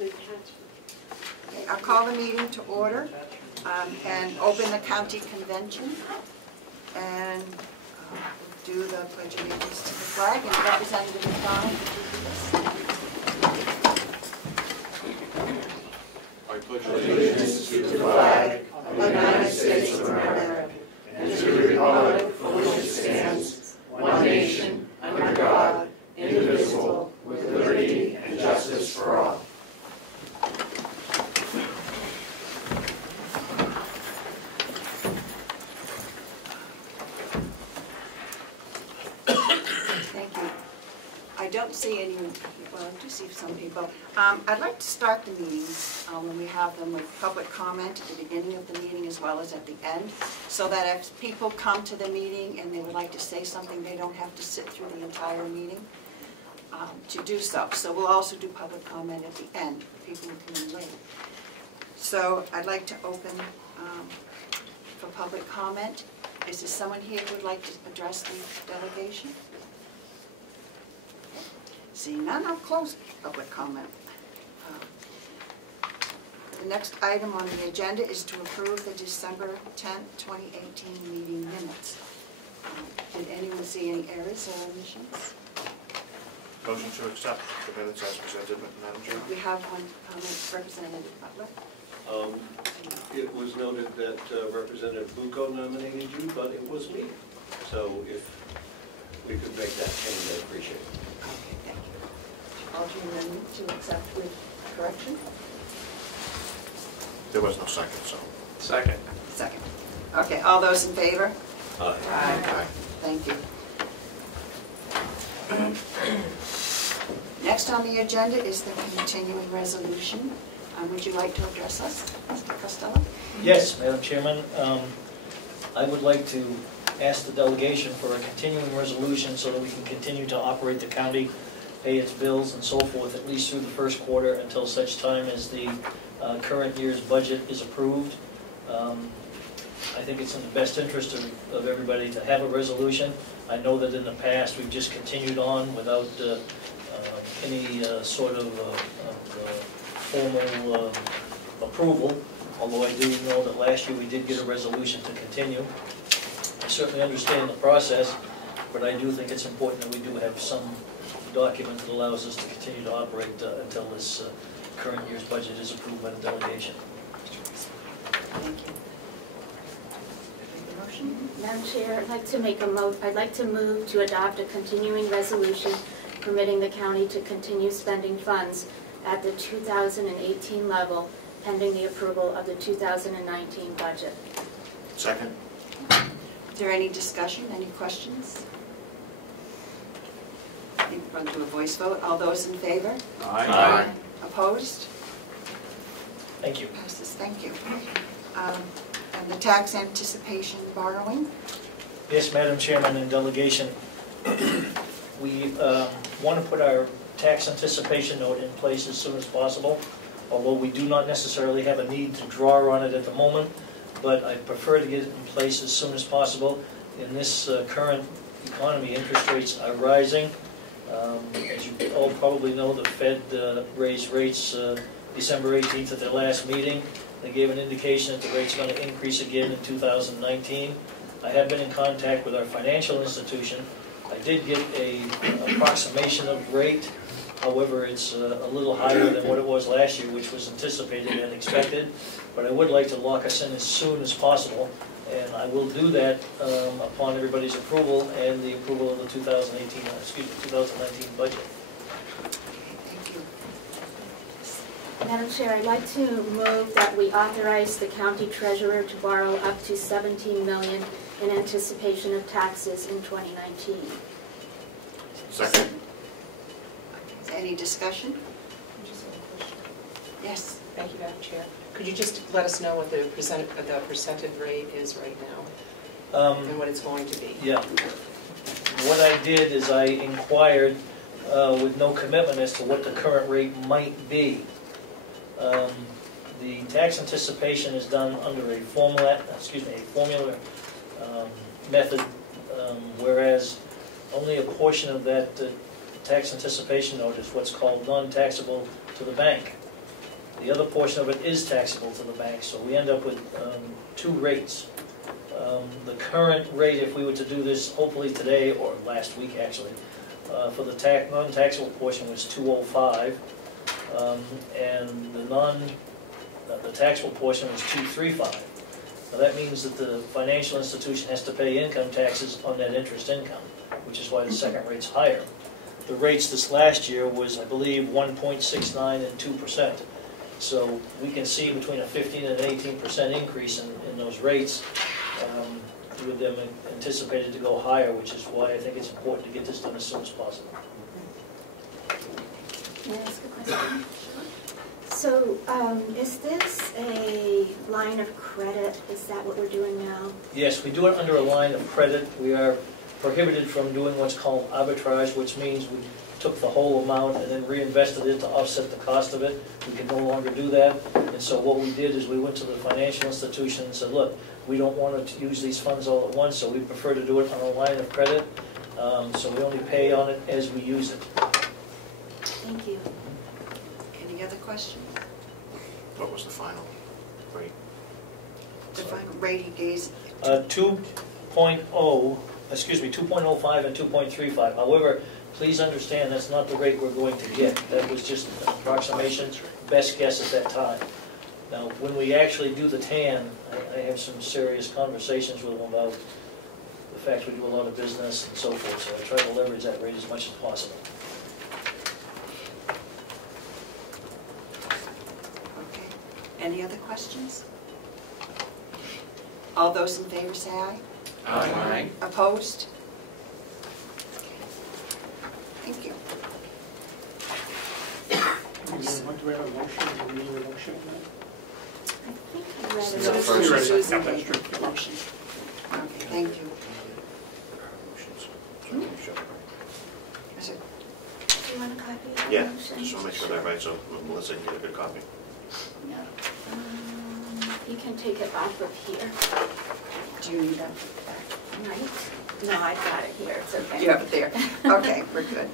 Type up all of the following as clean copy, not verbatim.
Okay, I'll call the meeting to order and open the county convention and do the pledge of allegiance to the flag. And Representative MacDonald, I pledge allegiance to the flag of the United States of America and to the republic for which it stands, one nation, under God, indivisible, with liberty and justice for all. thank you. I don't see anyone, well, I do see some people. I'd like to start the meetings when we have them with public comment at the beginning of the meeting as well as at the end, so that if people come to the meeting and they would like to say something, they don't have to sit through the entire meeting to do so. So we'll also do public comment at the end for people who come in late. So I'd like to open for public comment. Is there someone here who would like to address the delegation? Seeing none, I'll close public comment. The next item on the agenda is to approve the December 10th, 2018 meeting minutes. Did anyone see any errors or omissions? Motion to accept the minutes as presented, Madam Chair. We have one comment, Representative Butler. It was noted that Representative Bucco nominated you, but it was me. So if we could make that change, I'd appreciate it. Okay, thank you. Alter your amendment to accept with correction? There was no second, so. Second. Second. Okay, all those in favor? Aye. Aye. Thank you. Next on the agenda is the continuing resolution. Would you like to address us, Mr. Costello? Yes, Madam Chairman. I would like to ask the delegation for a continuing resolution so that we can continue to operate the county, pay its bills and so forth, at least through the first quarter until such time as the current year's budget is approved. I think it's in the best interest of everybody to have a resolution. I know that in the past we've just continued on without any sort of formal approval, although I do know that last year we did get a resolution to continue. I certainly understand the process, but I do think it's important that we do have some document that allows us to continue to operate until this current year's budget is approved by the delegation. Thank you. Make a motion? Madam Chair, I'd like to move to adopt a continuing resolution permitting the county to continue spending funds at the 2018 level, pending the approval of the 2019 budget. Second. Is there any discussion, any questions? I think we're going to do a voice vote. All those in favor? Aye. Aye. Opposed? Thank you. Passes. Thank you. And the tax anticipation borrowing? Yes, Madam Chairman and delegation, we want to put our tax anticipation note in place as soon as possible, although we do not necessarily have a need to draw on it at the moment, but I prefer to get it in place as soon as possible. In this current economy, interest rates are rising. As you all probably know, the Fed raised rates December 18th at their last meeting. They gave an indication that the rate's going to increase again in 2019. I have been in contact with our financial institution. I did get an approximation of the rate. However, it's a little higher than what it was last year, which was anticipated and expected. But I would like to lock us in as soon as possible, and I will do that upon everybody's approval and the approval of the 2019 budget. Thank you. Madam Chair, I'd like to move that we authorize the county treasurer to borrow up to $17 million in anticipation of taxes in 2019. Second. Any discussion? Just a question. Yes. Thank you, Madam Chair. Could you just let us know what the percentage rate is right now and what it's going to be? Yeah. What I did is I inquired with no commitment as to what the current rate might be. The tax anticipation is done under a formula method, whereas only a portion of that tax anticipation note is what's called non-taxable to the bank. The other portion of it is taxable to the bank, so we end up with two rates. The current rate, if we were to do this hopefully today, or last week actually, for the non-taxable portion was $205, and the taxable portion was $235. Now that means that the financial institution has to pay income taxes on that interest income, which is why the second rate's higher. The rates this last year was, I believe, 1.69 and 2%. So we can see between a 15 and 18% increase in those rates, with them anticipated to go higher, which is why I think it's important to get this done as soon as possible. Can I ask a question? So, is this a line of credit? Is that what we're doing now? Yes, we do it under a line of credit. We are prohibited from doing what's called arbitrage, which means we took the whole amount and then reinvested it to offset the cost of it. We can no longer do that. And so what we did is we went to the financial institution and said, look, we don't want to use these funds all at once, so we prefer to do it on a line of credit. So we only pay on it as we use it. Thank you. Any other questions? What was the final rate? The final rate he gave? 2.0, excuse me, 2.05 and 2.35. However, please understand that's not the rate we're going to get. That was just an approximation, best guess at that time. Now, when we actually do the TAN, I have some serious conversations with them about the fact we do a lot of business and so forth, so I try to leverage that rate as much as possible. Okay. Any other questions? All those in favor say aye. Aye. Opposed? Thank you. Do we have a motion? Do we need a motion on that? I think I read it. Susan, Susan, Susan yeah, that's gave true. the motion. Okay, thank you. Is it- Do you want a copy of the Yeah, motion? just want to make sure that right, so Melissa can get a good copy. No. You can take it off of here. Do you need that? Right? No, I've got it here. It's okay. You have it there. Okay, we're good.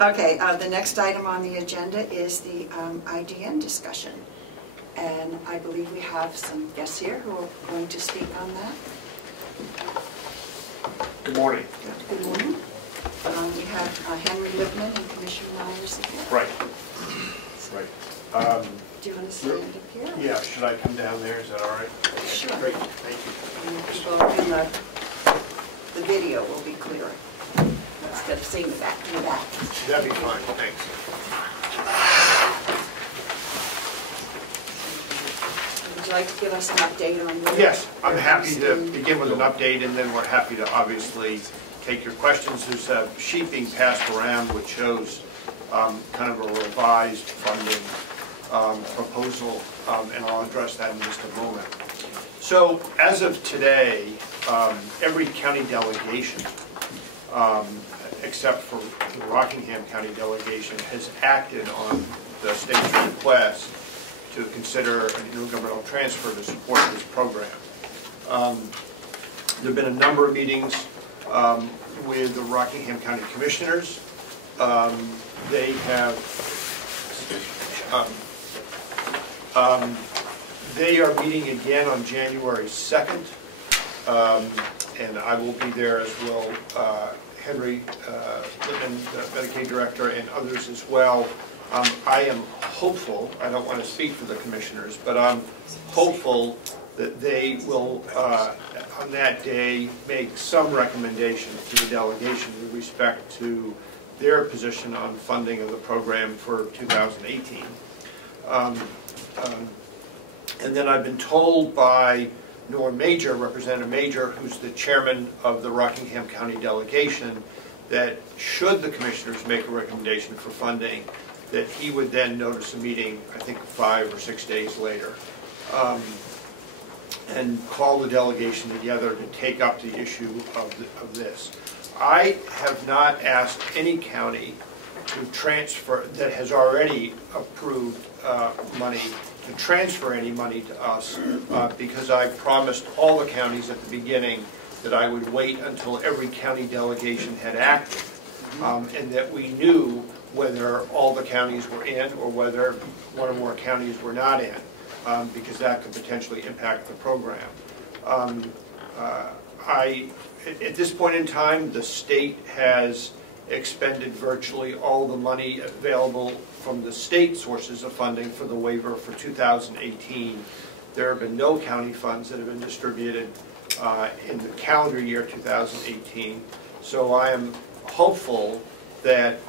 Okay, the next item on the agenda is the IDN discussion. And I believe we have some guests here who are going to speak on that. Good morning. Good morning. We have Henry Lipman and Commissioner Myers here. Right. Right. Do you want to stand up here? Yeah, should I come down there? Is that all right? Sure. Great, thank you. And people in the video will be clearer instead of seeing the back. That'd be fine, thanks. Would you like to give us an update on your... Yes, I'm happy to begin with an update, and then we're happy to obviously take your questions. There's a sheet being passed around which shows kind of a revised funding proposal, and I'll address that in just a moment. So as of today, every county delegation, except for the Rockingham County Delegation, has acted on the state's request to consider an intergovernmental transfer to support this program. There have been a number of meetings with the Rockingham County Commissioners. They have they are meeting again on January 2nd, and I will be there, as will Henry Lippman, the Medicaid Director, and others as well. I am hopeful, I don't want to speak for the commissioners, but I'm hopeful that they will, on that day, make some recommendation to the delegation with respect to their position on funding of the program for 2018. And then I've been told by Norm Major, Representative Major, who's the chairman of the Rockingham County Delegation, that should the commissioners make a recommendation for funding, that he would then notice a meeting, I think 5 or 6 days later, and call the delegation together to take up the issue of this. I have not asked any county to transfer, that has already approved money, to transfer any money to us, because I promised all the counties at the beginning that I would wait until every county delegation had acted, and that we knew whether all the counties were in or whether one or more counties were not in, because that could potentially impact the program. At this point in time, the state has expended virtually all the money available from the state sources of funding for the waiver for 2018. There have been no county funds that have been distributed in the calendar year 2018. So I am hopeful that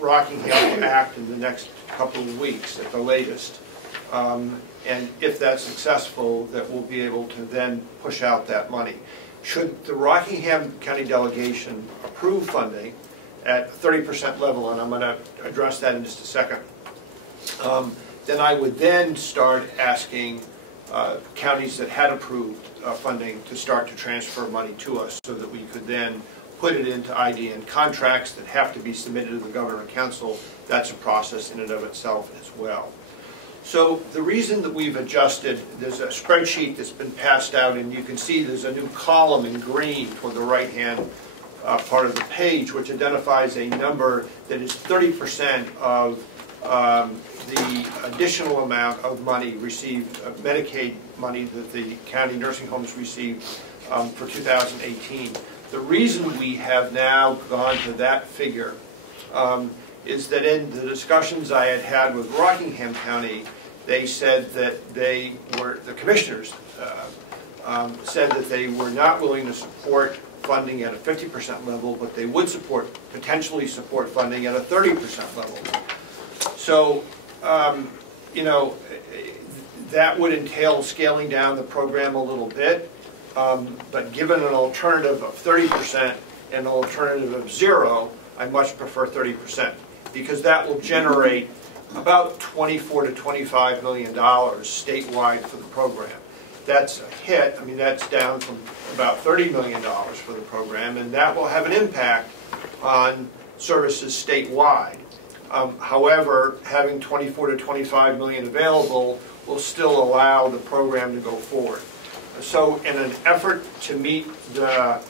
Rockingham will act in the next couple of weeks at the latest. And if that's successful, that we'll be able to then push out that money. Should the Rockingham County Delegation approve funding at 30% level, and I'm going to address that in just a second, then I would then start asking counties that had approved funding to start to transfer money to us so that we could then put it into IDN contracts that have to be submitted to the Governor Council. That's a process in and of itself as well. So the reason that we've adjusted, there's a spreadsheet that's been passed out, and you can see there's a new column in green toward the right-hand part of the page, which identifies a number that is 30% of the additional amount of money received, Medicaid money that the county nursing homes received for 2018. The reason we have now gone to that figure is that in the discussions I had had with Rockingham County, they said that the commissioners said that they were not willing to support funding at a 50% level, but they would potentially support funding at a 30% level. So, you know, that would entail scaling down the program a little bit, but given an alternative of 30% and an alternative of 0, I much prefer 30%, because that will generate about $24 to $25 million statewide for the program. That's a hit. I mean, that's down from about $30 million for the program, and that will have an impact on services statewide. However, having $24 to $25 million available will still allow the program to go forward. So in an effort to meet the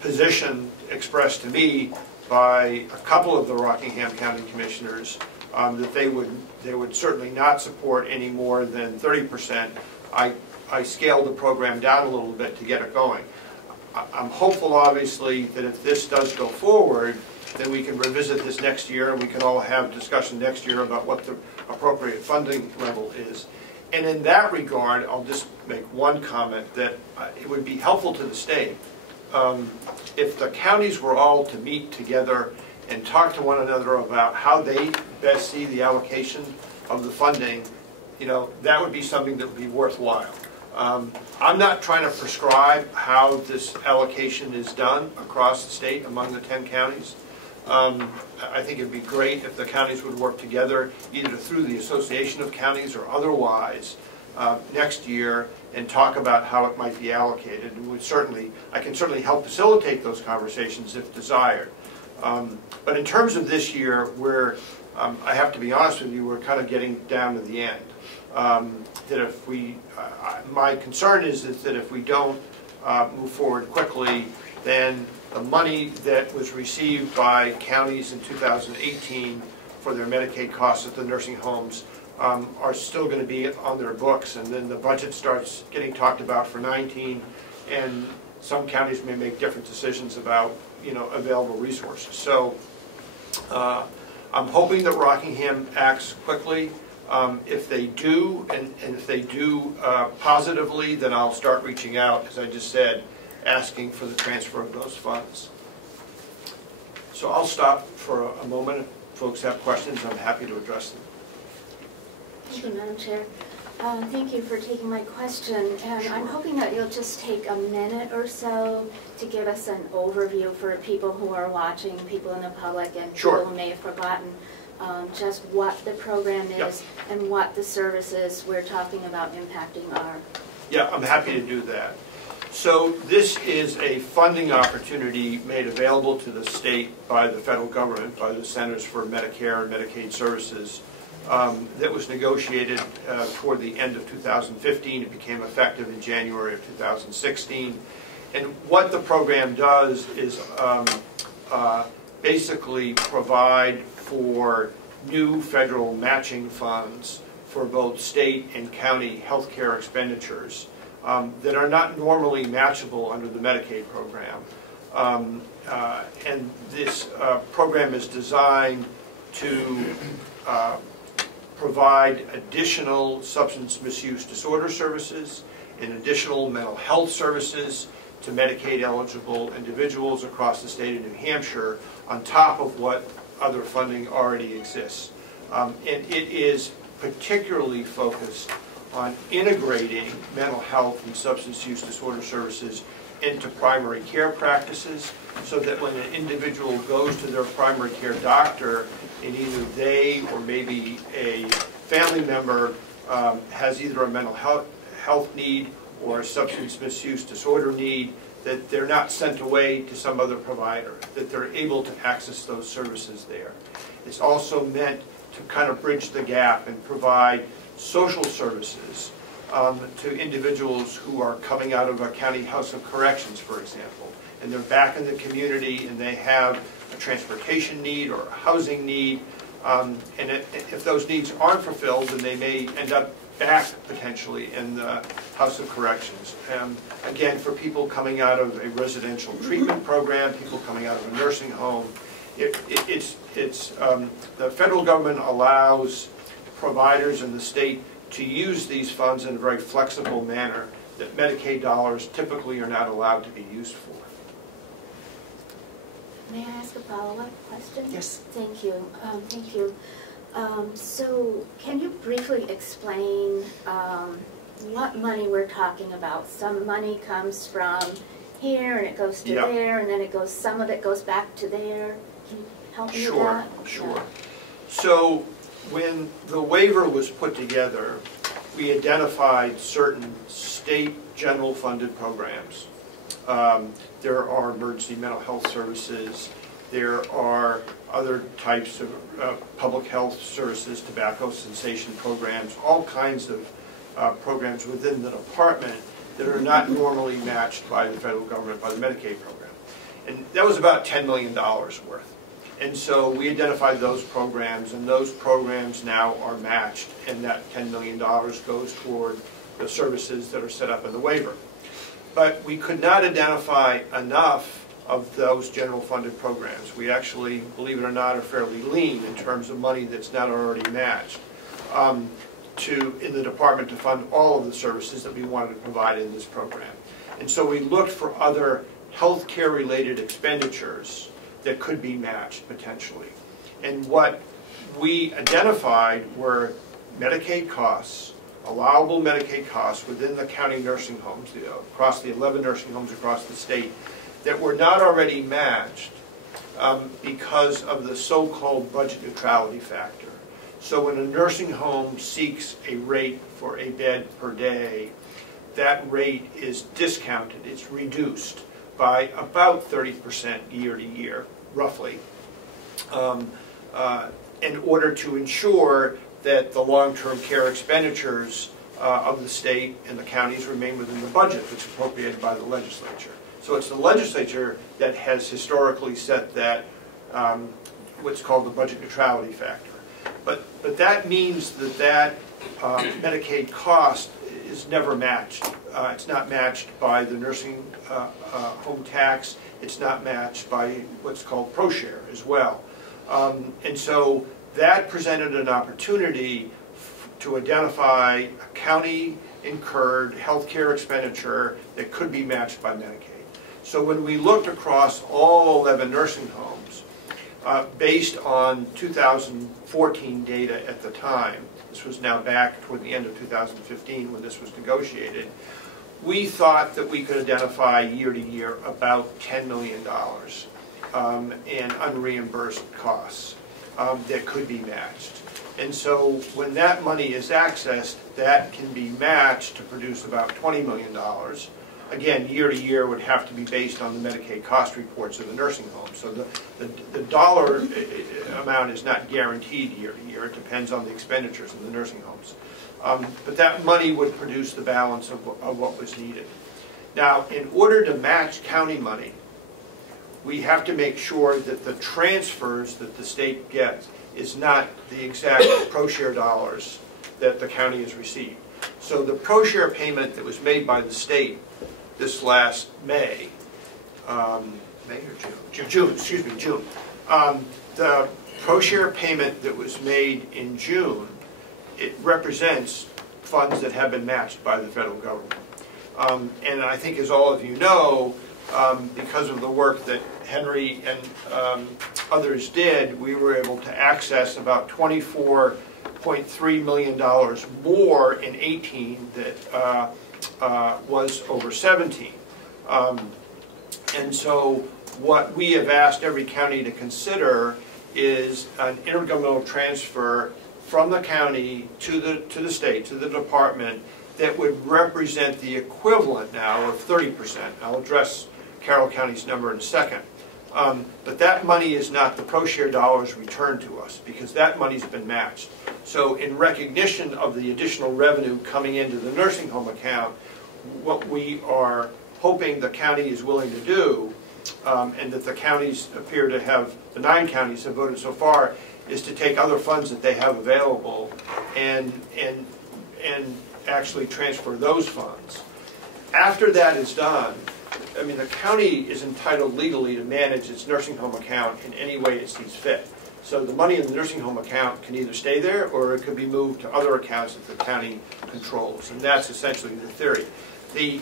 position expressed to me by a couple of the Rockingham County Commissioners that they would certainly not support any more than 30%, I scaled the program down a little bit to get it going. I'm hopeful, obviously, that if this does go forward, then we can revisit this next year, and we can all have discussion next year about what the appropriate funding level is. And in that regard, I'll just make one comment that it would be helpful to the state if the counties were all to meet together and talk to one another about how they best see the allocation of the funding. You know, that would be something that would be worthwhile. I'm not trying to prescribe how this allocation is done across the state among the 10 counties. I think it'd be great if the counties would work together, either through the Association of Counties or otherwise, next year, and talk about how it might be allocated. And I can certainly help facilitate those conversations if desired. But in terms of this year, I have to be honest with you, we're kind of getting down to the end. That if my concern is that if we don't move forward quickly, then the money that was received by counties in 2018 for their Medicaid costs at the nursing homes are still going to be on their books, and then the budget starts getting talked about for 19, and some counties may make different decisions about, you know, available resources. So I'm hoping that Rockingham acts quickly. If they do, and if they do positively, then I'll start reaching out, as I just said, asking for the transfer of those funds. So I'll stop for a moment. If folks have questions, I'm happy to address them. Thank you, Madam Chair. Thank you for taking my question. And I'm hoping that you'll just take a minute or so to give us an overview for people who are watching, people in the public, and Sure. people who may have forgotten just what the program is and what the services we're talking about impacting are. Yeah, I'm happy to do that. So this is a funding opportunity made available to the state by the federal government, by the Centers for Medicare and Medicaid Services, that was negotiated toward the end of 2015. It became effective in January of 2016. And what the program does is basically provide for new federal matching funds for both state and county healthcare expenditures that are not normally matchable under the Medicaid program. And this program is designed to provide additional substance misuse disorder services and additional mental health services to Medicaid-eligible individuals across the state of New Hampshire on top of what other funding already exists. And it is particularly focused on integrating mental health and substance use disorder services into primary care practices, so that when an individual goes to their primary care doctor and either they or maybe a family member has either a mental health need or a substance misuse disorder need, that they're not sent away to some other provider, that they're able to access those services there. It's also meant to kind of bridge the gap and provide social services to individuals who are coming out of a county house of corrections, for example, and they're back in the community and they have a transportation need or a housing need, and if those needs aren't fulfilled, then they may end up back potentially in the house of corrections. Again, for people coming out of a residential treatment program, people coming out of a nursing home, the federal government allows providers in the state to use these funds in a very flexible manner that Medicaid dollars typically are not allowed to be used for. May I ask a follow-up question? Yes. Thank you. Thank you. So can you briefly explain what money we're talking about? Some money comes from here and it goes to there, and then it goes, some of it goes back to there. Can you help me with that? Sure. Yeah. So when the waiver was put together, we identified certain state general funded programs. There are emergency mental health services. There are other types of public health services, tobacco cessation programs, all kinds of programs within the department that are not normally matched by the federal government, by the Medicaid program. And that was about $10 million worth. And so we identified those programs, and those programs now are matched, and that $10 million goes toward the services that are set up in the waiver. But we could not identify enough of those general funded programs. We actually, believe it or not, are fairly lean in terms of money that's not already matched in the department to fund all of the services that we wanted to provide in this program. And so we looked for other healthcare related expenditures that could be matched potentially. And what we identified were Medicaid costs, allowable Medicaid costs within the county nursing homes, across the 11 nursing homes across the state, that were not already matched because of the so-called budget neutrality factor. So when a nursing home seeks a rate for a bed per day, that rate is discounted, it's reduced by about 30% year to year, roughly, in order to ensure that the long-term care expenditures of the state and the counties remain within the budget that's appropriated by the legislature. So it's the legislature that has historically set that, what's called the budget neutrality factor. But that means that Medicaid cost is never matched. It's not matched by the nursing home tax. It's not matched by what's called ProShare as well. And so that presented an opportunity to identify a county-incurred healthcare expenditure that could be matched by Medicaid. So when we looked across all 11 nursing homes, based on 2014 data at the time, this was now back toward the end of 2015 when this was negotiated, we thought that we could identify year to year about $10 million in unreimbursed costs that could be matched. And so when that money is accessed, that can be matched to produce about $20 million. Again, year to year would have to be based on the Medicaid cost reports of the nursing home. So the dollar amount is not guaranteed year to year. It depends on the expenditures of the nursing homes. But that money would produce the balance of what was needed. Now, in order to match county money, we have to make sure that the transfers that the state gets is not the exact pro-share dollars that the county has received. So the pro-share payment that was made by the state this last May, May or June? June, excuse me, June. The pro-share payment that was made in June, it represents funds that have been matched by the federal government. And I think, as all of you know, because of the work that Henry and others did, we were able to access about $24.3 million more in 18 that was over 17. And so what we have asked every county to consider is an intergovernmental transfer from the county to the state, to the department, that would represent the equivalent now of 30%. I'll address Carroll County's number in a second. But that money is not the pro-share dollars returned to us, because that money's been matched. So in recognition of the additional revenue coming into the nursing home account, what we are hoping the county is willing to do, and that the counties appear to have, the 9 counties have voted so far, is to take other funds that they have available and actually transfer those funds. After that is done, I mean, the county is entitled legally to manage its nursing home account in any way it sees fit. So the money in the nursing home account can either stay there, or it could be moved to other accounts that the county controls, and that's essentially the theory. The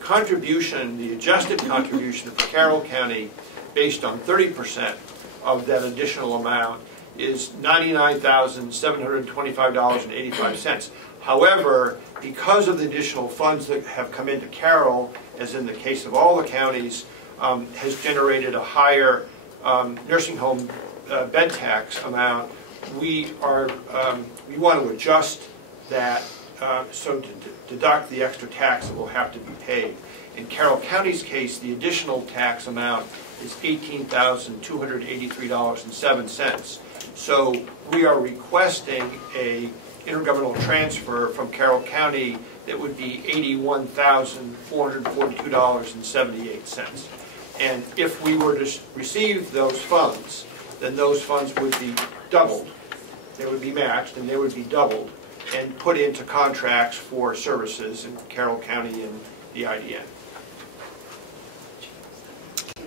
contribution, the adjusted contribution for Carroll County, based on 30% of that additional amount, is $99,725.85. However, because of the additional funds that have come into Carroll, as in the case of all the counties, has generated a higher nursing home bed tax amount, we want to adjust that so to deduct the extra tax that will have to be paid. In Carroll County's case, the additional tax amount is $18,283.07. So we are requesting a intergovernmental transfer from Carroll County that would be $81,442.78. And if we were to receive those funds, then those funds would be doubled. They would be matched, and they would be doubled and put into contracts for services in Carroll County and the IDN.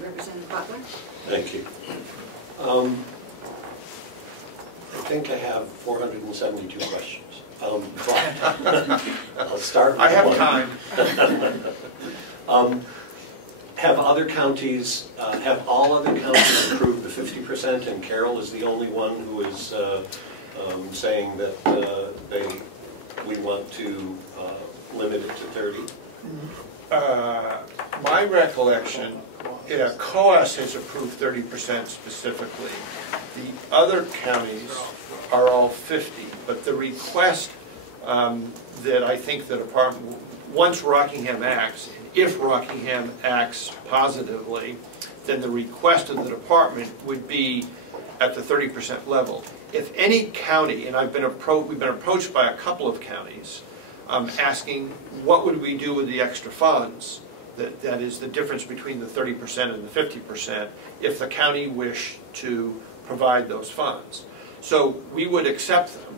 Representative Butler? Thank you. I think I have 472 questions. But I'll start with I have one. time. Have other counties, have all other counties approved the 50%, and Carroll is the only one who is saying that we want to limit it to 30? My recollection, COAS has approved 30% specifically. The other counties are all 50, but the request that I think the department, once Rockingham acts, if Rockingham acts positively, then the request of the department would be at the 30% level. If any county, and we've been approached by a couple of counties, asking what would we do with the extra funds, that is the difference between the 30% and the 50%, if the county wished to provide those funds. So we would accept them.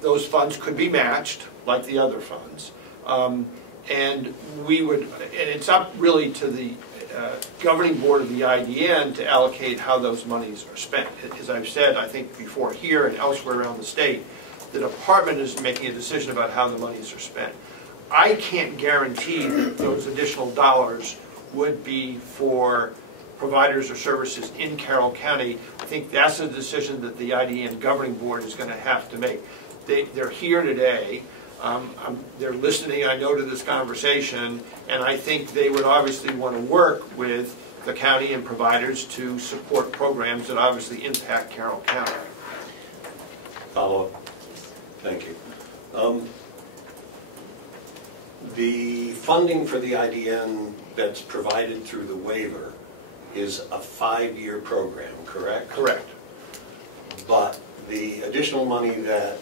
Those funds could be matched, like the other funds. And it's up really to the governing board of the IDN to allocate how those monies are spent. As I've said, I think before here and elsewhere around the state, the department is making a decision about how the monies are spent. I can't guarantee that those additional dollars would be for providers or services in Carroll County. I think that's a decision that the IDN governing board is going to have to make. They're here today. They're listening, I know, to this conversation, and I think they would obviously want to work with the county and providers to support programs that obviously impact Carroll County. Follow-up. Thank you. The funding for the IDN that's provided through the waiver is a 5-year program, correct? Correct. But the additional money that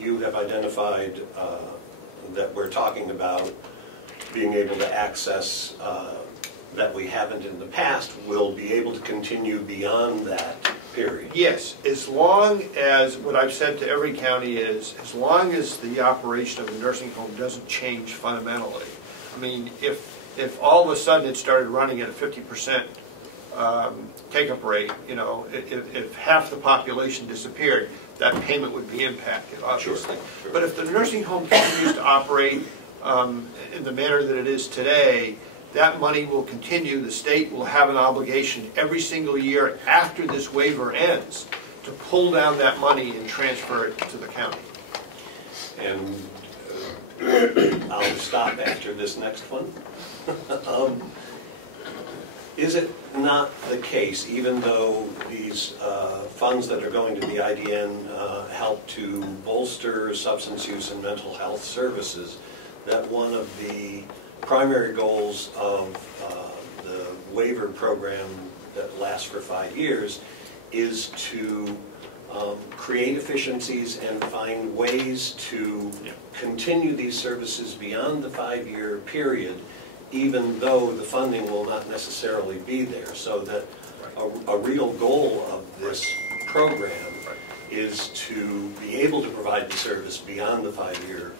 you have identified that we're talking about being able to access that we haven't in the past will be able to continue beyond that period. Yes, as long as, what I've said to every county is, as long as the operation of the nursing home doesn't change fundamentally. I mean, if all of a sudden it started running at a 50% take-up rate, you know, if half the population disappeared, that payment would be impacted, obviously. Sure. But if the nursing home continues to operate in the manner that it is today, that money will continue. The state will have an obligation every single year after this waiver ends to pull down that money and transfer it to the county. And I'll stop after this next one. Is it not the case, even though these funds that are going to the IDN help to bolster substance use and mental health services, that one of the primary goals of the waiver program that lasts for 5 years is to create efficiencies and find ways to continue these services beyond the 5-year period, even though the funding will not necessarily be there, so that a real goal of this program is to be able to provide the service beyond the 5-year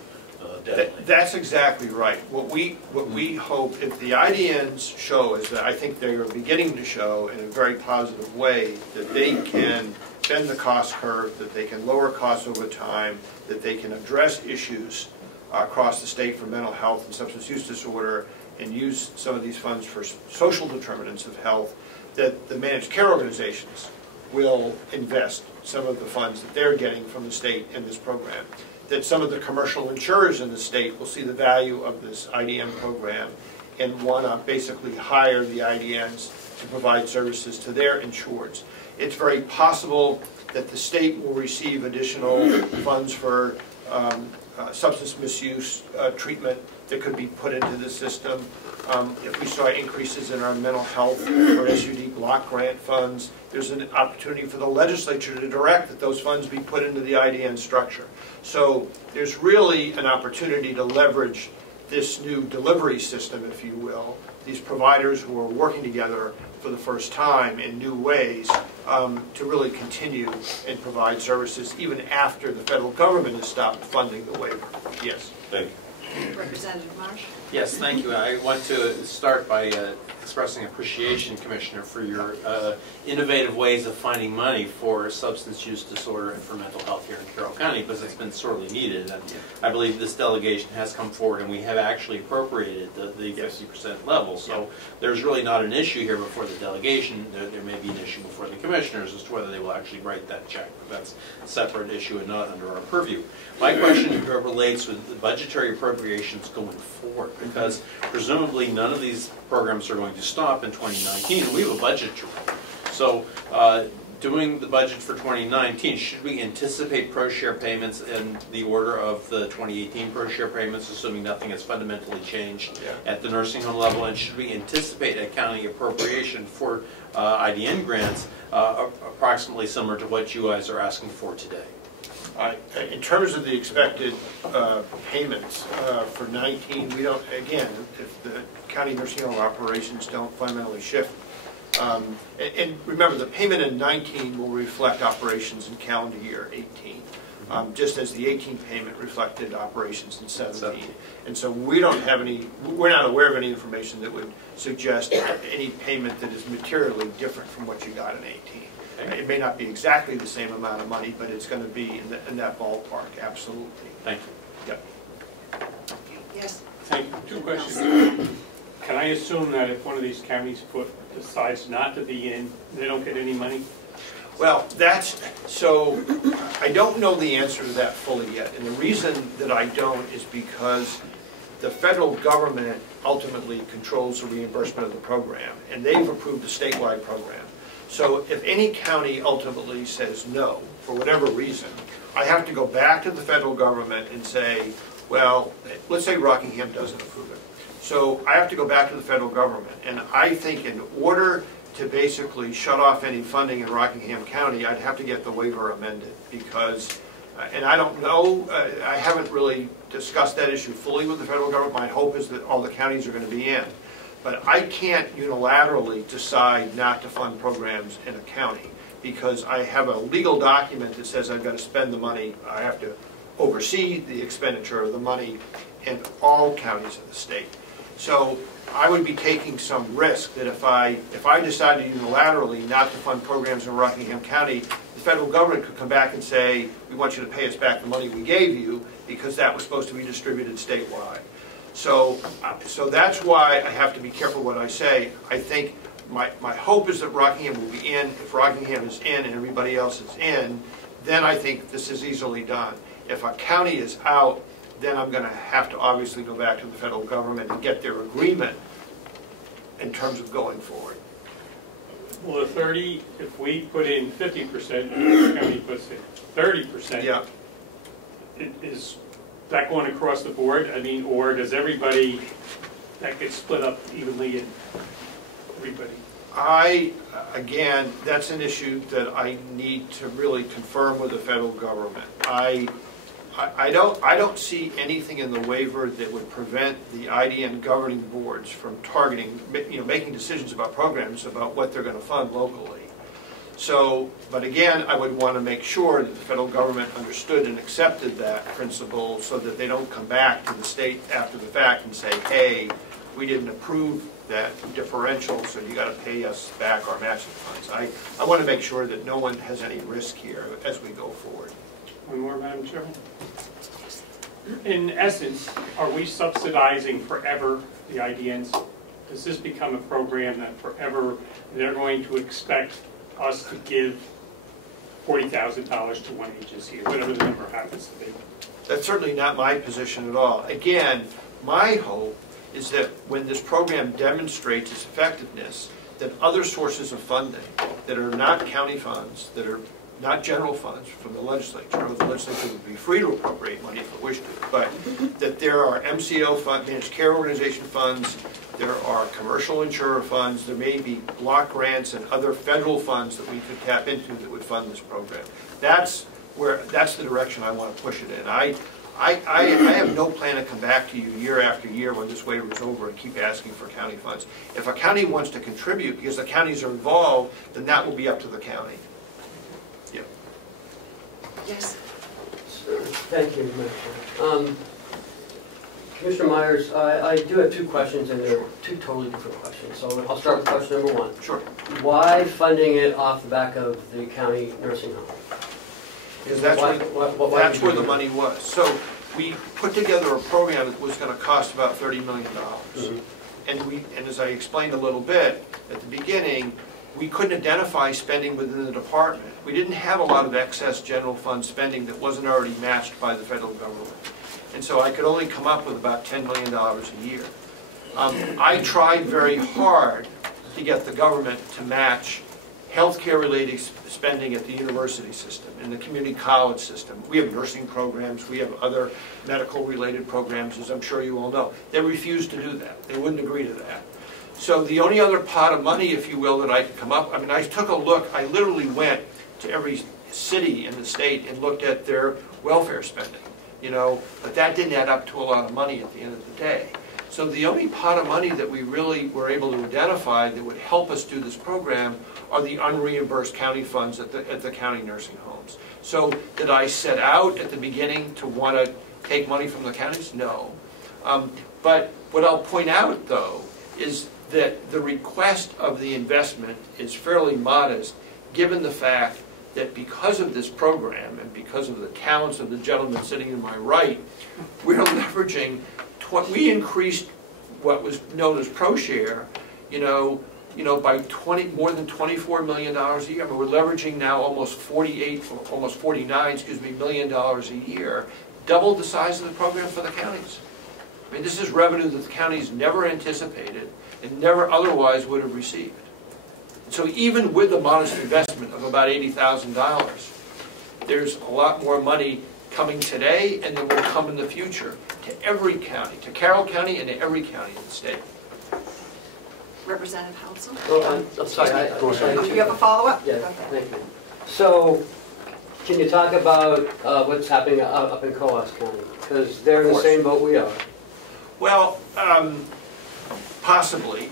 deadline. That's exactly right. What we hope, if the IDNs show, is that I think they are beginning to show in a very positive way that they can bend the cost curve, that they can lower costs over time, that they can address issues across the state for mental health and substance use disorder, and use some of these funds for social determinants of health, that the managed care organizations will invest some of the funds that they're getting from the state in this program, that some of the commercial insurers in the state will see the value of this IDN program and want to basically hire the IDNs to provide services to their insureds. It's very possible that the state will receive additional funds for substance misuse treatment that could be put into the system. If we saw increases in our mental health or SUD block grant funds, there's an opportunity for the legislature to direct that those funds be put into the IDN structure. So there's really an opportunity to leverage this new delivery system, if you will, these providers who are working together for the first time in new ways to really continue and provide services even after the federal government has stopped funding the waiver. Yes. Thank you. Representative Marsh? Yes, thank you. I want to start by expressing appreciation, Commissioner, for your innovative ways of finding money for substance use disorder and for mental health here in Carroll County, because it's been sorely needed. And I believe this delegation has come forward, and we have actually appropriated the 50% level. So there's really not an issue here before the delegation. There may be an issue before the commissioners as to whether they will actually write that check. That's a separate issue and not under our purview. My question relates with the budgetary appropriations going forward, because presumably none of these programs are going to stop in 2019, and we have a budget to run. So doing the budget for 2019, should we anticipate pro-share payments in the order of the 2018 pro-share payments, assuming nothing has fundamentally changed at the nursing home level? And should we anticipate a county appropriation for IDN grants approximately similar to what you guys are asking for today? In terms of the expected payments for 19, we don't, again, if the county nursing home operations don't fundamentally shift. And remember, the payment in 19 will reflect operations in calendar year 18, just as the 18 payment reflected operations in 17. And so we don't have any, we're not aware of any information that would suggest any payment that is materially different from what you got in 18. It may not be exactly the same amount of money, but it's going to be in that ballpark, absolutely. Thank you. Yep. Yes. Thank you. 2 questions. Can I assume that if one of these counties decides not to be in, they don't get any money? Well, so I don't know the answer to that fully yet. And the reason that I don't is because the federal government ultimately controls the reimbursement of the program, and they've approved a statewide program. So if any county ultimately says no, for whatever reason, I have to go back to the federal government and say, well, let's say Rockingham doesn't approve it. So I have to go back to the federal government. And I think in order to basically shut off any funding in Rockingham County, I'd have to get the waiver amended because, and I don't know, I haven't really discussed that issue fully with the federal government. My hope is that all the counties are going to be in. But I can't unilaterally decide not to fund programs in a county because I have a legal document that says I've got to spend the money. I have to oversee the expenditure of the money in all counties of the state. So I would be taking some risk that if I decided unilaterally not to fund programs in Rockingham County, the federal government could come back and say, we want you to pay us back the money we gave you because that was supposed to be distributed statewide. So that's why I have to be careful what I say. I think my hope is that Rockingham will be in. If Rockingham is in and everybody else is in, then I think this is easily done. If a county is out, then I'm going to have to obviously go back to the federal government and get their agreement in terms of going forward. Well, the 30, if we put in 50%, and the county puts in 30%, Yeah. Is that going across the board? I mean, or does everybody, that gets split up evenly in everybody? Again, that's an issue that I need to really confirm with the federal government. I don't see anything in the waiver that would prevent the IDN governing boards from targeting, making decisions about programs about what they're going to fund locally. So, but again, I would want to make sure that the federal government understood and accepted that principle so that they don't come back to the state after the fact and say, hey, we didn't approve that differential, so you got to pay us back our matching funds. I want to make sure that no one has any risk here as we go forward. One more, Madam Chairman. In essence, are we subsidizing forever the IDNs? Does this become a program that forever they're going to expect us to give $40,000 to one agency, or whatever the number happens to be? That's certainly not my position at all. Again, my hope is that when this program demonstrates its effectiveness, that other sources of funding that are not county funds, that are not general funds from the legislature, the legislature would be free to appropriate money if it wished to, but that there are MCO funds, managed care organization funds, there are commercial insurer funds, there may be block grants and other federal funds that we could tap into that would fund this program. That's the direction I want to push it in. I have no plan to come back to you year after year when this waiver is over and keep asking for county funds. If a county wants to contribute because the counties are involved, then that will be up to the county. Yeah. Yes. Thank you, Commissioner. Commissioner Myers, I do have two questions, and they're two totally different questions. So I'll start with question number one. Sure. Why funding it off the back of the county nursing home? Because that's where the money was. So we put together a program that was going to cost about $30 million. Mm-hmm. And as I explained a little bit at the beginning, we couldn't identify spending within the department. We didn't have a lot of excess general fund spending that wasn't already matched by the federal government. And so I could only come up with about $10 million a year. I tried very hard to get the government to match healthcare-related spending at the university system, in the community college system. We have nursing programs, we have other medical-related programs, as I'm sure you all know. They refused to do that. They wouldn't agree to that. So the only other pot of money, if you will, that I could come up, I mean, I took a look, I literally went to every city in the state and looked at their welfare spending, but that didn't add up to a lot of money at the end of the day. So the only pot of money that we really were able to identify that would help us do this program are the unreimbursed county funds at the county nursing homes. So did I set out at the beginning to want to take money from the counties? No. But what I'll point out, though, is that the request of the investment is fairly modest, given the fact that because of this program and because of the talents of the gentleman sitting in my right, we're leveraging, we increased what was known as ProShare, by more than $24 million a year. I mean, we're leveraging now almost $49 million a year, double the size of the program for the counties. I mean, this is revenue that the counties never anticipated and never otherwise would have received. And so even with the modest investment of about $80,000, there's a lot more money coming today and then will come in the future to every county, to Carroll County and to every county in the state. Representative Hounsel? Well, I'm sorry. Do you have a follow-up? Yeah, Okay. thank you. So, can you talk about what's happening up in Coas County? Because they're in the same boat we are. Well, Possibly.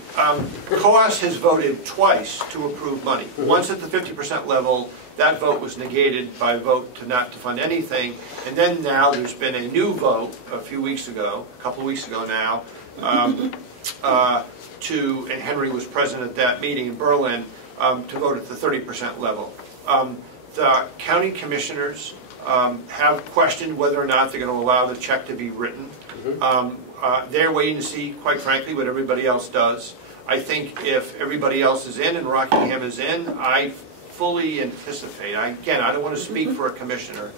COAS has voted twice to approve money. Once at the 50% level, that vote was negated by a vote to not to fund anything. And then now there's been a new vote a couple of weeks ago now, and Henry was present at that meeting in Berlin, to vote at the 30% level. The county commissioners have questioned whether or not they're going to allow the check to be written. They're waiting to see, quite frankly, what everybody else does. I think if everybody else is in and Rockingham is in, I fully anticipate, again, I don't want to speak for a commissioner,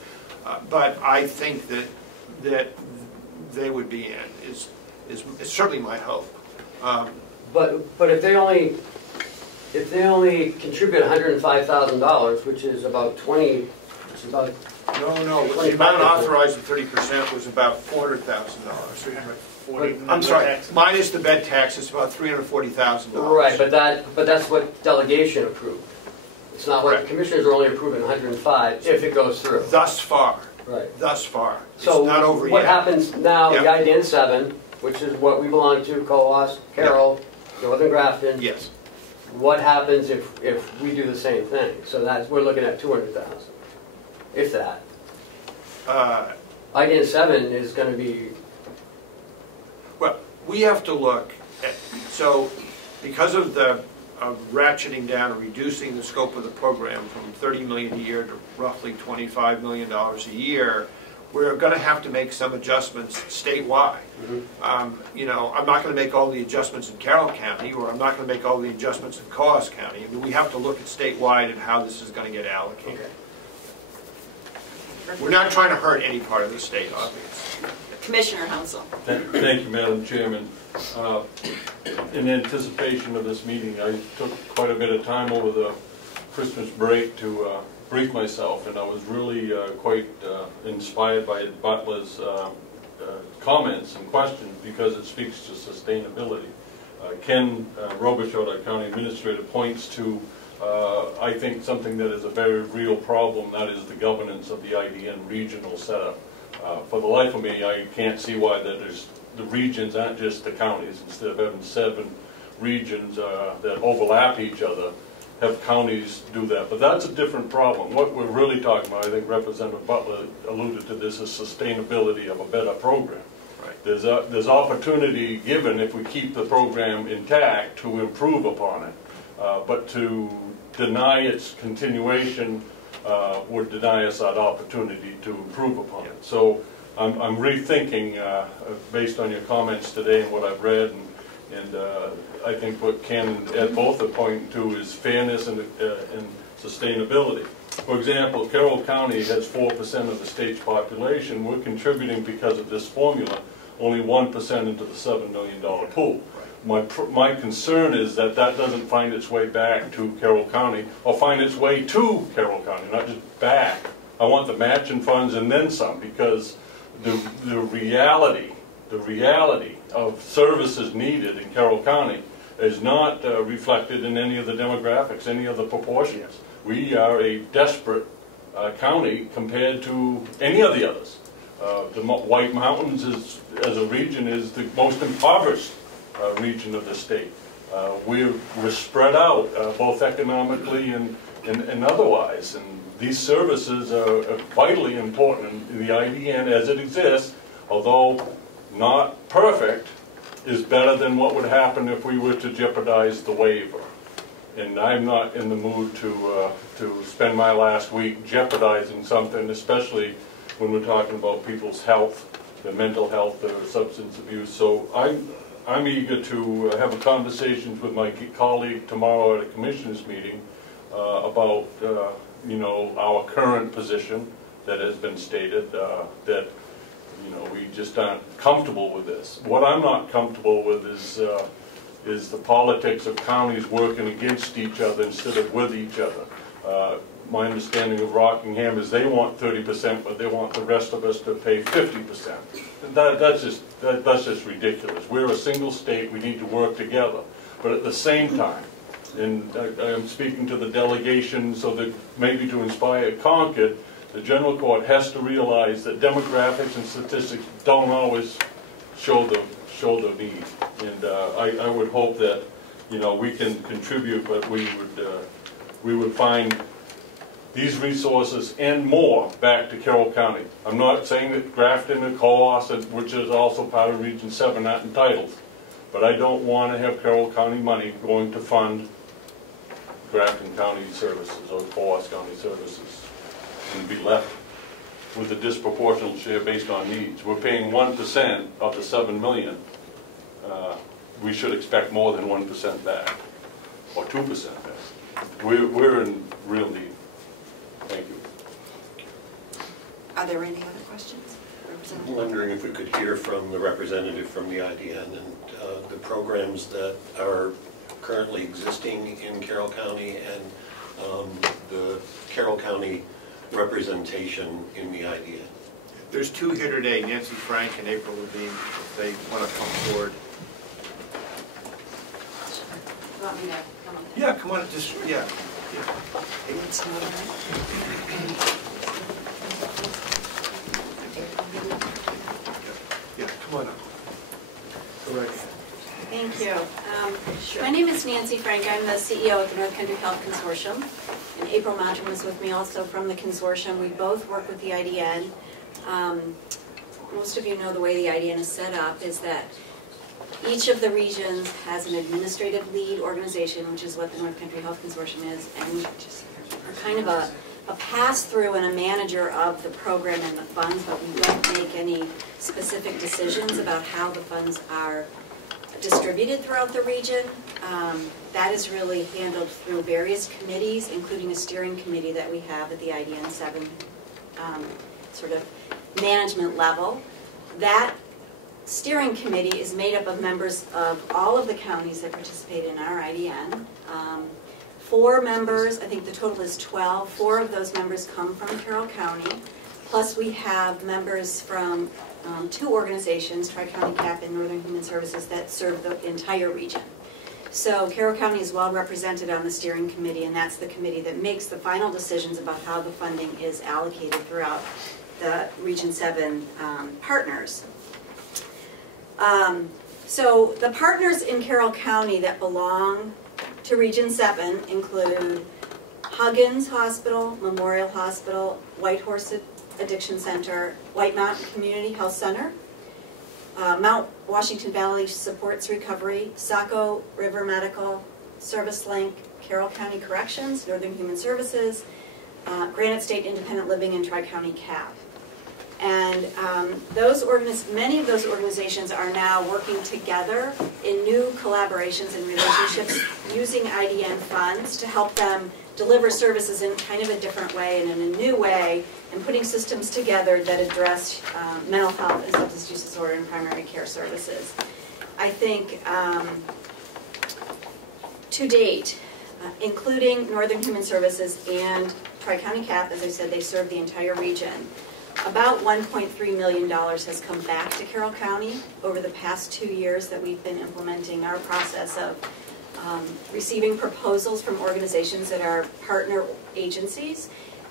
but I think that they would be in, is certainly my hope. But if they only contribute $105,000, which is about 20, it's about No, the amount authorized at 30% was about $400,000. I'm sorry, minus the bed tax, it's about $340,000. Right, but that's what delegation approved. It's not what the commissioners are only approving 105 if it goes through. Thus far. Right. Thus far. It's so not over yet. What happens now, Yep. the IDN 7, which is what we belong to, COAS, Carroll, Northern Grafton. Yes. What happens if we do the same thing? So we're looking at 200,000, if that. IDN 7 is going to be. Well, we have to look at, so because of the ratcheting down and reducing the scope of the program from $30 million a year to roughly $25 million a year, we're going to have to make some adjustments statewide. You know, I'm not going to make all the adjustments in Carroll County, or I'm not going to make all the adjustments in Coas County. I mean, we have to look at statewide and how this is going to get allocated. Okay. We're not trying to hurt any part of the state, obviously. Commissioner Hansel. Thank you, Madam Chairman. In anticipation of this meeting, I took quite a bit of time over the Christmas break to brief myself, and I was really quite inspired by Butler's comments and questions, because it speaks to sustainability. Ken Robichaud, our county administrator, points to I think something that is a very real problem, that is the governance of the IDN regional setup. For the life of me, I can't see why the regions aren't just the counties. Instead of having 7 regions that overlap each other, have counties do that. But that's a different problem. What we're really talking about, I think Representative Butler alluded to this, is sustainability of a better program. Right. There's opportunity given if we keep the program intact to improve upon it. But to deny its continuation would deny us that opportunity to improve upon it. So I'm rethinking, based on your comments today and what I've read, and I think what Ken and Ed both are pointing to is fairness and sustainability. For example, Carroll County has 4% of the state's population. We're contributing, because of this formula, only 1% into the $7 million pool. My concern is that doesn't find its way back to Carroll County, or find its way to Carroll County, not just back. I want the matching funds and then some, because the reality of services needed in Carroll County is not reflected in any of the demographics, any of the proportions. We are a desperate county compared to any of the others. The White Mountains as a region is the most impoverished region of the state. We're spread out, both economically and otherwise, and these services are vitally important in the IDN as it exists, although not perfect, is better than what would happen if we were to jeopardize the waiver. And I'm not in the mood to spend my last week jeopardizing something, especially when we're talking about people's health, their mental health, their substance abuse. So I'm eager to have a conversation with my colleague tomorrow at a commissioners meeting about our current position that has been stated, that we just aren't comfortable with this. What I'm not comfortable with is the politics of counties working against each other instead of with each other. My understanding of Rockingham is they want 30%, but they want the rest of us to pay 50%. That's just ridiculous. We're a single state. We need to work together. But at the same time, and I'm speaking to the delegation so that maybe to inspire Concord, the General Court has to realize that demographics and statistics don't always show the need. And I would hope that, you know, we can contribute, but we would find these resources and more back to Carroll County. I'm not saying that Grafton and Coos, which is also part of Region 7, not entitled, but I don't want to have Carroll County money going to fund Grafton County services or Coos County services and be left with a disproportionate share based on needs. We're paying 1% of the $7 million. We should expect more than 1% back, or 2% back. We're in real need. Thank you. Are there any other questions? I'm wondering if we could hear from the representative from the IDN and the programs that are currently existing in Carroll County and the Carroll County representation in the IDN. There's two here today, Nancy Frank and April Levine, if they want to come forward. You want me to come on? Yeah, come on, just, yeah. It's not all right. Yeah, come on up. Go right ahead. Thank you. My name is Nancy Frank. I'm the CEO of the North Country Health Consortium. And April Madron was with me also from the consortium. We both work with the IDN. Most of you know the way the IDN is set up is that each of the regions has an administrative lead organization, which is what the North Country Health Consortium is, and we're kind of a pass-through and a manager of the program and the funds, but we don't make any specific decisions about how the funds are distributed throughout the region. That is really handled through various committees, including a steering committee that we have at the IDN 7 sort of management level. That steering committee is made up of members of all of the counties that participate in our IDN. 4 members, I think the total is 12, 4 of those members come from Carroll County, plus we have members from 2 organizations, Tri-County CAP and Northern Human Services, that serve the entire region. So Carroll County is well represented on the steering committee, and that's the committee that makes the final decisions about how the funding is allocated throughout the Region 7 partners. So the partners in Carroll County that belong to Region 7 include Huggins Hospital, Memorial Hospital, Whitehorse Addiction Center, White Mountain Community Health Center, Mount Washington Valley Supports Recovery, Saco River Medical, Service Link, Carroll County Corrections, Northern Human Services, Granite State Independent Living, and Tri-County CAP. And many of those organizations are now working together in new collaborations and relationships using IDN funds to help them deliver services in kind of a different way and in a new way, and putting systems together that address mental health and substance use disorder and primary care services. I think to date, including Northern Human Services and Tri-County CAP, as I said, they serve the entire region. About $1.3 million has come back to Carroll County over the past 2 years that we've been implementing our process of receiving proposals from organizations that are partner agencies,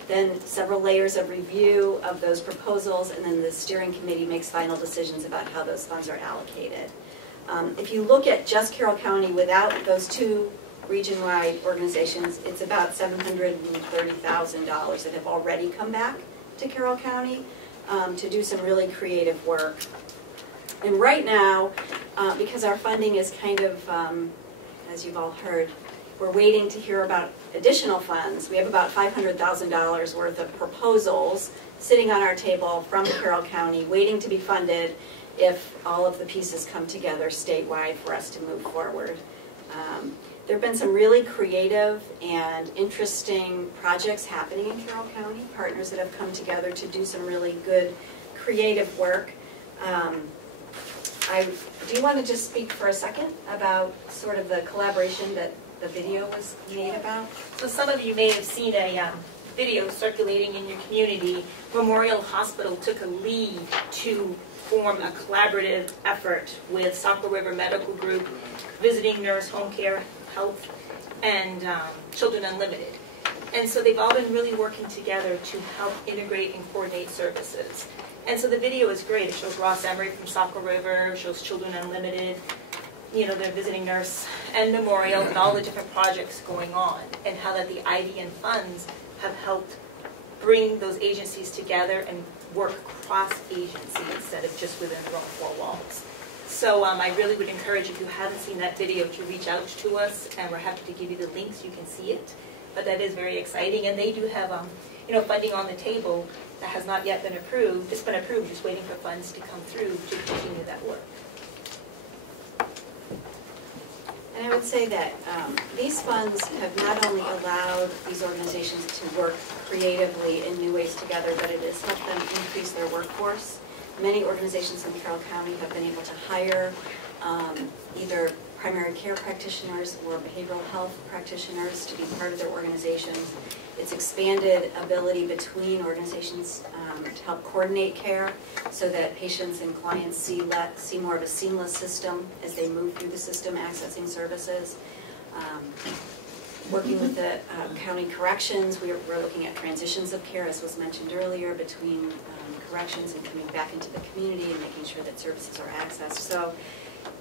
then several layers of review of those proposals, and then the steering committee makes final decisions about how those funds are allocated. If you look at just Carroll County without those 2 region-wide organizations, it's about $730,000 that have already come back to Carroll County to do some really creative work. And right now, because our funding is kind of, as you've all heard, we're waiting to hear about additional funds. We have about $500,000 worth of proposals sitting on our table from Carroll County waiting to be funded if all of the pieces come together statewide for us to move forward. There have been some really creative and interesting projects happening in Carroll County, partners that have come together to do some really good creative work. Do you want to just speak for a second about sort of the collaboration that the video was made about? So some of you may have seen a video circulating in your community. Memorial Hospital took a lead to form a collaborative effort with Saco River Medical Group, Visiting Nurse Home Care Health, and Children Unlimited. And so they've all been really working together to help integrate and coordinate services. And so the video is great. It shows Ross Emery from Saco River, shows Children Unlimited. their visiting nurse and memorial and all the different projects going on, and how that the IDN funds have helped bring those agencies together and work cross-agency instead of just within their own four walls. So I really would encourage, if you haven't seen that video, to reach out to us, and we're happy to give you the links. You can see it. But that is very exciting, and they do have funding on the table that has not yet been approved. It's been approved, just waiting for funds to come through to continue that work. And I would say that these funds have not only allowed these organizations to work creatively in new ways together, but it has helped them increase their workforce. Many organizations in Carroll County have been able to hire either primary care practitioners or behavioral health practitioners to be part of their organizations. It's expanded ability between organizations to help coordinate care so that patients and clients see more of a seamless system as they move through the system, accessing services. Working with the county corrections, we're looking at transitions of care, as was mentioned earlier, between corrections and coming back into the community and making sure that services are accessed. So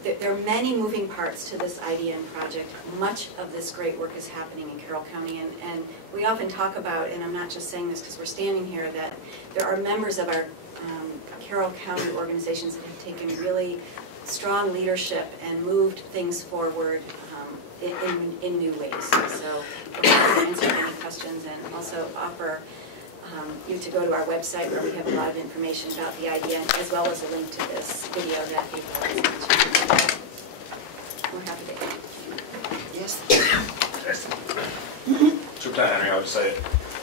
there are many moving parts to this IDN project. Much of this great work is happening in Carroll County, and we often talk about, and I'm not just saying this because we're standing here, that there are members of our Carroll County organizations that have taken really strong leadership and moved things forward in new ways. So we're happy to answer any questions and also offer you to go to our website where we have a lot of information about the IDN, as well as a link to this video that April has mentioned. We're happy to. Yes. Superintendent Henry, I would say,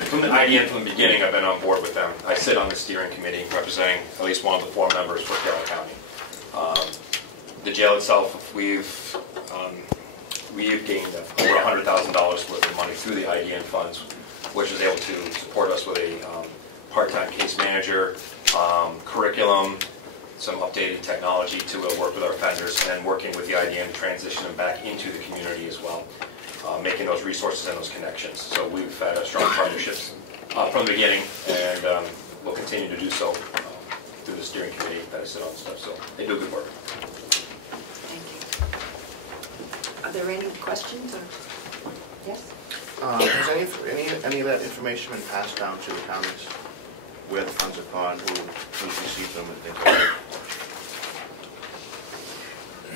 from the IDN from the beginning, I've been on board with them. I sit on the steering committee representing at least one of the 4 members for Carroll County. The jail itself, we've gained over $100,000 worth of money through the IDN funds, which is able to support us with a part-time case manager, curriculum, some updated technology to work with our offenders, and working with the IDN to transition them back into the community as well, making those resources and those connections. So we've had a strong partnerships from the beginning, and we'll continue to do so through the steering committee that I sit on and stuff. So they do good work. Are there any questions? Or? Yes? Has any of that information been passed down to the counties, where the funds have gone, who's received them, and things like that?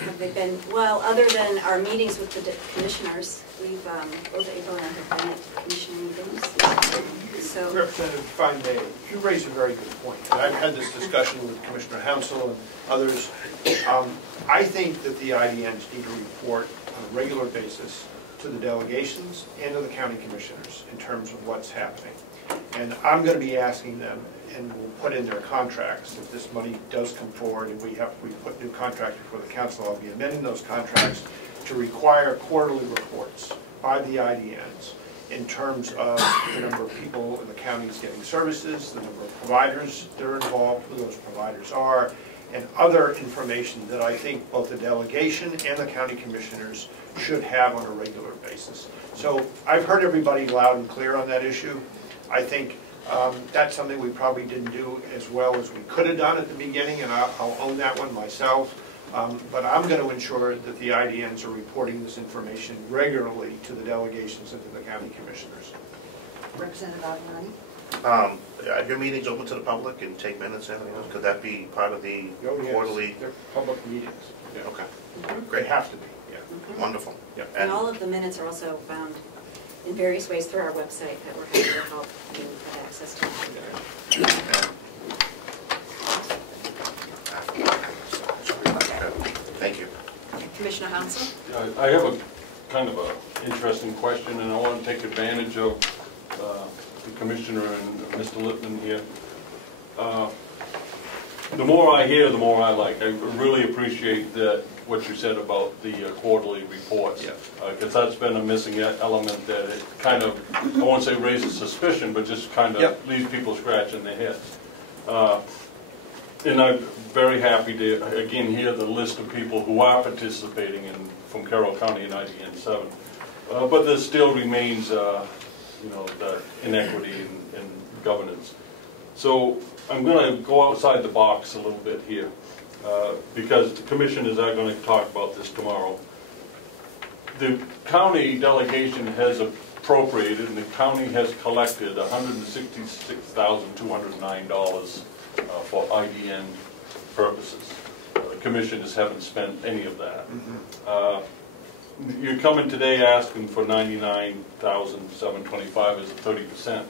Have they been, well, other than our meetings with the commissioners, we've, both April and I have been at commissioner meetings. So, Representative, if I may, you raise a very good point. And I've had this discussion with Commissioner Hounsel and others. I think that the IDNs need to report on a regular basis to the delegations and to the county commissioners in terms of what's happening. And I'm going to be asking them, and we'll put in their contracts, if this money does come forward and we put new contracts before the council, I'll be amending those contracts to require quarterly reports by the IDNs in terms of the number of people in the counties getting services, the number of providers that are involved, who those providers are, and other information that I think both the delegation and the county commissioners should have on a regular basis. So I've heard everybody loud and clear on that issue. I think that's something we probably didn't do as well as we could have done at the beginning, and I'll own that one myself. But I'm going to ensure that the IDNs are reporting this information regularly to the delegations and to the county commissioners. Representative Aguirre? Are your meetings open to the public and take minutes and everything else? Could that be part of the quarterly? They're public meetings. Yeah. Okay. They have to be. Yeah. Wonderful. Yeah. and all of the minutes are also found in various ways through our website that we're happy to help you have access to. Thank you. Commissioner Hounsel? I have a kind of an interesting question, and I want to take advantage of the Commissioner and Mr. Lippman here. The more I hear, the more I like. I really appreciate what you said about the quarterly reports. Because that's been a missing element that it kind of, I won't say raises suspicion, but just kind of leaves people scratching their heads. And I'm very happy to, again, hear the list of people who are participating from Carroll County and IDN 7. But there still remains, the inequity in governance. So I'm going to go outside the box a little bit here. because the commissioners are going to talk about this tomorrow. The county delegation has appropriated, and the county has collected $166,209 for IDN purposes. The commissioners haven't spent any of that. You're coming today asking for $99,725 as a 30%.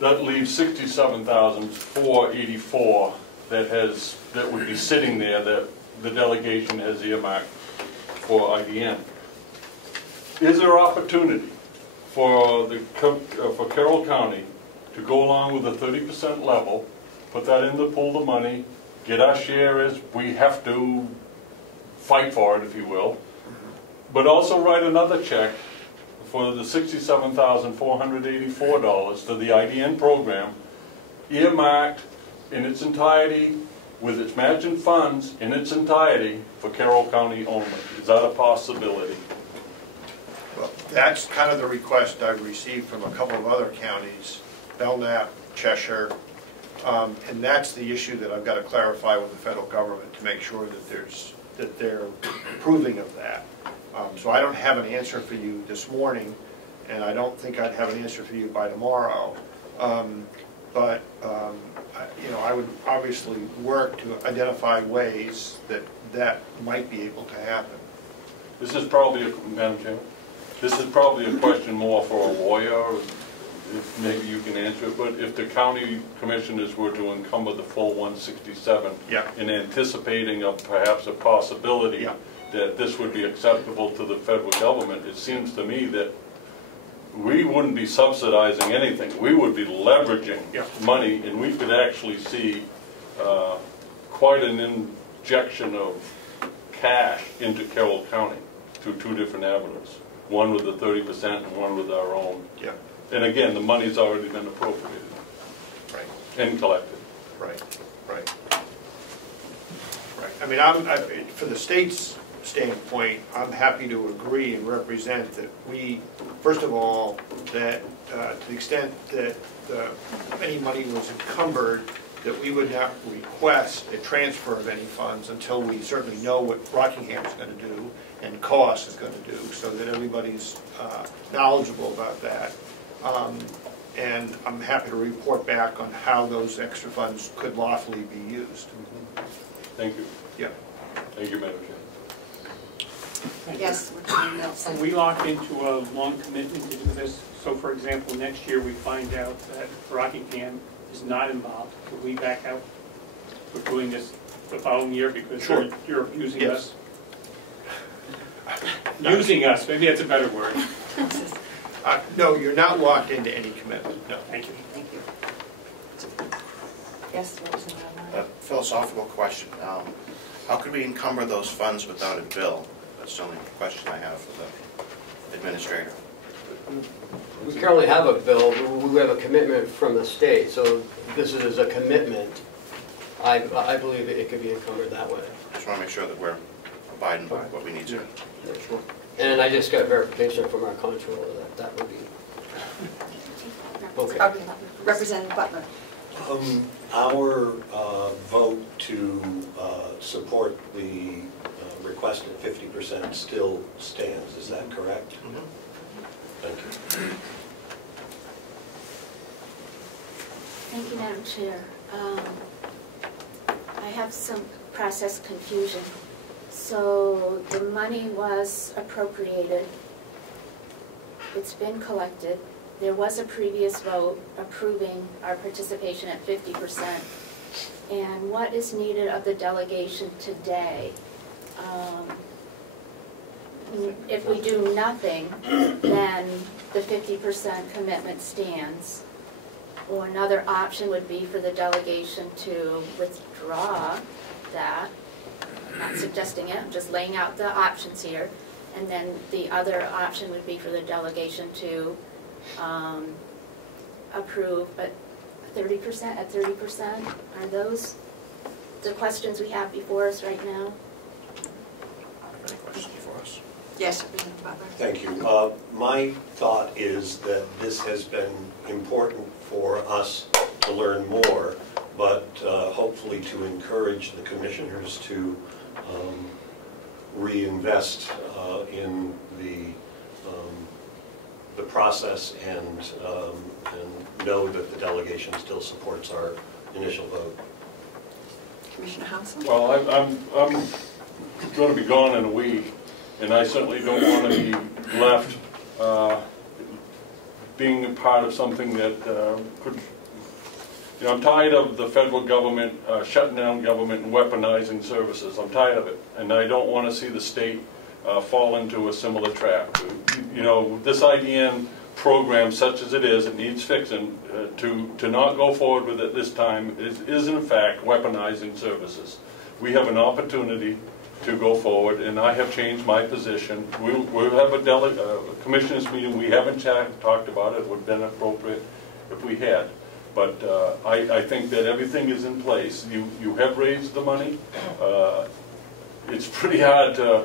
That leaves $67,484 that would be sitting there that the delegation has earmarked for IDN. Is there opportunity for Carroll County to go along with the 30% level, put that in the pool of money, get our share as we have to fight for it, if you will, but also write another check for the $67,484 to the IDN program, earmarked in its entirety, with its matching funds in its entirety for Carroll County only? Is that a possibility? Well, that's kind of the request I've received from a couple of other counties, Belknap, Cheshire, and that's the issue that I've got to clarify with the federal government to make sure that they're approving of that. So I don't have an answer for you this morning, and I don't think I'd have an answer for you by tomorrow. But you know, I would obviously work to identify ways that might be able to happen. This is probably, Madam Chairman, this is probably a question more for a lawyer, if maybe you can answer it, but if the county commissioners were to encumber the full 167 in anticipating of perhaps a possibility that this would be acceptable to the federal government, it seems to me that we wouldn't be subsidizing anything. We would be leveraging money, and we could actually see quite an injection of cash into Carroll County through two different avenues. One with the 30% and one with our own. And again, the money's already been appropriated. And collected. Right. I mean, for the state's standpoint, I'm happy to agree and represent that we, first of all, that to the extent that any money was encumbered, that we would not request a transfer of any funds until we certainly know what Rockingham is going to do and COS is going to do, so that everybody's knowledgeable about that. And I'm happy to report back on how those extra funds could lawfully be used. Thank you. Thank you, Madam Chair. Yes, Are we locked into a long commitment to do this? So for example, next year we find out that Rockingham is not involved. Will we back out? We're doing this the following year because you're abusing us? Using us, maybe that's a better word. No, you're not locked into any commitment. No. Thank you. Thank you. Yes, what was it? A philosophical question. How could we encumber those funds without a bill? That's the only question I have for the administrator. We currently have a bill. We have a commitment from the state, so this is a commitment. I believe it could be encumbered that way. Just want to make sure that we're abiding by what we need to. Sure. And I just got verification from our comptroller that would be okay. Representative Butler. Our vote to support the request at 50% still stands. Is that correct? Thank you. Thank you, Madam Chair. I have some process confusion. So the money was appropriated. It's been collected. There was a previous vote approving our participation at 50%. And what is needed of the delegation today? If we do nothing, then the 50% commitment stands. Or another option would be for the delegation to withdraw that. I'm not suggesting it, I'm just laying out the options here. And then the other option would be for the delegation to approve at 30%, Are those the questions we have before us right now? Any questions for us? Yes, Representative Butler. Thank you. My thought is that this has been important for us to learn more but hopefully to encourage the commissioners to reinvest in the process and know that the delegation still supports our initial vote. Commissioner Hansen? Well, I'm going to be gone in a week, and I certainly don't want to be left being a part of something that could, you know, I'm tired of the federal government shutting down government and weaponizing services. I'm tired of it, and I don't want to see the state fall into a similar trap. You know, this IDN program, such as it is, it needs fixing. To not go forward with it this time is in fact weaponizing services. We have an opportunity to go forward, and I have changed my position. We'll have a commissioners meeting. We haven't talked about it. It would have been appropriate if we had. But I think that everything is in place. You have raised the money. It's pretty hard to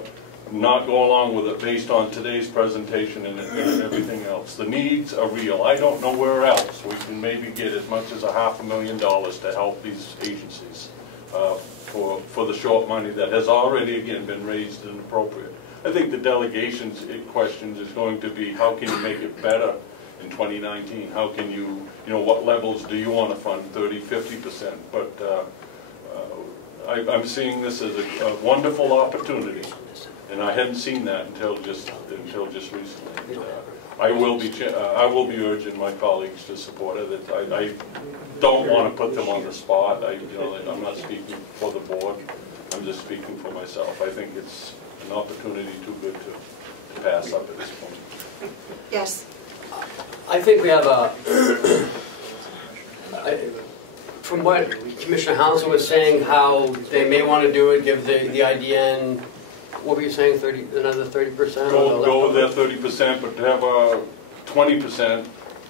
not go along with it based on today's presentation and everything else. The needs are real. I don't know where else we can maybe get as much as $500,000 to help these agencies for the short money that has already, again, been raised and appropriate. I think the delegation's questions is going to be, how can you make it better in 2019? How can you know, what levels do you want to fund, 30, 50%? But I'm seeing this as a wonderful opportunity, and I hadn't seen that until just recently. I will be urging my colleagues to support it. I don't want to put them on the spot. I'm not speaking for the board. I'm just speaking for myself. I think it's an opportunity too good to pass up at this point. Yes. I think we have from what Commissioner Hansen was saying, how they may want to do it, give the IDN, what were you saying, another 30%? Go with that 30%, but to have a 20%,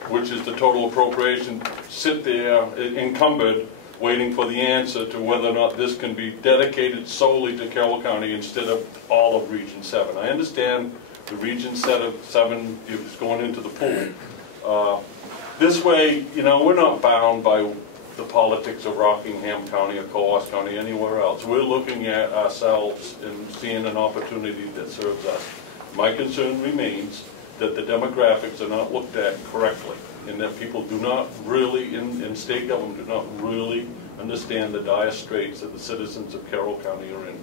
which is the total appropriation, sit there encumbered, waiting for the answer to whether or not this can be dedicated solely to Carroll County instead of all of Region 7. I understand the Region 7 is going into the pool. This way, you know, we're not bound by the politics of Rockingham County or Coos County, anywhere else. We're looking at ourselves and seeing an opportunity that serves us. My concern remains that the demographics are not looked at correctly, and that people do not really, in state government, do not really understand the dire straits that the citizens of Carroll County are in.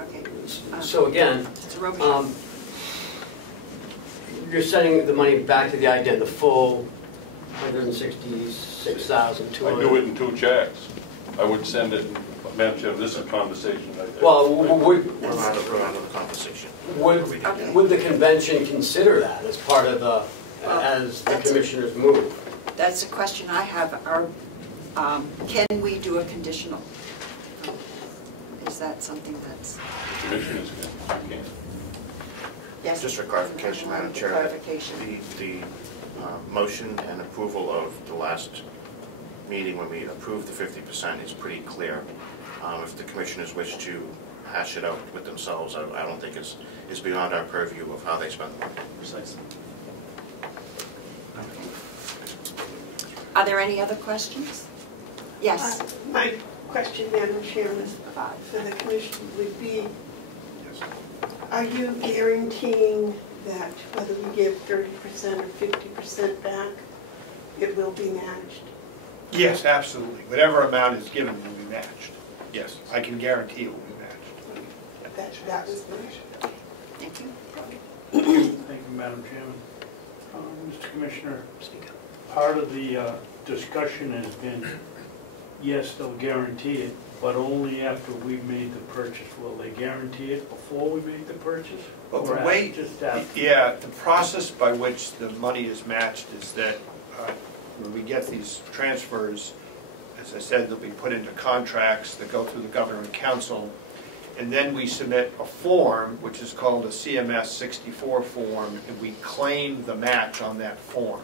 Okay. So again, you're sending the money back to the IDN, the full $166,200. I do it in 2 checks. I would send it, Madam Chair, this is a conversation. Well, we're out of the conversation. Would the convention consider that as part of the, as the commissioners move? That's a question I have. Can we do a conditional? Is that something that's... The commissioners can. Yes. Just for clarification, Madam Chair. Clarification. The motion and approval of the last meeting when we approved the 50% is pretty clear. If the commissioners wish to hash it out with themselves, I don't think it's beyond our purview of how they spend the money. Precisely. Are there any other questions? Yes. My question, Madam Chairman, for the commission would be, are you guaranteeing that whether we give 30% or 50% back, it will be matched? Yes, absolutely. Whatever amount is given will be matched. Yes, I can guarantee it will be matched. That was my... Thank you. Thank you, Madam Chairman. Mr. Commissioner, part of the discussion has been, yes, they'll guarantee it, but only after we've made the purchase. Will they guarantee it before we make the purchase? Well, the way, yeah, the process by which the money is matched is that when we get these transfers, as I said, they'll be put into contracts that go through the Government Council, and then we submit a form, which is called a CMS 64 form, and we claim the match on that form.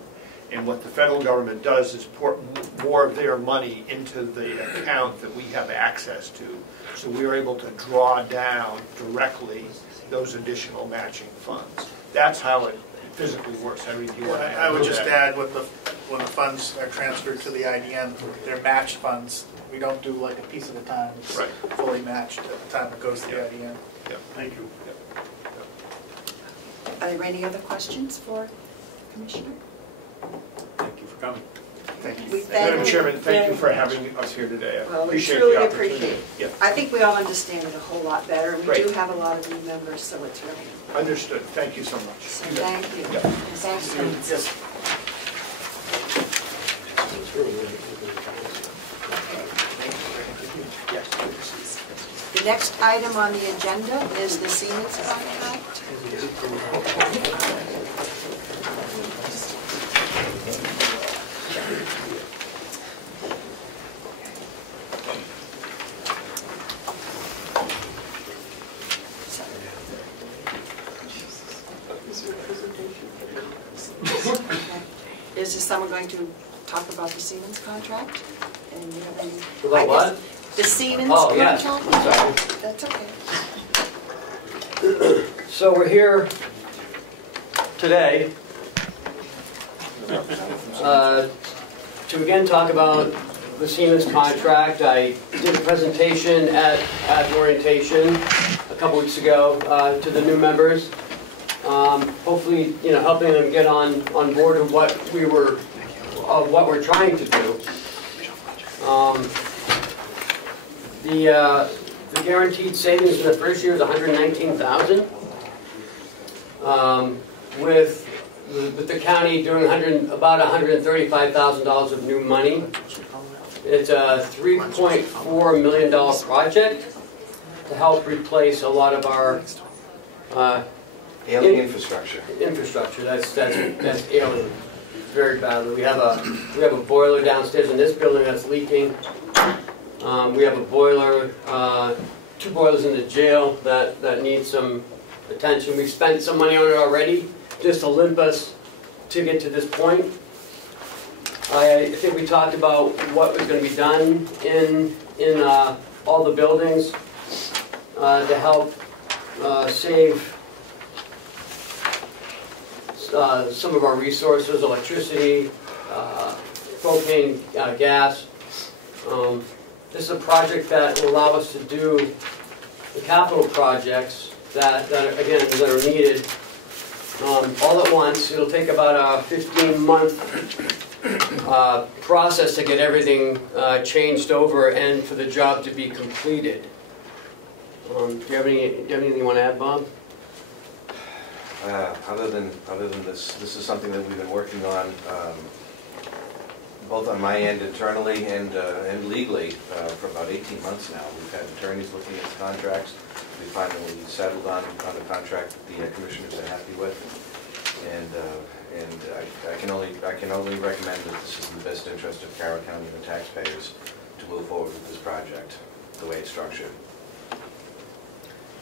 And what the federal government does is put more of their money into the account that we have access to. So we are able to draw down directly those additional matching funds. That's how it physically works. I would just add what the when the funds are transferred to the IDN, they're matched funds. We don't do like a piece at a time. It's Right. fully matched at the time it goes to the IDN. Thank you. Are there any other questions for Commissioner? Thank you for coming. Thank you. We thank Madam you Chairman, thank you for very having us here today. I Well, we appreciate truly the opportunity. appreciate it. Yeah, I think we all understand it a whole lot better. We Great. do have a lot of new members, so it's really, understood. Thank you so much. so thank you. Yeah. Thanks. Yes. The next item on the agenda is the Siemens contract. Is this someone going to talk about the Siemens contract? And you have any? About what? The Siemens Oh, yes. contract? I'm sorry. That's okay. So we're here today to again talk about the Siemens contract. I did a presentation at orientation a couple weeks ago to the new members. Hopefully, helping them get on board with what we're trying to do. The guaranteed savings in the first year is $119,000. With the county doing about $135,000 of new money. It's a $3.4 million project to help replace a lot of our ailing infrastructure. Infrastructure that's ailing very badly. We have a boiler downstairs in this building that's leaking. We have a boiler, 2 boilers in the jail that need some attention. We've spent some money on it already, just to limp us to get to this point. I think we talked about what was going to be done in all the buildings to help save some of our resources, electricity, propane, gas. This is a project that will allow us to do the capital projects that are needed all at once. It'll take about a 15-month process to get everything changed over and for the job to be completed. Do you have anything you want to add, Bob? Other than this is something that we've been working on both on my end internally and legally for about 18 months now. We've had attorneys looking at the contracts. We finally settled on the contract that the commissioners are happy with, and I can only recommend that this is in the best interest of Carroll County and the taxpayers to move forward with this project the way it's structured.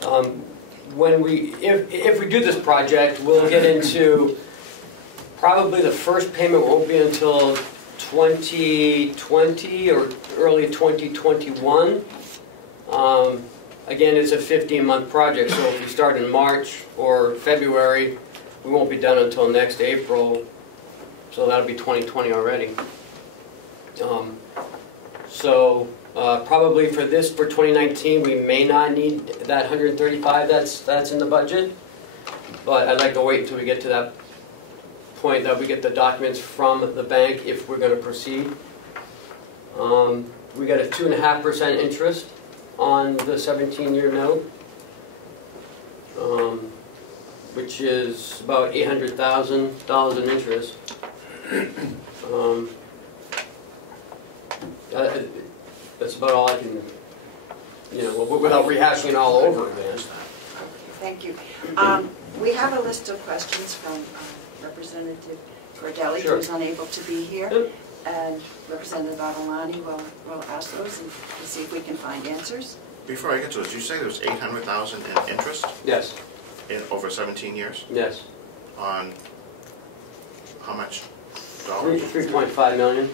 If we do this project, we'll get into probably the first payment won't be until 2020 or early 2021. Again, it's a 15-month project, so if we start in March or February, we won't be done until next April, so that'll be 2020 already. Probably for 2019, we may not need that 135 that's in the budget, but I'd like to wait until we get to that point that we get the documents from the bank if we're going to proceed. We got a 2.5% interest on the 17-year note, which is about $800,000 in interest. That's about all I can, without rehashing it all over again. Thank you. We have a list of questions from Representative Cordelli, Sure. who's unable to be here, Yep. and Representative Adelani will ask those and see if we can find answers. Before I get to this, you say there was $800,000 in interest? Yes. In over 17 years? Yes. On how much dollars? $3.5 million.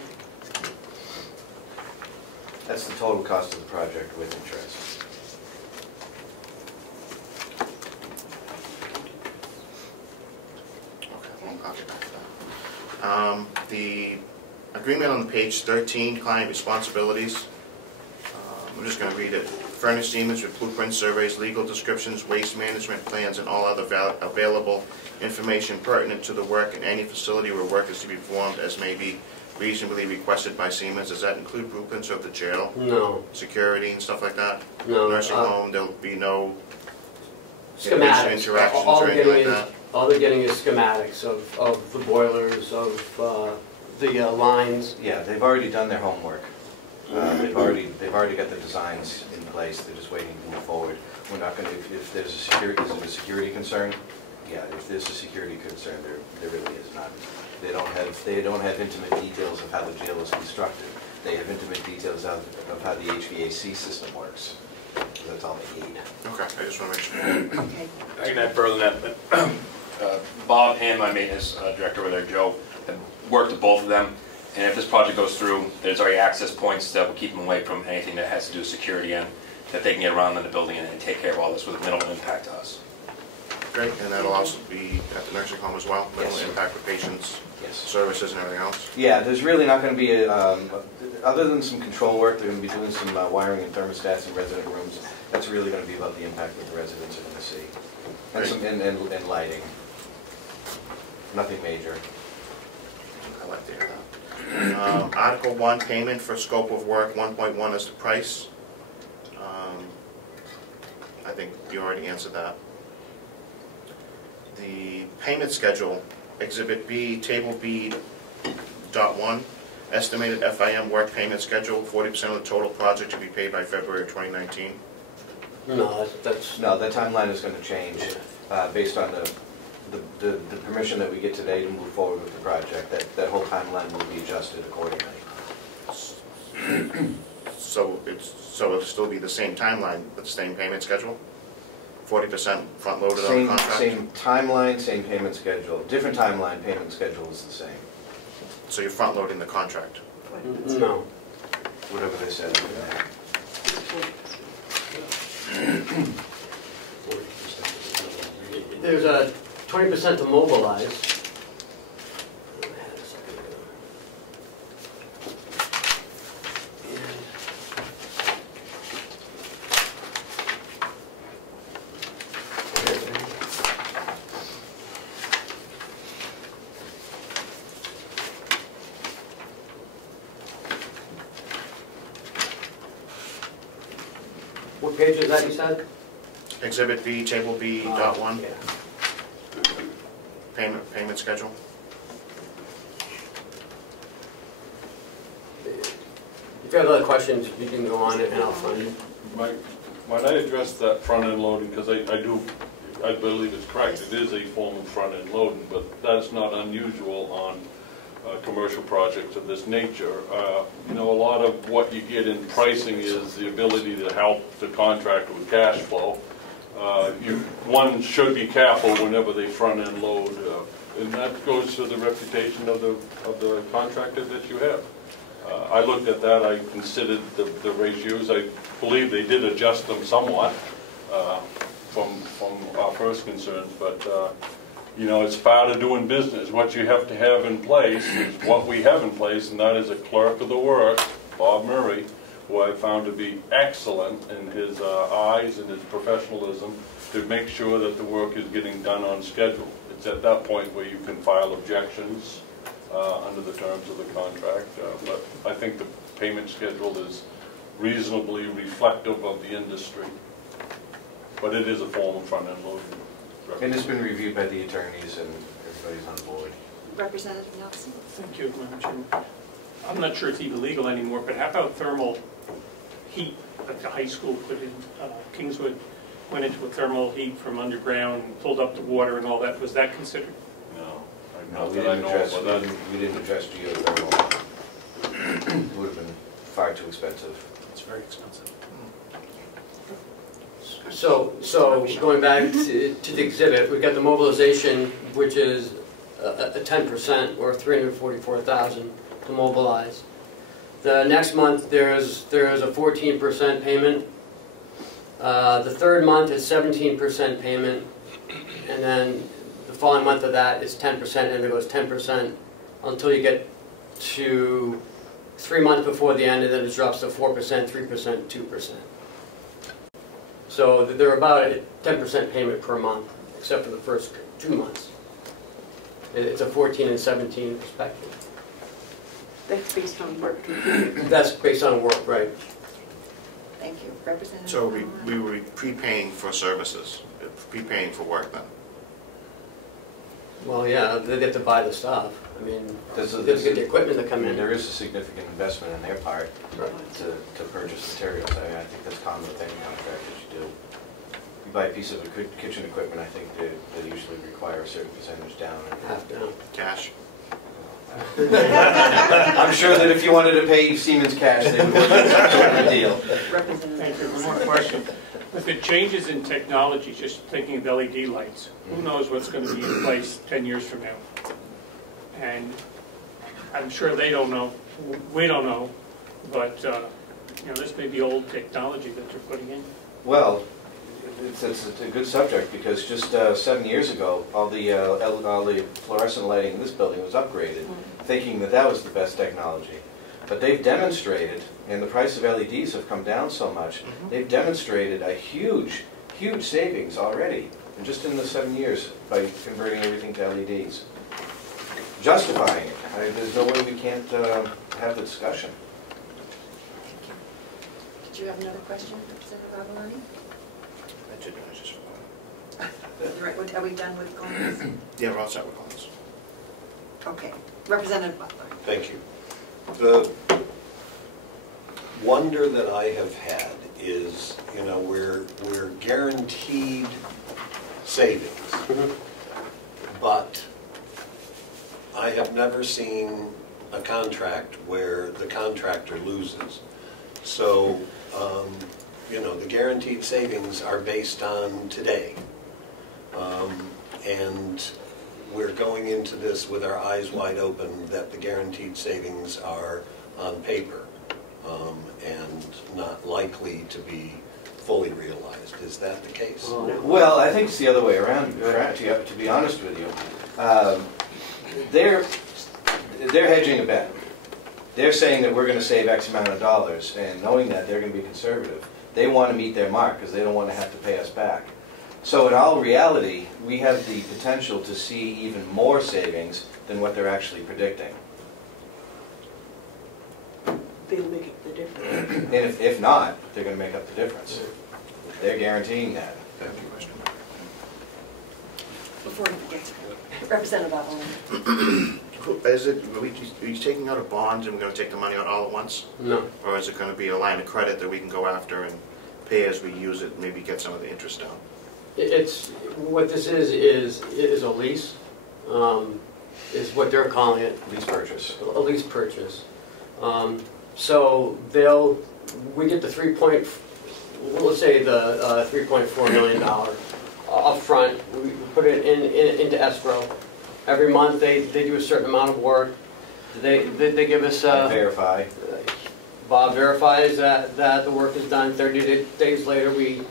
That's the total cost of the project with interest. Okay, I'll get back to that. The agreement on page 13, client responsibilities. I'm just going to read it. Furnish Siemens with blueprints, surveys, legal descriptions, waste management plans, and all other available information pertinent to the work in any facility where work is to be performed as may be reasonably requested by Siemens. Does that include blueprints of the jail? No. Security and stuff like that? No. Nursing home, there'll be no schematics. interactions All or they're anything like getting that? all they're getting is schematics of the boilers, of the lines. Yeah, they've already done their homework. They've already got the designs in place. They're just waiting to move forward. We're not going to. If there's a security, is it a security concern? Yeah, if there's a security concern, there really is not. They don't have intimate details of how the jail is constructed. They have intimate details of how the HVAC system works. That's all they need. Okay, I just want to make sure. Okay. I can add further than that, but Bob and my maintenance director over there, Joe, have worked with both of them. And if this project goes through, there's already access points that will keep them away from anything that has to do with security and that they can get around in the building and take care of all this with minimal impact to us. Great, and that'll also be at the nursing home as well? Minimal Yes. impact for patients, Yes. services, and everything else? Yeah, there's really not going to be, other than some control work, they're going to be doing some wiring and thermostats in resident rooms. That's really going to be about the impact that the residents are going to see. And, some, and lighting. Nothing major. I like to hear that. Article 1, payment for scope of work, 1.1 is the price. I think you already answered that. The payment schedule, Exhibit B, Table B, .1, estimated FIM work payment schedule, 40% of the total project to be paid by February of 2019. No, No, that timeline is going to change based on the permission that we get today to move forward with the project. That whole timeline will be adjusted accordingly. So it'll still be the same timeline, but the same payment schedule? 40% front-loaded on the contract? Same timeline, same payment schedule. Different timeline, payment schedule is the same. So you're front-loading the contract? No. Whatever they said. There's a 20% to mobilize. What page is that you said? Exhibit B, Table B, .1. Yeah. Payment schedule? If you have other questions, you can go on it and I'll find it. Might I address that front-end loading, because I believe it's correct, it is a form of front-end loading, but that's not unusual on commercial projects of this nature. You know, a lot of what you get in pricing is the ability to help the contractor with cash flow. One should be careful whenever they front-end load, and that goes to the reputation of the contractor that you have. I looked at that, I considered the ratios. I believe they did adjust them somewhat from our first concerns, but you know, it's part of doing business. What you have to have in place is what we have in place, and that is a clerk of the work, Bob Murray, who I found to be excellent in his eyes and his professionalism to make sure that the work is getting done on schedule. It's at that point where you can file objections under the terms of the contract, but I think the payment schedule is reasonably reflective of the industry. But it is a form of front-end loading. And it's been reviewed by the attorneys and everybody's on board. Representative Nelson? Thank you, Madam Chairman. I'm not sure it's even legal anymore, but how about thermal heat at the high school put in Kingswood, went into a thermal heat from underground, pulled up the water and all that. Was that considered? No, we didn't address geothermal. It would have been far too expensive. It's very expensive. So going back to the exhibit, we've got the mobilization, which is a 10% or 344,000 to mobilize. The next month there is a 14% payment. The third month is 17% payment, and then the following month of that is 10%, and there goes 10% until you get to 3 months before the end, and then it drops to 4%, 3%, 2%. So they're about a 10% payment per month, except for the first 2 months. It's a 14 and 17 respectively. That's based on work. That's based on work, right? Thank you. Representative. So we were prepaying for services, prepaying for work then? Well, yeah, they have to buy the stuff. I mean, they have to get the equipment to come in. There is a significant investment on their part to purchase materials. I mean, I think that's common with any contract that you do. You buy a piece of kitchen equipment, I think they usually require a certain percentage down. Half down. Cash? I'm sure that if you wanted to pay Siemens cash, they would work out a deal. Thank you. One more question. With the changes in technology, just thinking of LED lights, who knows what's going to be in place 10 years from now? And I'm sure they don't know, we don't know, but this may be old technology that they're putting in. Well, it's a good subject because just 7 years ago, all the fluorescent lighting in this building was upgraded, thinking that that was the best technology. But they've demonstrated, and the price of LEDs have come down so much, they've demonstrated a huge, huge savings already, and just in the 7 years by converting everything to LEDs. Justifying it. There's no way we can't have the discussion. Did you have another question, Representative Avaloni? I just Right, are we done with comments? Yeah, we're all set with comments. Okay. Representative Butler. Thank you. The wonder that I have had is, we're guaranteed savings, but I have never seen a contract where the contractor loses. So, the guaranteed savings are based on today. And we're going into this with our eyes wide open that the guaranteed savings are on paper and not likely to be fully realized. Is that the case? Well, I think it's the other way around, to be honest with you. They're hedging a bet. They're saying that we're going to save X amount of dollars, and knowing that they're going to be conservative, they want to meet their mark because they don't want to have to pay us back. So in all reality, we have the potential to see even more savings than what they're actually predicting. They'll make up the difference. And if not, they're going to make up the difference. They're guaranteeing that. Thank you, question. Before we forget, Representative Avaloni. Are you taking out a bond and we're going to take the money out all at once? No. Or is it going to be a line of credit that we can go after and pay as we use it, and maybe get some of the interest down? It's what this is a lease, is what they're calling it. Lease purchase. A lease purchase. So we get the let's say the $3.4 million up front. We put it into escrow. Every month they do a certain amount of work. They give us verify. Bob verifies that the work is done. 30 days later we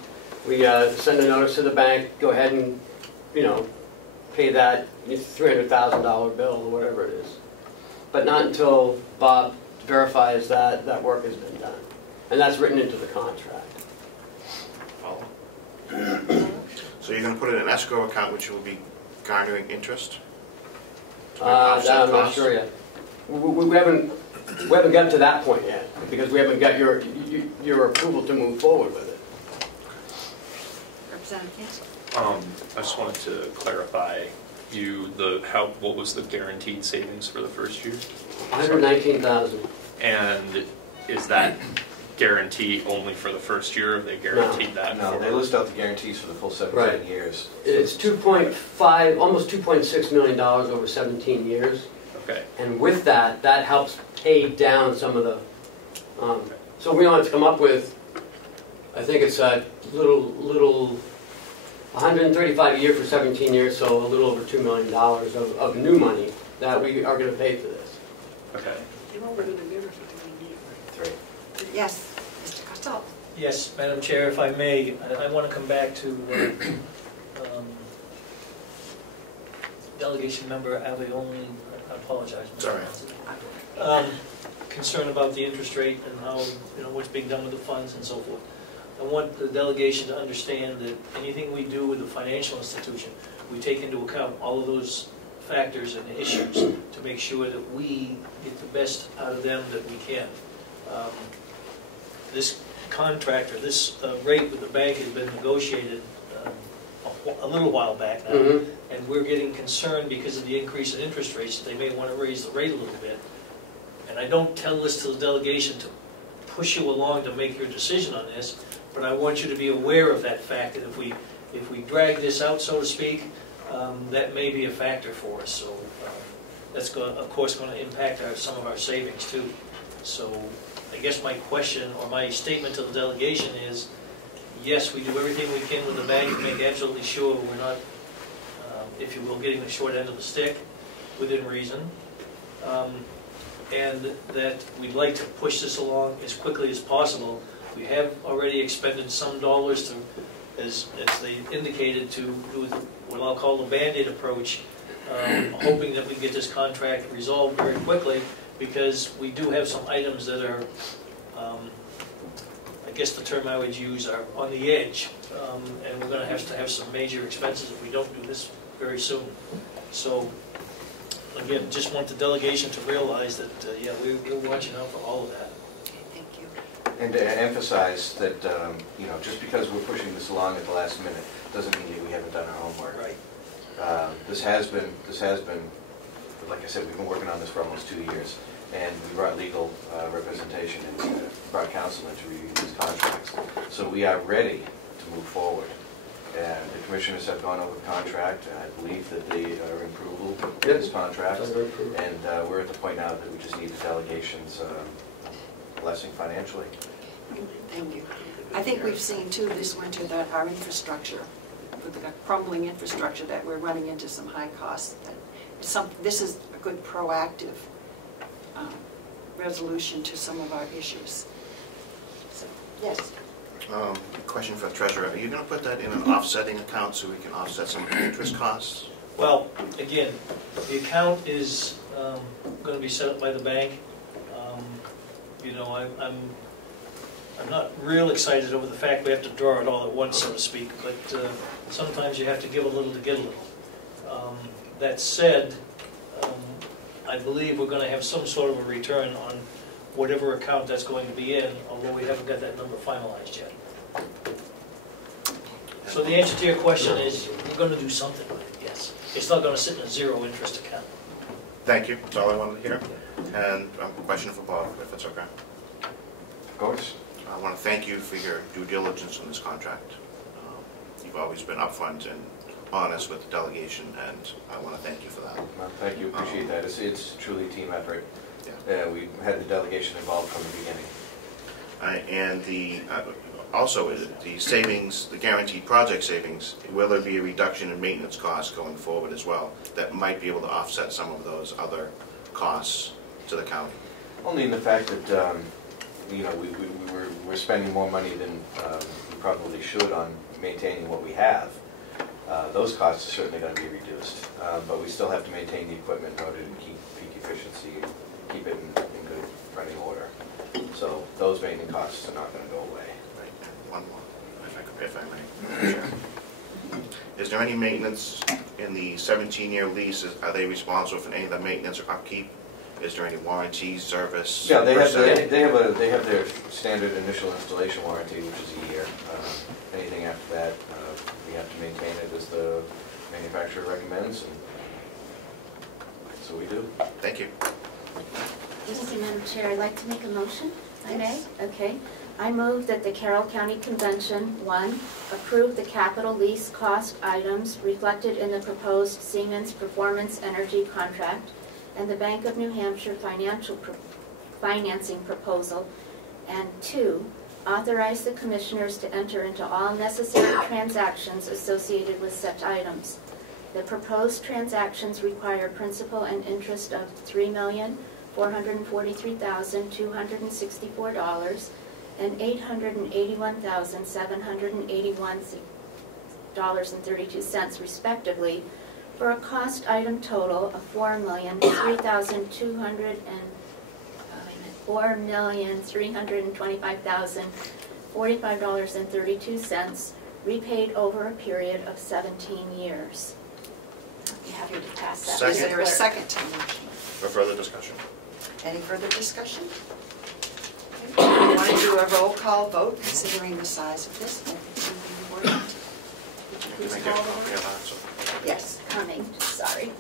send a notice to the bank, go ahead and, pay that $300,000 bill or whatever it is. But not until Bob verifies that that work has been done. And that's written into the contract. Follow. So you're going to put it in an escrow account which will be garnering interest? I'm not sure yet. We haven't gotten to that point yet because we haven't got your approval to move forward with it. Representative I just wanted to clarify what was the guaranteed savings for the first year? $119,000. And is that guarantee only for the first year, or they guaranteed that? No, they list out the guarantees for the full 17 years. It's $2.5, almost $2.6 million over 17 years. Okay. And with that helps pay down some of the. So we want to come up with, I think it's a little 135 a year for 17 years, so a little over $2 million of new money that we are going to pay for this. Okay. Yes, Mr. Costello. Yes, Madam Chair, if I may, I want to come back to Delegation Member Avaloni apologize. It's all right. Concern about the interest rate and how, what's being done with the funds and so forth. I want the delegation to understand that anything we do with the financial institution, we take into account all of those factors and issues to make sure that we get the best out of them that we can. This contract, or this rate with the bank has been negotiated a little while back now, and we're getting concerned because of the increase in interest rates that they may want to raise the rate a little bit. And I don't tell this to the delegation to push you along to make your decision on this, but I want you to be aware of that fact that if we drag this out, so to speak, that may be a factor for us. So that's of course going to impact some of our savings too. So I guess my question or my statement to the delegation is, yes, we do everything we can with the bank to make absolutely sure we're not, if you will, getting the short end of the stick within reason. And that we'd like to push this along as quickly as possible. We have already expended some dollars to, as they indicated, to do what I'll call the Band-Aid approach, hoping that we get this contract resolved very quickly, because we do have some items that are, I guess the term I would use, are on the edge, and we're going to have some major expenses if we don't do this very soon. So, again, just want the delegation to realize that, yeah, we're watching out for all of that. Thank you. And to emphasize that, just because we're pushing this along at the last minute doesn't mean that we haven't done our homework. Right. This has been, like I said, we've been working on this for almost 2 years, and we brought legal representation and brought counsel in to review these contracts. So we are ready to move forward. And the commissioners have gone over the contract, and I believe that they are in approval of this contract. And we're at the point now that we just need the delegation's blessing financially. Thank you. I think we've seen too this winter that our infrastructure, with the crumbling infrastructure, that we're running into some high costs. This is a good proactive resolution to some of our issues. So, yes. Question for the treasurer. Are you going to put that in an offsetting account so we can offset some of the interest costs? Well, again, the account is going to be set up by the bank. I'm not real excited over the fact we have to draw it all at once, so to speak, but sometimes you have to give a little to get a little. That said, I believe we're going to have some sort of a return on whatever account that's going to be in, although we haven't got that number finalized yet. So the answer to your question is, we're going to do something with it, yes. It's not going to sit in a zero interest account. Thank you. That's all I wanted to hear. And a question for Bob, if it's okay. Of course. I want to thank you for your due diligence on this contract. You've always been upfront and honest with the delegation, and I want to thank you for that. Well, thank you. Appreciate that. It's truly a team effort. Yeah. We had the delegation involved from the beginning. And also the savings, the guaranteed project savings, will there be a reduction in maintenance costs going forward as well that might be able to offset some of those other costs to the county? Only in the fact that we're spending more money than we probably should on maintaining what we have. Those costs are certainly going to be reduced, but we still have to maintain the equipment in order to keep peak efficiency and keep it in good running order. So those maintenance costs are not going to go away. Right. One more, if I may. Sure. Is there any maintenance in the 17-year lease? Are they responsible for any of the maintenance or upkeep? Is there any warranty, service? Yeah, they have their standard initial installation warranty, which is a year. Anything after that, we have to maintain it as the manufacturer recommends, and so we do. Thank you. Thank you, Madam Chair. I'd like to make a motion, if I may. Okay. I move that the Carroll County Convention, 1, approve the capital lease cost items reflected in the proposed Siemens Performance Energy Contract and the Bank of New Hampshire financing proposal, and 2, authorize the commissioners to enter into all necessary transactions associated with such items. The proposed transactions require principal and interest of $3,443,264 and $881,781.32 respectively for a cost item total of $4,325,045.32, repaid over a period of 17 years. I'd be happy to pass that. Second. Is there a second to the motion? For further discussion? Any further discussion? Okay. We want to do a roll call vote considering the size of this. Would you please call the roll? Yes. Coming, sorry.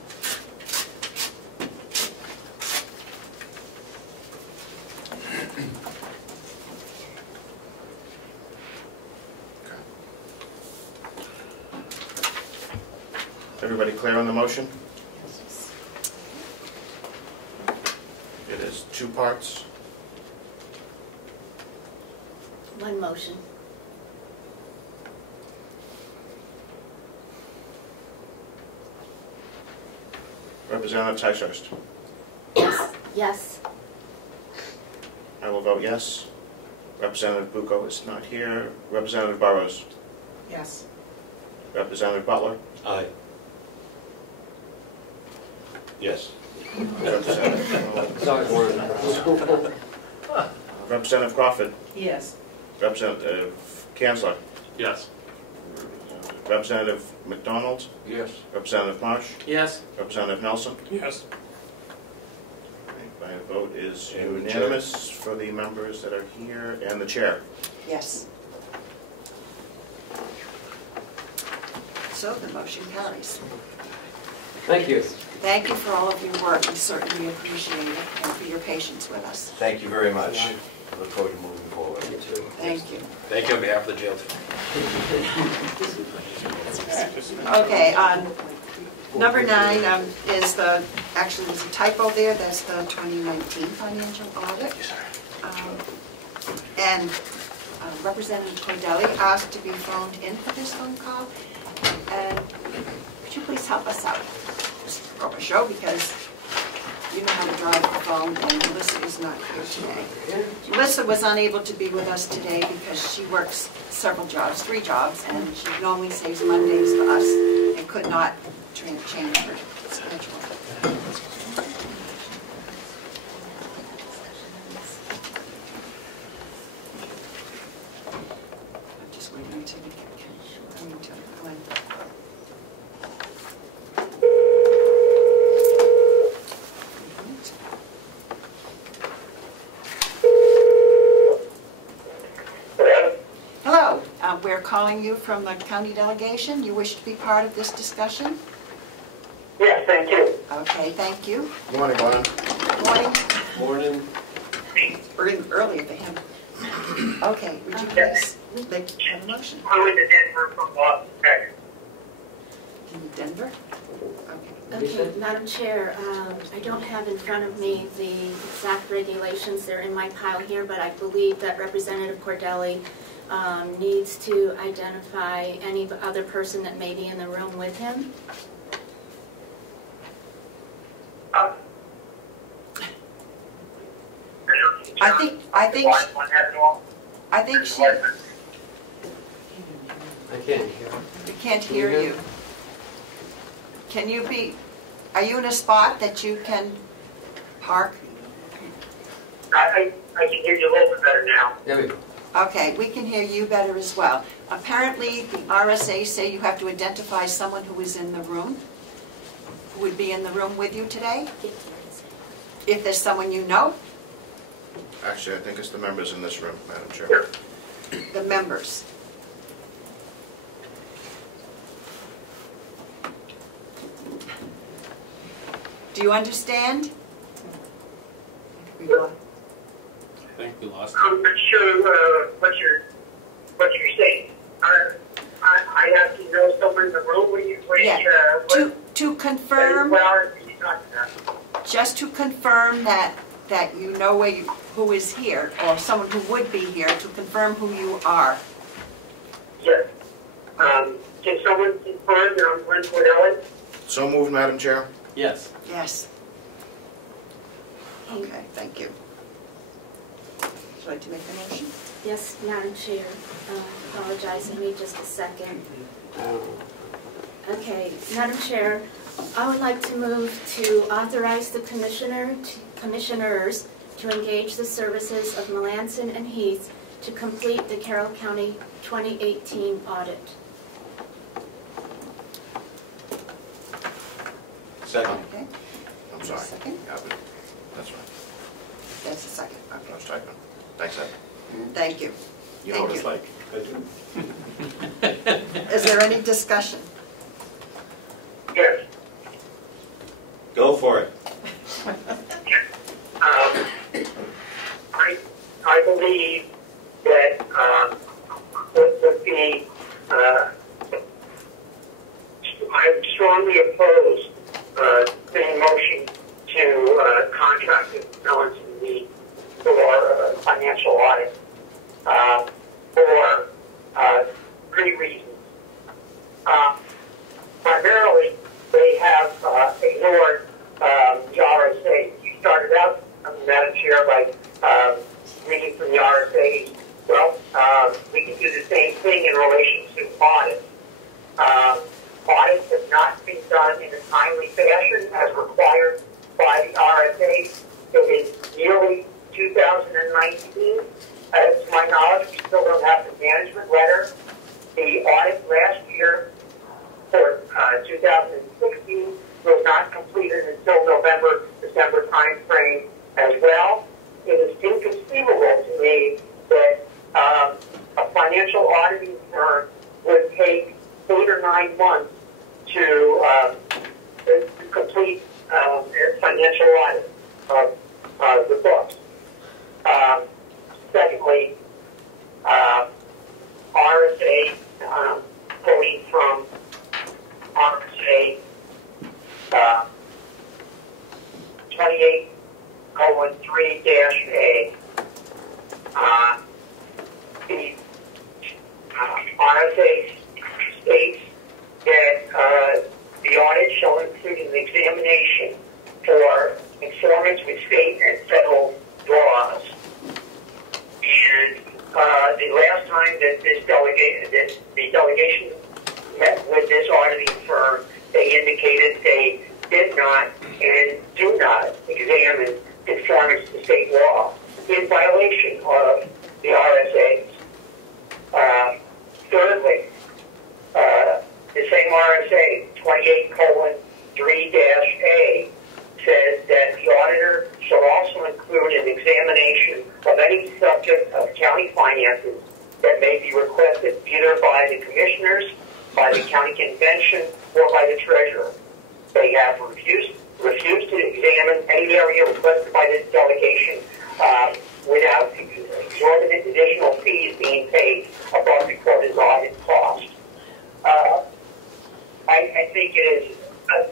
Everybody clear on the motion? It is two parts. One motion. Representative Ticehurst. Yes. Yes. I will vote yes. Representative Bucco is not here. Representative Burrows. Yes. Representative Butler. Aye. Yes. Sorry, Warren. Representative Crawford. Yes. Representative Kanzler. Yes. Representative MacDonald. Yes. Representative Marsh. Yes. Representative Nelson. Yes. My vote is And the unanimous for the members that are here and the chair. Yes. So the motion carries. Thank you. Thank you for all of your work. We certainly appreciate it, and for your patience with us. Thank you very much. I look forward to moving forward. Thank you. Thank you on behalf of the jail team. Okay, number 9 is actually there's a typo there, that's the 2019 financial audit. And Representative Cordelli asked to be phoned in for this phone call. And could you please help us out? Just for a show, because you know how to drive the phone, and Melissa is not here today. Melissa was unable to be with us today because she works several jobs, 3 jobs, and she normally saves Mondays for us and could not change her schedule. I'm just waiting until we get coming to Glenn. Hello, we're calling you from the county delegation. You wish to be part of this discussion? Yes, thank you. Okay, thank you. Good morning, Glenn. Good morning. Morning. Earlier for him. Okay, would you please make a motion? I'm in Denver from Boston, Texas. In Denver? Okay, Madam Chair, I don't have in front of me the exact regulations. They're in my pile here, but I believe that Representative Cordelli needs to identify any other person that may be in the room with him. I think she. I can't hear. We can't hear you. Can you be? Are you in a spot that you can park? I can hear you a little bit better now. There we go. Okay, we can hear you better as well. Apparently, the RSA say you have to identify someone who is in the room, who would be in the room with you today. If there's someone you know. Actually, I think it's the members in this room, Madam Chair. The members. Do you understand? I think we lost I'm not sure what you're saying. I have to know someone in the room when you to confirm. Just to confirm that you know who is here, or someone who would be here, to confirm who you are. Yes. Can someone confirm that I'm Glenn Cordelli? So moved, Madam Chair. Yes. Yes. Okay, thank you. Would you like to make the motion? Yes, Madam Chair. Apologize, give me just a second. Okay, Madam Chair, I would like to move to authorize the commissioners to engage the services of Melanson and Heath to complete the Carroll County 2018 audit. Second. Okay. I'm sorry. Second? Yeah, but that's right. That's a second, I okay. was typing. Thanks, Ed. Thank you. You know what it's Thank like. Is there any discussion? Yes. Go for it. I believe that would be, I'm strongly opposed to the motion to contract with Mellons and Mead for financial audit for 3 reasons. Primarily, they have ignored the RSA. You started out, Madam Chair, by reading from the RSA. Well, we can do the same thing in relation to audits. Audits have not been done in a timely fashion as required by the RSA. It is nearly 2019. To my knowledge, we still don't have the management letter. The audit last year for 2016 was not completed until November, December time frame as well. It is inconceivable to me that a financial auditing firm would take 8 or 9 months to complete a financial audit of the books. Secondly, RSA, quoting from RSA 28:3-A, the RSA states that the audit shall include an examination for conformance with state and federal laws. And the last time that the delegation met with this auditing firm, they indicated they did not and do not examine conformance to state law in violation of the RSA. Thirdly, the same RSA 28:3-A says that the auditor shall also include an examination of any subject of county finances that may be requested either by the commissioners, by the county convention, or by the treasurer. They have refused to examine any area requested by this delegation without exorbitant additional fees being paid above the quoted audit cost. I think it is a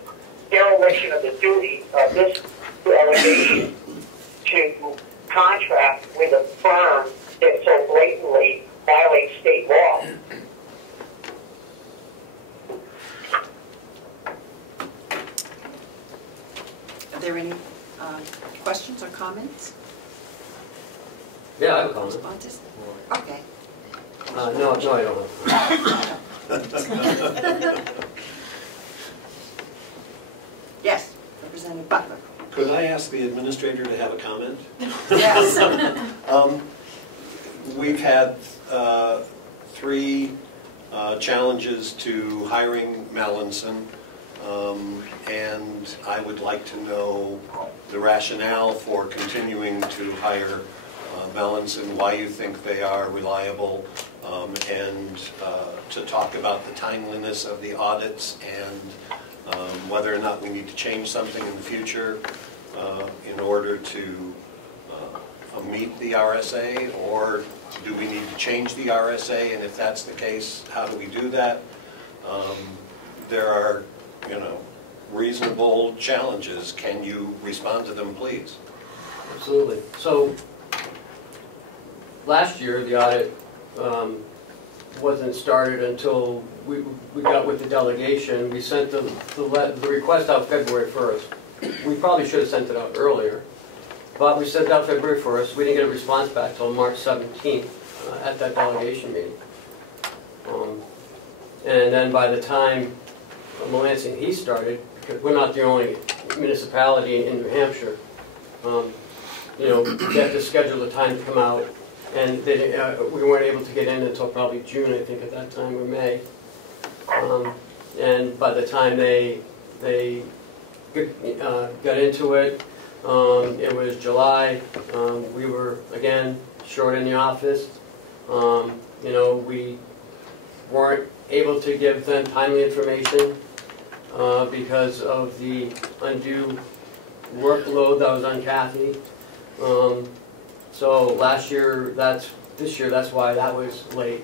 dereliction of the duty of this delegation to contract with a firm that so blatantly violates state law. Are there any questions or comments? Yeah, I have a comment. Responses? Okay. No, I don't. Yes, Representative Butler. Could I ask the administrator to have a comment? Yes. We've had 3 challenges to hiring Melanson, and I would like to know the rationale for continuing to hire Melanson, why you think they are reliable, and to talk about the timeliness of the audits and whether or not we need to change something in the future in order to meet the RSA, or do we need to change the RSA, and if that's the case, how do we do that? There are, reasonable challenges. Can you respond to them, please? Absolutely. So, last year, the audit wasn't started until we got with the delegation. We sent the request out February 1st. We probably should have sent it out earlier, but we sent it out February 1st. We didn't get a response back until March 17th at that delegation meeting. And then by the time Melanson Heath started, because we're not the only municipality in New Hampshire. You know, they have to schedule the time to come out, and they, we weren't able to get in until probably June, I think, at that time, or May. And by the time they got into it, it was July. We were, again, short in the office. You know, we weren't able to give them timely information because of the undue workload that was on Kathy. So last year, this year, that's why that was late.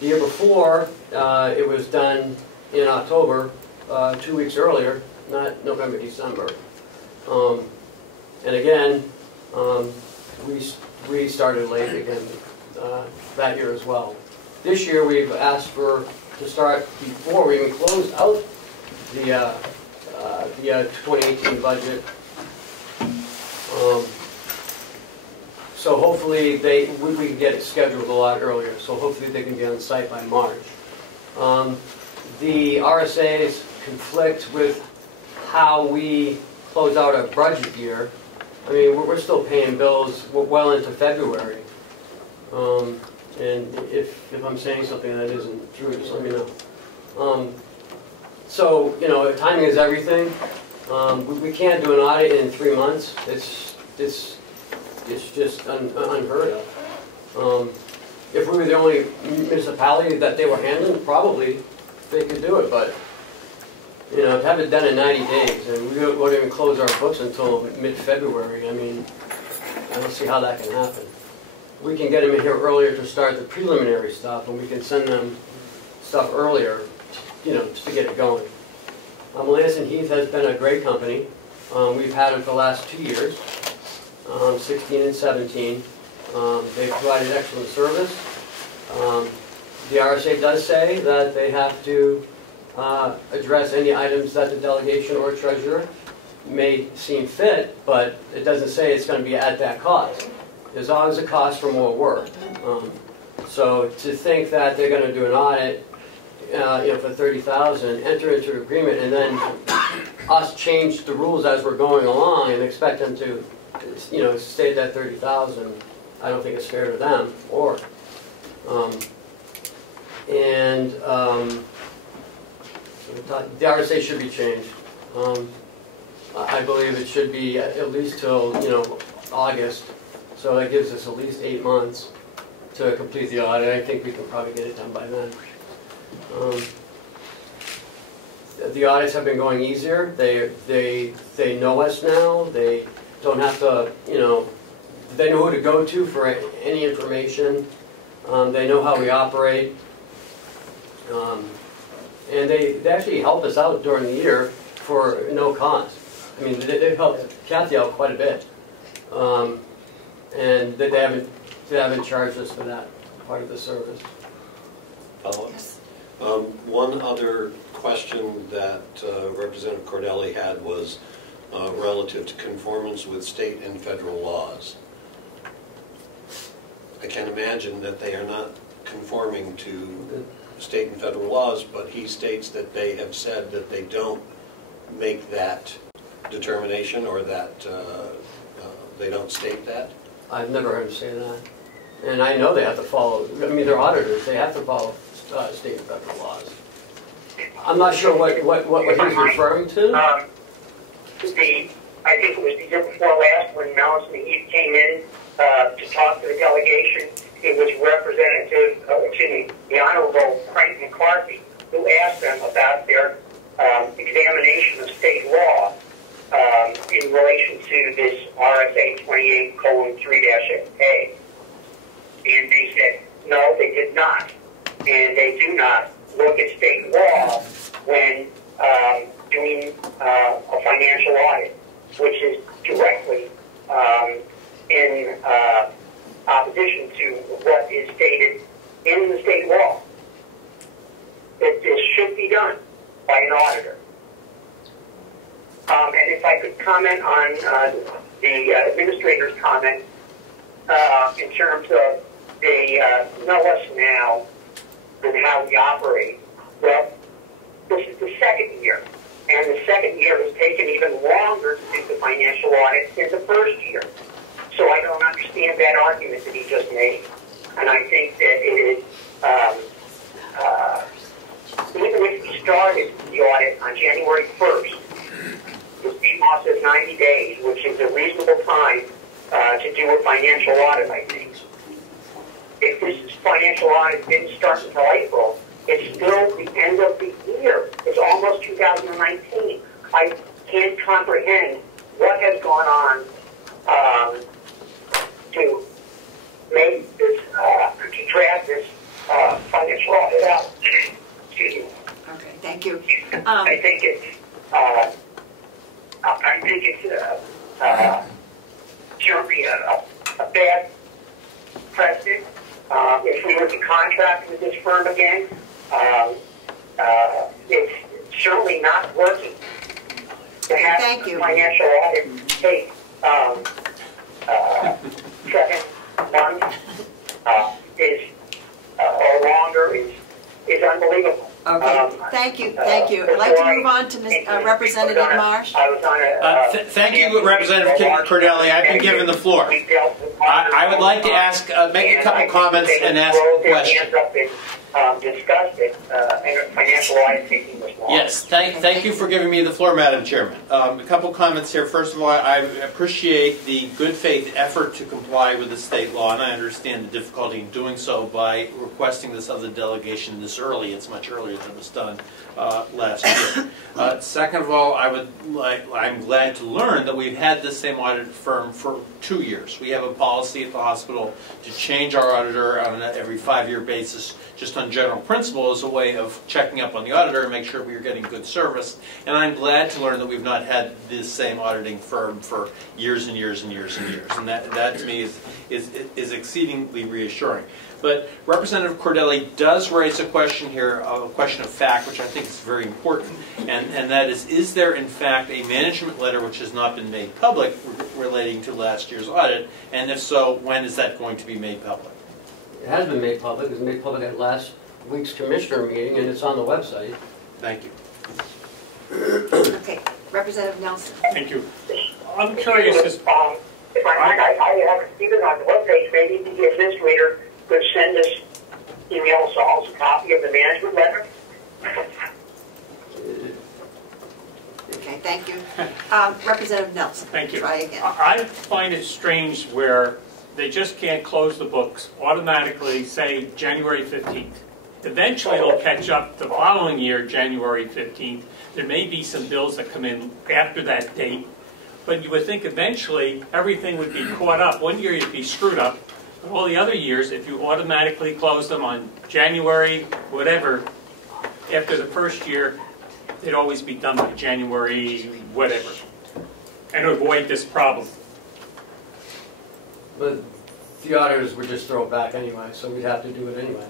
The year before, it was done in October, 2 weeks earlier, not November, December. And again, we started late again that year as well. This year, we've asked to start before we even close out the 2018 budget. So hopefully we can get it scheduled a lot earlier. So hopefully they can be on site by March. The RSAs conflict with how we close out our budget year. I mean, we're still paying bills well into February. And if I'm saying something that isn't true, just let me know. So, you know, timing is everything. We can't do an audit in 3 months. It's just unheard of. If we were the only municipality that they were handling, probably they could do it. But, you know, to have it done in 90 days, and we won't even close our books until mid-February, I mean, I don't see how that can happen. We can get them in here earlier to start the preliminary stuff, and we can send them stuff earlier, you know, just to get it going. Lansing Heath has been a great company. We've had them for the last 2 years, 16 and 17. They've provided excellent service. The RSA does say that they have to address any items that the delegation or treasurer may seem fit, but it doesn't say it's going to be at that cost. There's always a cost for more work. So to think that they're going to do an audit, you know, for $30,000, enter into an agreement, and then us change the rules as we're going along and expect them to, you know, stay at that $30,000, I don't think it's fair to them. Or, the RSA should be changed. I believe it should be at least till, you know, August. So that gives us at least 8 months to complete the audit. I think we can probably get it done by then. The audits have been going easier. They know us now. They don't have to, you know, they know who to go to for any information. They know how we operate. And they actually help us out during the year for no cost. I mean, they've helped Kathy out quite a bit. And they haven't charged us for that part of the service. Yes. One other question that Representative Cordelli had was relative to conformance with state and federal laws. I can imagine that they are not conforming to state and federal laws, but he states that they have said that they don't make that determination, or that they don't state that. I've never heard him say that. And I know they have to follow, I mean, they're auditors, they have to follow state and federal laws. I'm not sure what he's referring to. I think it was the year before last when Lansing Heath came in to talk to the delegation. It was the Honorable Frank McCarthy, who asked them about their examination of state law in relation to this RSA 28:3-A. And they said, no, they did not. And they do not look at state law when doing a financial audit, which is directly in opposition to what is stated in the state law. That this should be done by an auditor. And if I could comment on the administrator's comment in terms of they know us now and how we operate. Well, this is the second year and the second year has taken even longer to do the financial audit than the first year. So I don't understand that argument that he just made. And I think that it is, even if we started the audit on January 1st, the CMOS is 90 days, which is a reasonable time to do a financial audit, I think. If this financial audit didn't start until April, it's still the end of the year. It's almost 2019. I can't comprehend what has gone on to make this, to draft this financial audit out. Excuse me. Okay, thank you. I think it's certainly a bad precedent. If we were to contract with this firm again, it's certainly not working. To have a financial audit take 7 months or longer is unbelievable. Okay, thank you. I'd like to move on to Representative Marsh. Thank you, Representative Cordelli. I've been given the floor. I would like to ask, make a couple comments and ask a question. Discussed it, and financial audit taking this long. Yes, thank you for giving me the floor, Madam Chairman. A couple comments here. First of all, I appreciate the good faith effort to comply with the state law, and I understand the difficulty in doing so by requesting this other delegation this early. It's much earlier than it was done last year. Second of all, I'm glad to learn that we've had this same audit firm for 2 years. We have a policy at the hospital to change our auditor on an every 5-year basis, just on general principle, as a way of checking up on the auditor and make sure we are getting good service. And I'm glad to learn that we've not had this same auditing firm for years and years and years and years. And that to me is exceedingly reassuring. But Representative Cordelli does raise a question here, a question of fact, which I think is very important. And that is there in fact a management letter which has not been made public relating to last year's audit? And if so, when is that going to be made public? It has been made public. It was made public at last week's commissioner meeting, and it's on the website. Thank you. Okay, Representative Nelson. Thank you. I'm curious. If I might, I haven't seen it on the webpage. Maybe the administrator could send us email us a copy of the management letter. Okay, thank you. Representative Nelson. Thank you. Try again. I find it strange where they just can't close the books automatically, say January 15th. Eventually it'll catch up the following year, January 15th. There may be some bills that come in after that date, but you would think eventually everything would be caught up. One year you'd be screwed up, but all the other years, if you automatically close them on January, whatever, after the first year, they'd always be done by January, whatever, and avoid this problem. But the auditors would just throw it back anyway, so we'd have to do it anyway.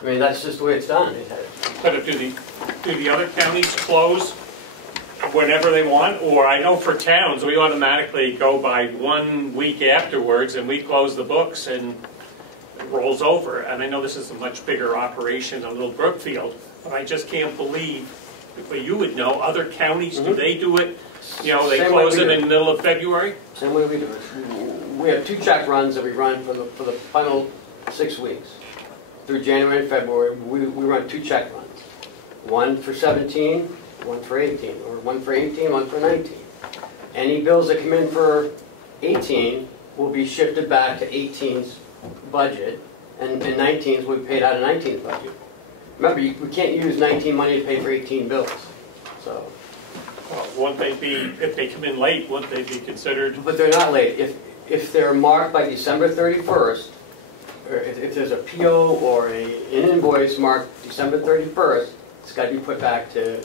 I mean, that's just the way it's done. But do the other counties close whenever they want? Or I know for towns, we automatically go by 1 week afterwards and we close the books and it rolls over. And I know this is a much bigger operation than Little Brookfield, but I just can't believe, but you would know, other counties, do they do it? You know, they close them in the middle of February? Same way we do it. We have 2 check runs that we run for the final 6 weeks. Through January and February, we run 2 check runs. One for 17, one for 18, or one for 18, one for 19. Any bills that come in for 18 will be shifted back to 18's budget, and 19's will be paid out of 19's budget. Remember, we can't use 19 money to pay for 18 bills. So. Won't they be, if they come in late, won't they be considered? But they're not late. If they're marked by December 31st, or if there's a PO or an invoice marked December 31st, it's got to be put back to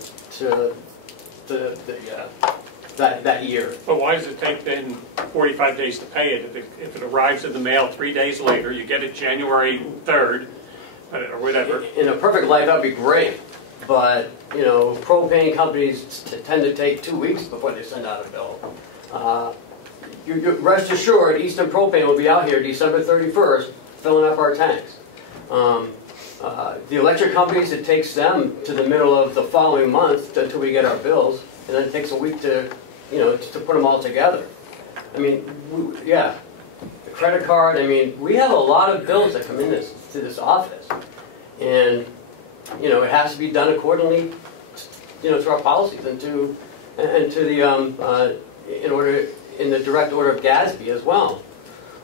that year. But why does it take then 45 days to pay it? If it arrives in the mail 3 days later, you get it January 3rd, or whatever. In a perfect life, that'd be great. But, you know, propane companies tend to take 2 weeks before they send out a bill. You rest assured, Eastern Propane will be out here December 31st filling up our tanks. The electric companies, it takes them to the middle of the following month until we get our bills, and then it takes a week to, to put them all together. I mean, yeah, the credit card. I mean, we have a lot of bills that come in to this office, and it has to be done accordingly, to our policies and to the in the direct order of GASB as well.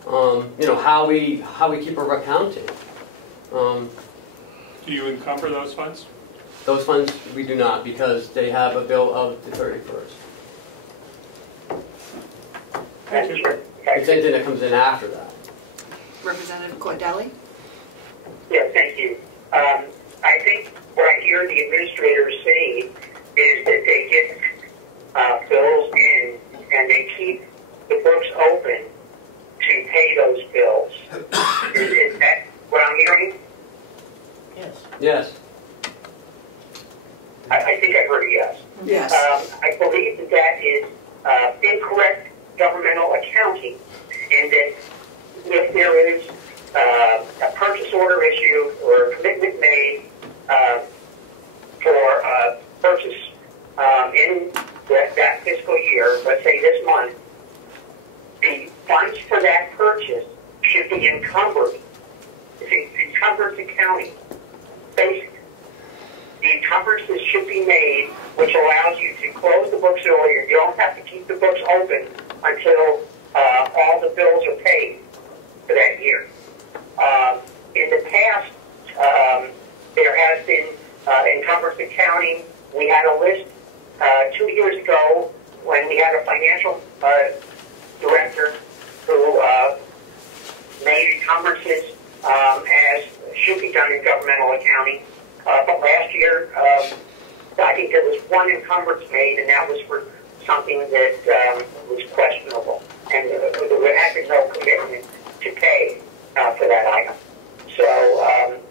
How we keep our accounting. Do you encumber those funds? Those funds we do not, because they have a bill of the 31st. Thank you. It's anything that comes in after that. Representative Cordelli? Yeah, thank you. I think what I hear the administrators saying is that they get bills in and they keep the books open to pay those bills. Is that what I'm hearing? Yes. Yes. I think I heard a yes. Yes. I believe that is incorrect governmental accounting, and that if there is a purchase order issue or a commitment made for a purchase in that fiscal year, let's say this month, the funds for that purchase should be encumbered. It's encumbrance accounting. Basically, the encumbrances should be made, which allows you to close the books earlier. You don't have to keep the books open until all the bills are paid for that year. In the past, there has been encumbrance accounting. We had a list 2 years ago when we had a financial director who made encumbrances as should be done in governmental accounting. But last year, I think there was one encumbrance made, and that was for something that was questionable, and there had been no commitment to pay for that item. So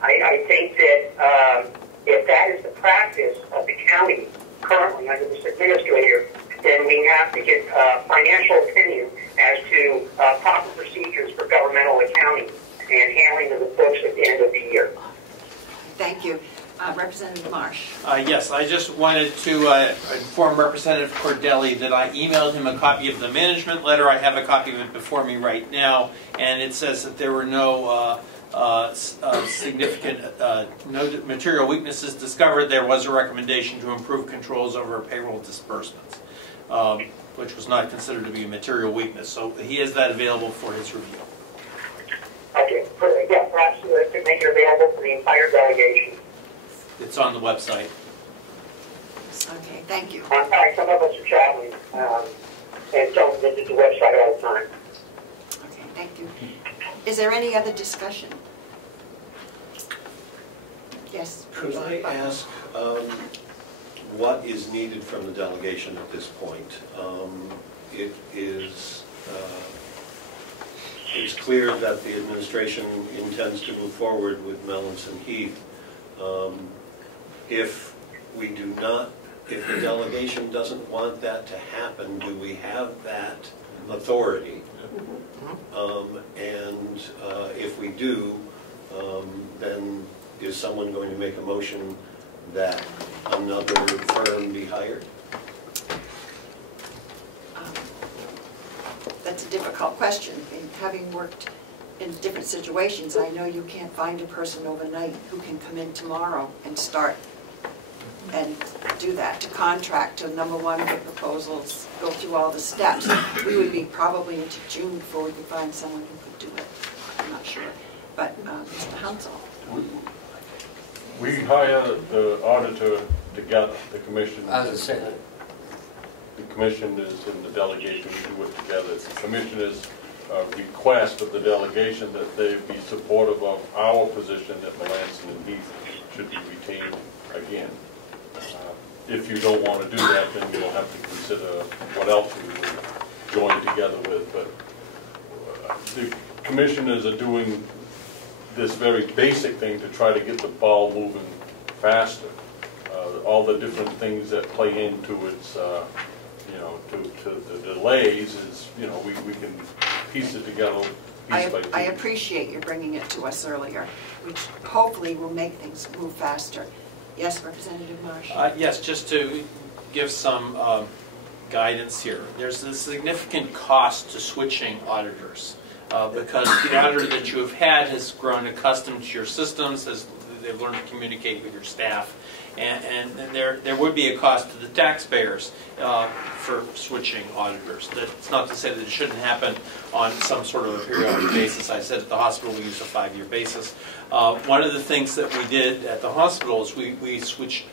I think that if that is the practice of the county currently under this administrator, then we have to get financial opinion as to proper procedures for governmental accounting and handling of the books at the end of the year. Thank you. Representative Marsh. Yes, I just wanted to inform Representative Cordelli that I emailed him a copy of the management letter. I have a copy of it before me right now, and it says that there were no significant no material weaknesses discovered. There was a recommendation to improve controls over payroll disbursements, which was not considered to be a material weakness. So he has that available for his review. Okay, yeah, perhaps to make it available for the entire delegation. It's on the website. Okay, thank you. I'm sorry, some of us are traveling and don't visit the website all the time. Okay, thank you. Is there any other discussion? Yes. Could I ask what is needed from the delegation at this point? It is it's clear that the administration intends to move forward with Mellons and Heath. If we do not, if the delegation doesn't want that to happen, do we have that authority? And if we do, then is someone going to make a motion that another firm be hired? That's a difficult question. And having worked in different situations, I know you can't find a person overnight who can come in tomorrow and start and do that, to contract, to number one, get proposals, go through all the steps. We would be probably into June before we could find someone who could do it. I'm not sure. But Mr. Hansel. We hire the auditor together, the commission. As a Senate. The commission is in the delegation, we do it together. The commissioners request of the delegation that they be supportive of our position that Melanson and Heath should be retained again. If you don't want to do that, then you'll have to consider what else we would join together with. But the commissioners are doing this very basic thing to try to get the ball moving faster. All the different things that play into its, to the delays is, we can piece it together piece by piece. I appreciate you bringing it to us earlier, which hopefully will make things move faster. Yes, Representative Marsh? Yes, just to give some guidance here. There's a significant cost to switching auditors because the auditor that you have had has grown accustomed to your systems, they've learned to communicate with your staff, and there would be a cost to the taxpayers for switching auditors. That's not to say that it shouldn't happen on some sort of a periodic basis. I said at the hospital we use a 5-year basis. One of the things that we did at the hospital is we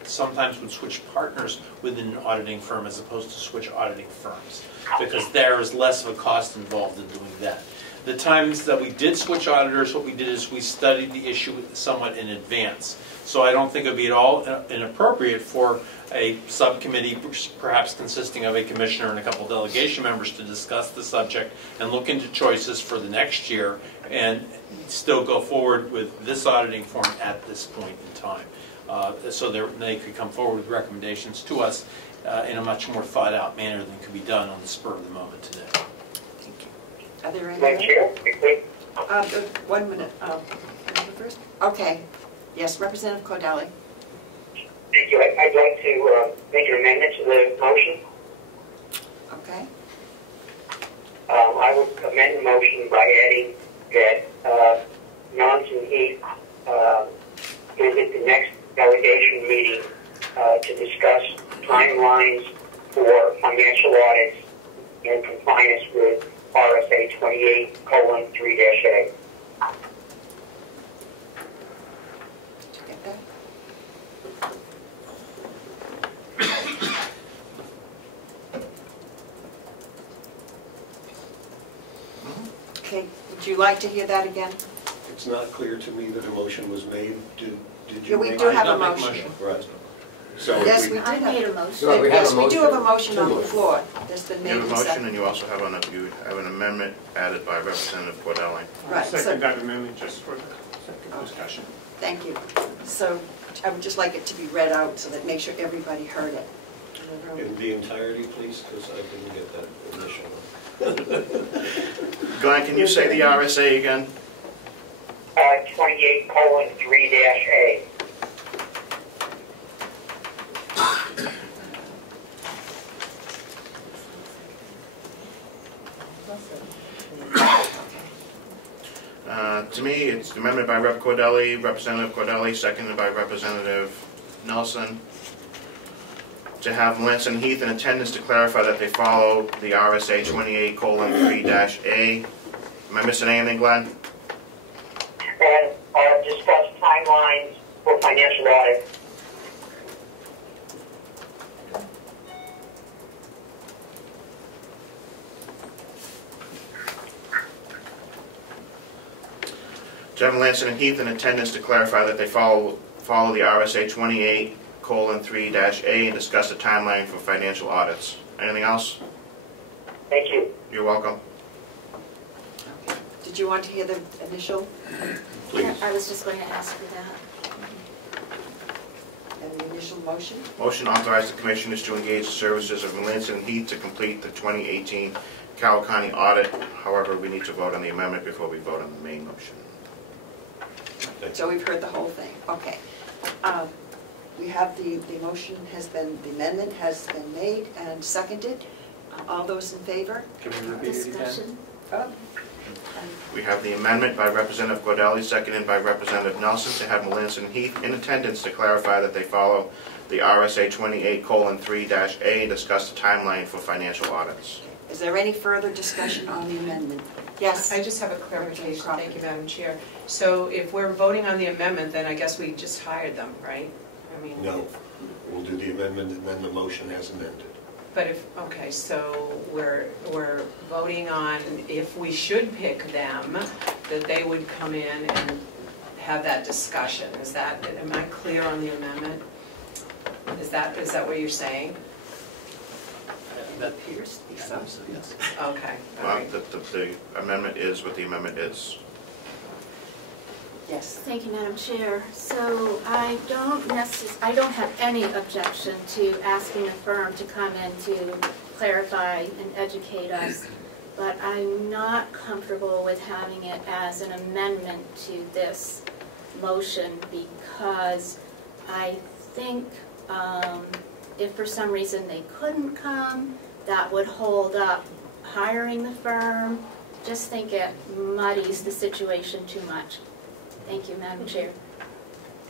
sometimes would switch partners within an auditing firm as opposed to switch auditing firms, because there is less of a cost involved in doing that. The times that we did switch auditors, what we did is we studied the issue somewhat in advance. So I don't think it would be at all inappropriate for a subcommittee, perhaps consisting of a commissioner and a couple delegation members, to discuss the subject and look into choices for the next year and still go forward with this auditing form at this point in time. So they could come forward with recommendations to us in a much more thought out manner than could be done on the spur of the moment today. Thank you. Are there any? Thank you. 1 minute. First? Okay. Yes, Representative Cordelli. Thank you. I'd like to make an amendment to the motion. Okay. I would amend the motion by adding that Johnson Heath visit the next delegation meeting to discuss timelines for financial audits in compliance with RSA 28:3-A. Okay, would you like to hear that again? It's not clear to me that a motion was made. Did you? Yeah, we make do it? have a motion. Right. So Yes, if we did I have. made a motion. Right, we have Yes, a we do motion. have a motion on the floor. There's been You made have a and motion, seconded. and you also have an amendment added by Representative Cordelli. Right, Second so, that amendment just for the second discussion. thank you. So I would just like it to be read out so that make sure everybody heard it. in the entirety, please, because I didn't get that initial one. Glenn, can you say the RSA again? 28:3-A. To me, it's amendment by Rep. Cordelli, Representative Cordelli, seconded by Representative Nelson, to have Lansing Heath in attendance to clarify that they follow the RSA 28:3-A. Am I missing anything, Glenn? And discuss timelines for financial audit. To have Lansing and Heath in attendance to clarify that they follow the RSA 28:3-A and discuss the timeline for financial audits. Anything else? Thank you. You're welcome. Did you want to hear the initial Please. I was just going to ask for that. and the initial motion? Motion authorized the commissioners to engage the services of Lansing and Heath to complete the 2018 Carroll County audit. However, we need to vote on the amendment before we vote on the main motion. So we've heard the whole thing. Okay. We have the motion has been, the amendment has been made and seconded. All those in favor? Can we repeat it again? Discussion. We have the amendment by Representative Cordelli, seconded by Representative Nelson, to have Melanson and Heath in attendance to clarify that they follow the RSA 28:3-A and discuss the timeline for financial audits. Is there any further discussion on the amendment? Yes. I just have a clarification. Thank you, Madam Chair. So if we're voting on the amendment, then I guess we just hired them, right? I mean, No. We'll do the amendment and then the motion as amended. But if, okay, so we're voting on if we should pick them, that they would come in and have that discussion. Is that, am I clear on the amendment? Is that what you're saying? That appears to be so, yes. Okay. all Well, right. the amendment is what the amendment is. Yes. Thank you, Madam Chair. So I don't have any objection to asking a firm to come in to clarify and educate us but I'm not comfortable with having it as an amendment to this motion because I think if for some reason they couldn't come, that would hold up hiring the firm. Just think it muddies the situation too much. Thank you, Madam Chair.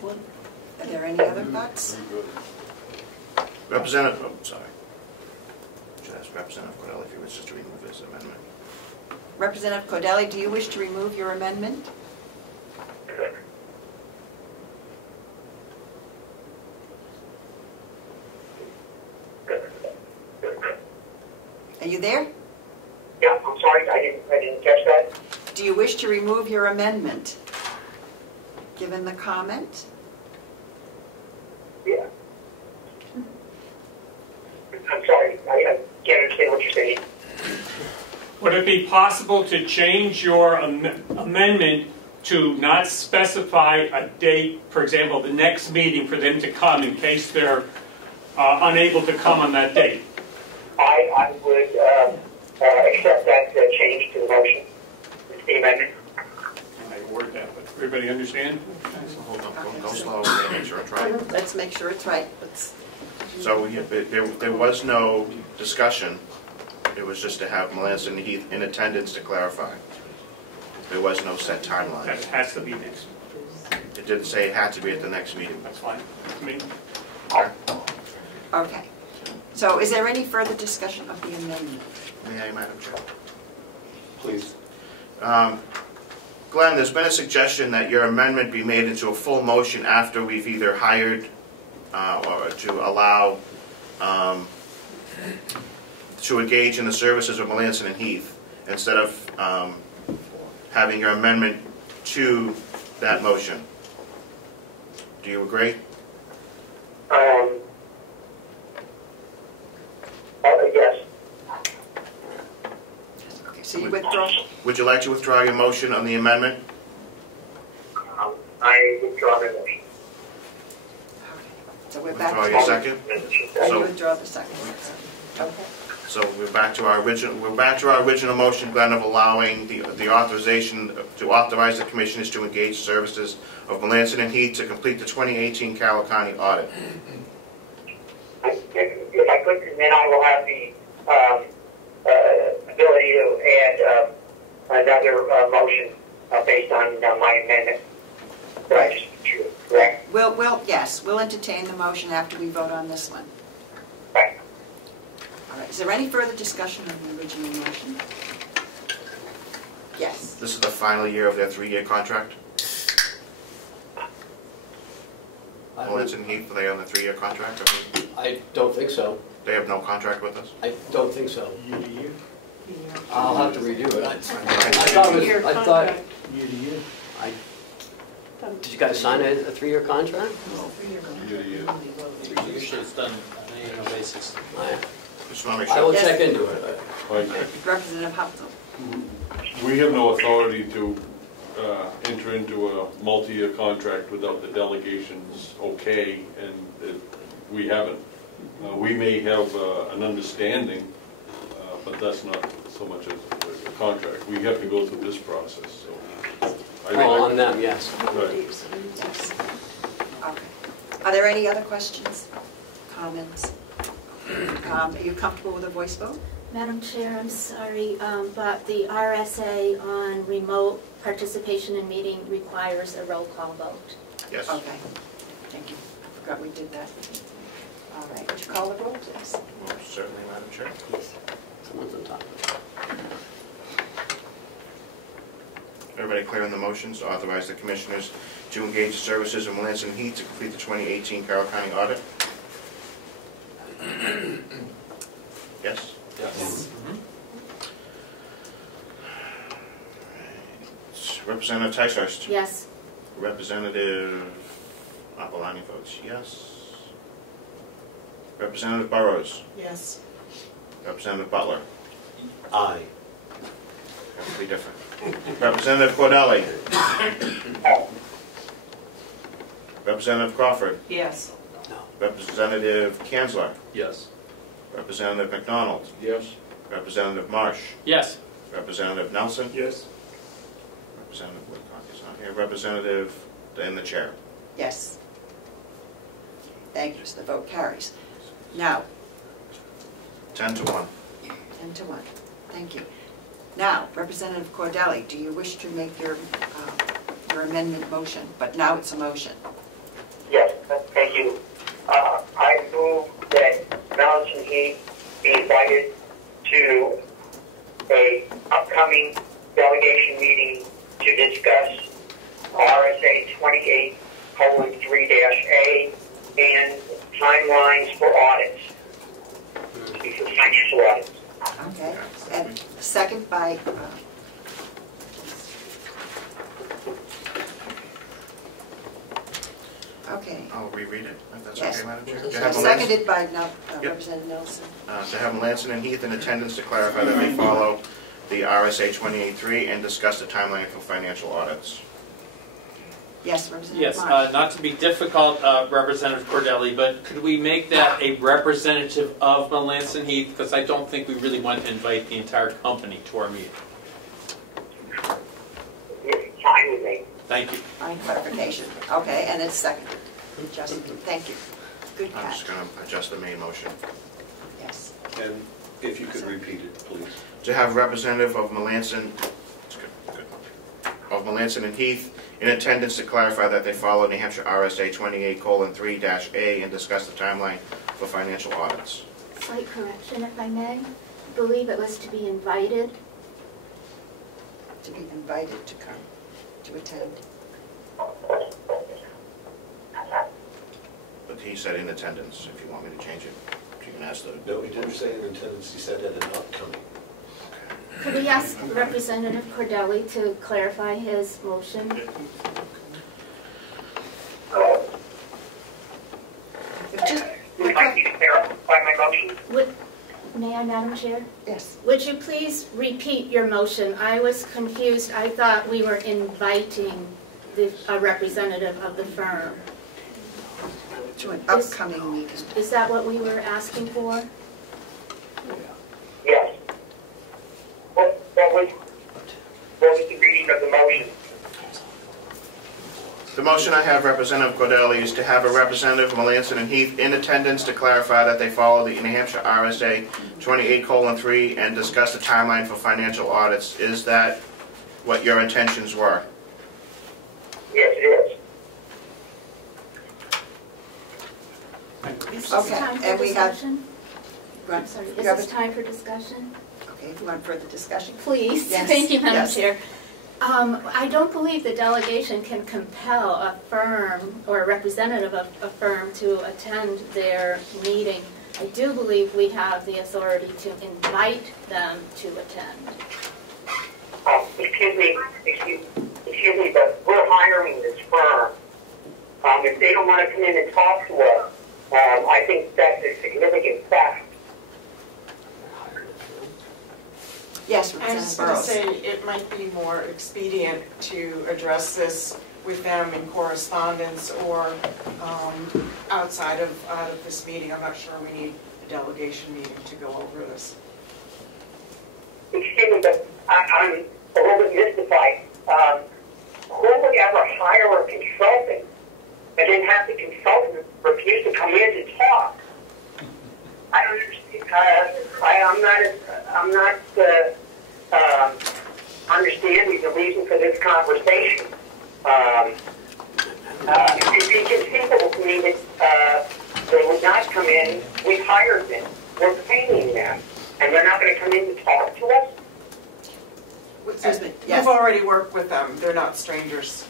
Are there any other thoughts? Representative, oh, sorry. Should ask Representative Cordelli if he wishes to remove his amendment. Representative Cordelli, do you wish to remove your amendment? Are you there? Yeah, I'm sorry, I didn't catch that. Do you wish to remove your amendment, given the comment? Yeah. I'm sorry, I can't understand what you're saying. Would it be possible to change your amendment to not specify a date, for example, the next meeting for them to come in case they're unable to come on that date? I would accept that change to the motion, the amendment. I word that, but everybody understand? Hold on, go slow, make sure it's right. Let's make sure it's right. So there was no discussion. It was just to have Melanson and Heath in attendance to clarify. There was no set timeline. That has to be next. It didn't say it had to be at the next meeting. That's fine. I mean, Okay. So is there any further discussion of the amendment? May I, Madam Chair? Please. Glenn, there's been a suggestion that your amendment be made into a full motion after we've either hired or to allow to engage in the services of Melanson and Heath, instead of having your amendment to that motion. Do you agree? Yes. Okay, so you withdraw? Would you like to withdraw your motion on the amendment? I withdraw the motion. So we're back Withdraw to your second? You withdraw the second. Okay. So we're back to our original motion, Glenn, of allowing the authorization to authorize the commissioners to engage services of Melanson and Heath to complete the 2018 Carroll County audit. If I could, then I will have the ability to add another motion based on my amendment. Right. Correct. Yes, we'll entertain the motion after we vote on this one. Right. All right. Is there any further discussion on the original motion? Yes. This is the final year of their 3-year contract? Melanson and Heath, are they on the 3-year contract? I don't think so. They have no contract with us? I don't think so. Year to year? I'll have to redo it. I thought, Year to year. did you guys sign a 3-year contract? Usually it's done on an annual basis. Just want to make sure. I will check into it. Representative Hupton. We have no authority to enter into a multi-year contract without the delegation's okay, and we haven't. We may have an understanding, but that's not so much as a contract. We have to go through this process. So On them, yes. Right. Yes. Okay. Are there any other questions, comments? Are you comfortable with a voice vote? Madam Chair, I'm sorry, but the RSA on remote participation in meeting requires a roll call vote. Yes. Okay. Thank you. I forgot we did that. All right. Would you call the roll, please? Certainly, Madam Chair. Someone's on top of it. Everybody clear on the motions to authorize the commissioners to engage the services of Melanson and Heath to complete the 2018 Carroll County audit? Yes? Yes. Representative Ticehurst? Yes. Representative Apolani votes yes. Representative Burrows? Yes. Representative Butler? Aye. That would be different. Representative Cordelli? Representative Crawford? Yes. Representative Kanzler? Yes. Representative MacDonald? Yes. Representative Marsh? Yes. Representative Nelson? Yes. Representative Woodcock is not here. Representative and the chair. Yes. Thank you, so the vote carries. Now, 10 to 1. 10 to 1, thank you. Now, Representative Cordelli, do you wish to make your amendment motion? But now it's a motion. Yes, thank you. I move that Madison Heath be invited to a upcoming delegation meeting to discuss RSA 28:3-A and timelines for audits, for financial audits. Okay, and second by, okay. I'll reread it, if that's Yes. okay, Madam Chair. Seconded by Yep. Representative Nelson. To have Melanson and Heath in attendance to clarify that they follow the RSA 28.3 and discuss the timeline for financial audits. Yes, Representative Yes, Marsh. not to be difficult, Representative Cordelli, but could we make that a representative of Melanson Heath? Because I don't think we really want to invite the entire company to our meeting. Fine with me. Thank you. Fine clarification. Okay, and it's seconded. Justin, thank you. Good I'm catch. just going to adjust the main motion. Yes. And if you could repeat it, please. To have representative of Melanson, of Melanson and Heath in attendance to clarify that they follow New Hampshire RSA 28:3-A and discuss the timeline for financial audits. Slight correction, if I may. I believe it was to be invited. To be invited to come, to attend. But he said in attendance, if you want me to change it. You can ask the... No, he didn't say in attendance, he said at an upcoming. Could we ask Representative Cordelli to clarify his motion? Would like you to clarify my motion? May I, Madam Chair? Yes. Would you please repeat your motion? I was confused. I thought we were inviting a representative of the firm. To an upcoming meeting. Is that what we were asking for? Yes. What was the reading of the motion? The motion I have, Representative Cordelli, is to have a representative of Melanson and Heath in attendance to clarify that they follow the New Hampshire RSA 28:3 and discuss the timeline for financial audits. Is that what your intentions were? Yes, it is. Is this Okay, time for and we have- discussion? I'm sorry, is You have this a- time for discussion? Okay, if you want further discussion. Please. Yes, Thank you, Madam yes. Chair. I don't believe the delegation can compel a firm or a representative of a firm to attend their meeting. I do believe we have the authority to invite them to attend. Excuse me, but we're hiring this firm. If they don't want to come in and talk to us, I think that's a significant fact. Yes, I was Representative just going to Burrows. say, it might be more expedient to address this with them in correspondence or outside of this meeting. I'm not sure we need a delegation meeting to go over this. Excuse me, but I'm a little bit mystified. Who would ever hire a consultant and then have the consultant refuse to come in to talk? I don't understand. I'm not understanding the reason for this conversation. It's inconceivable to me that they would not come in. We hired them. We're paying them. And they're not going to come in to talk to us? Excuse me, yes. We've already worked with them. They're not strangers.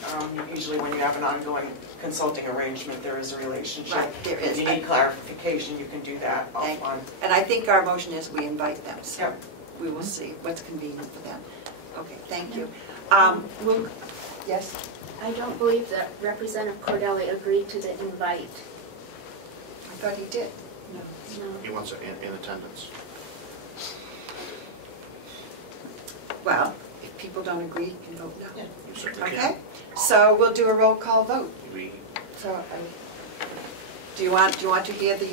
Usually when you have an ongoing consulting arrangement, there is a relationship. Right, there is. If you need clarification, you can do that offline. And I think our motion is we invite them, so Yep. we will see what's convenient for them. Okay, thank you. Yes? I don't believe that Representative Cordelli agreed to the invite. I thought he did. No. He wants it in attendance. Well, if people don't agree, you can vote no. You certainly Okay, can. so we'll do a roll call vote. We- So, do you want to hear the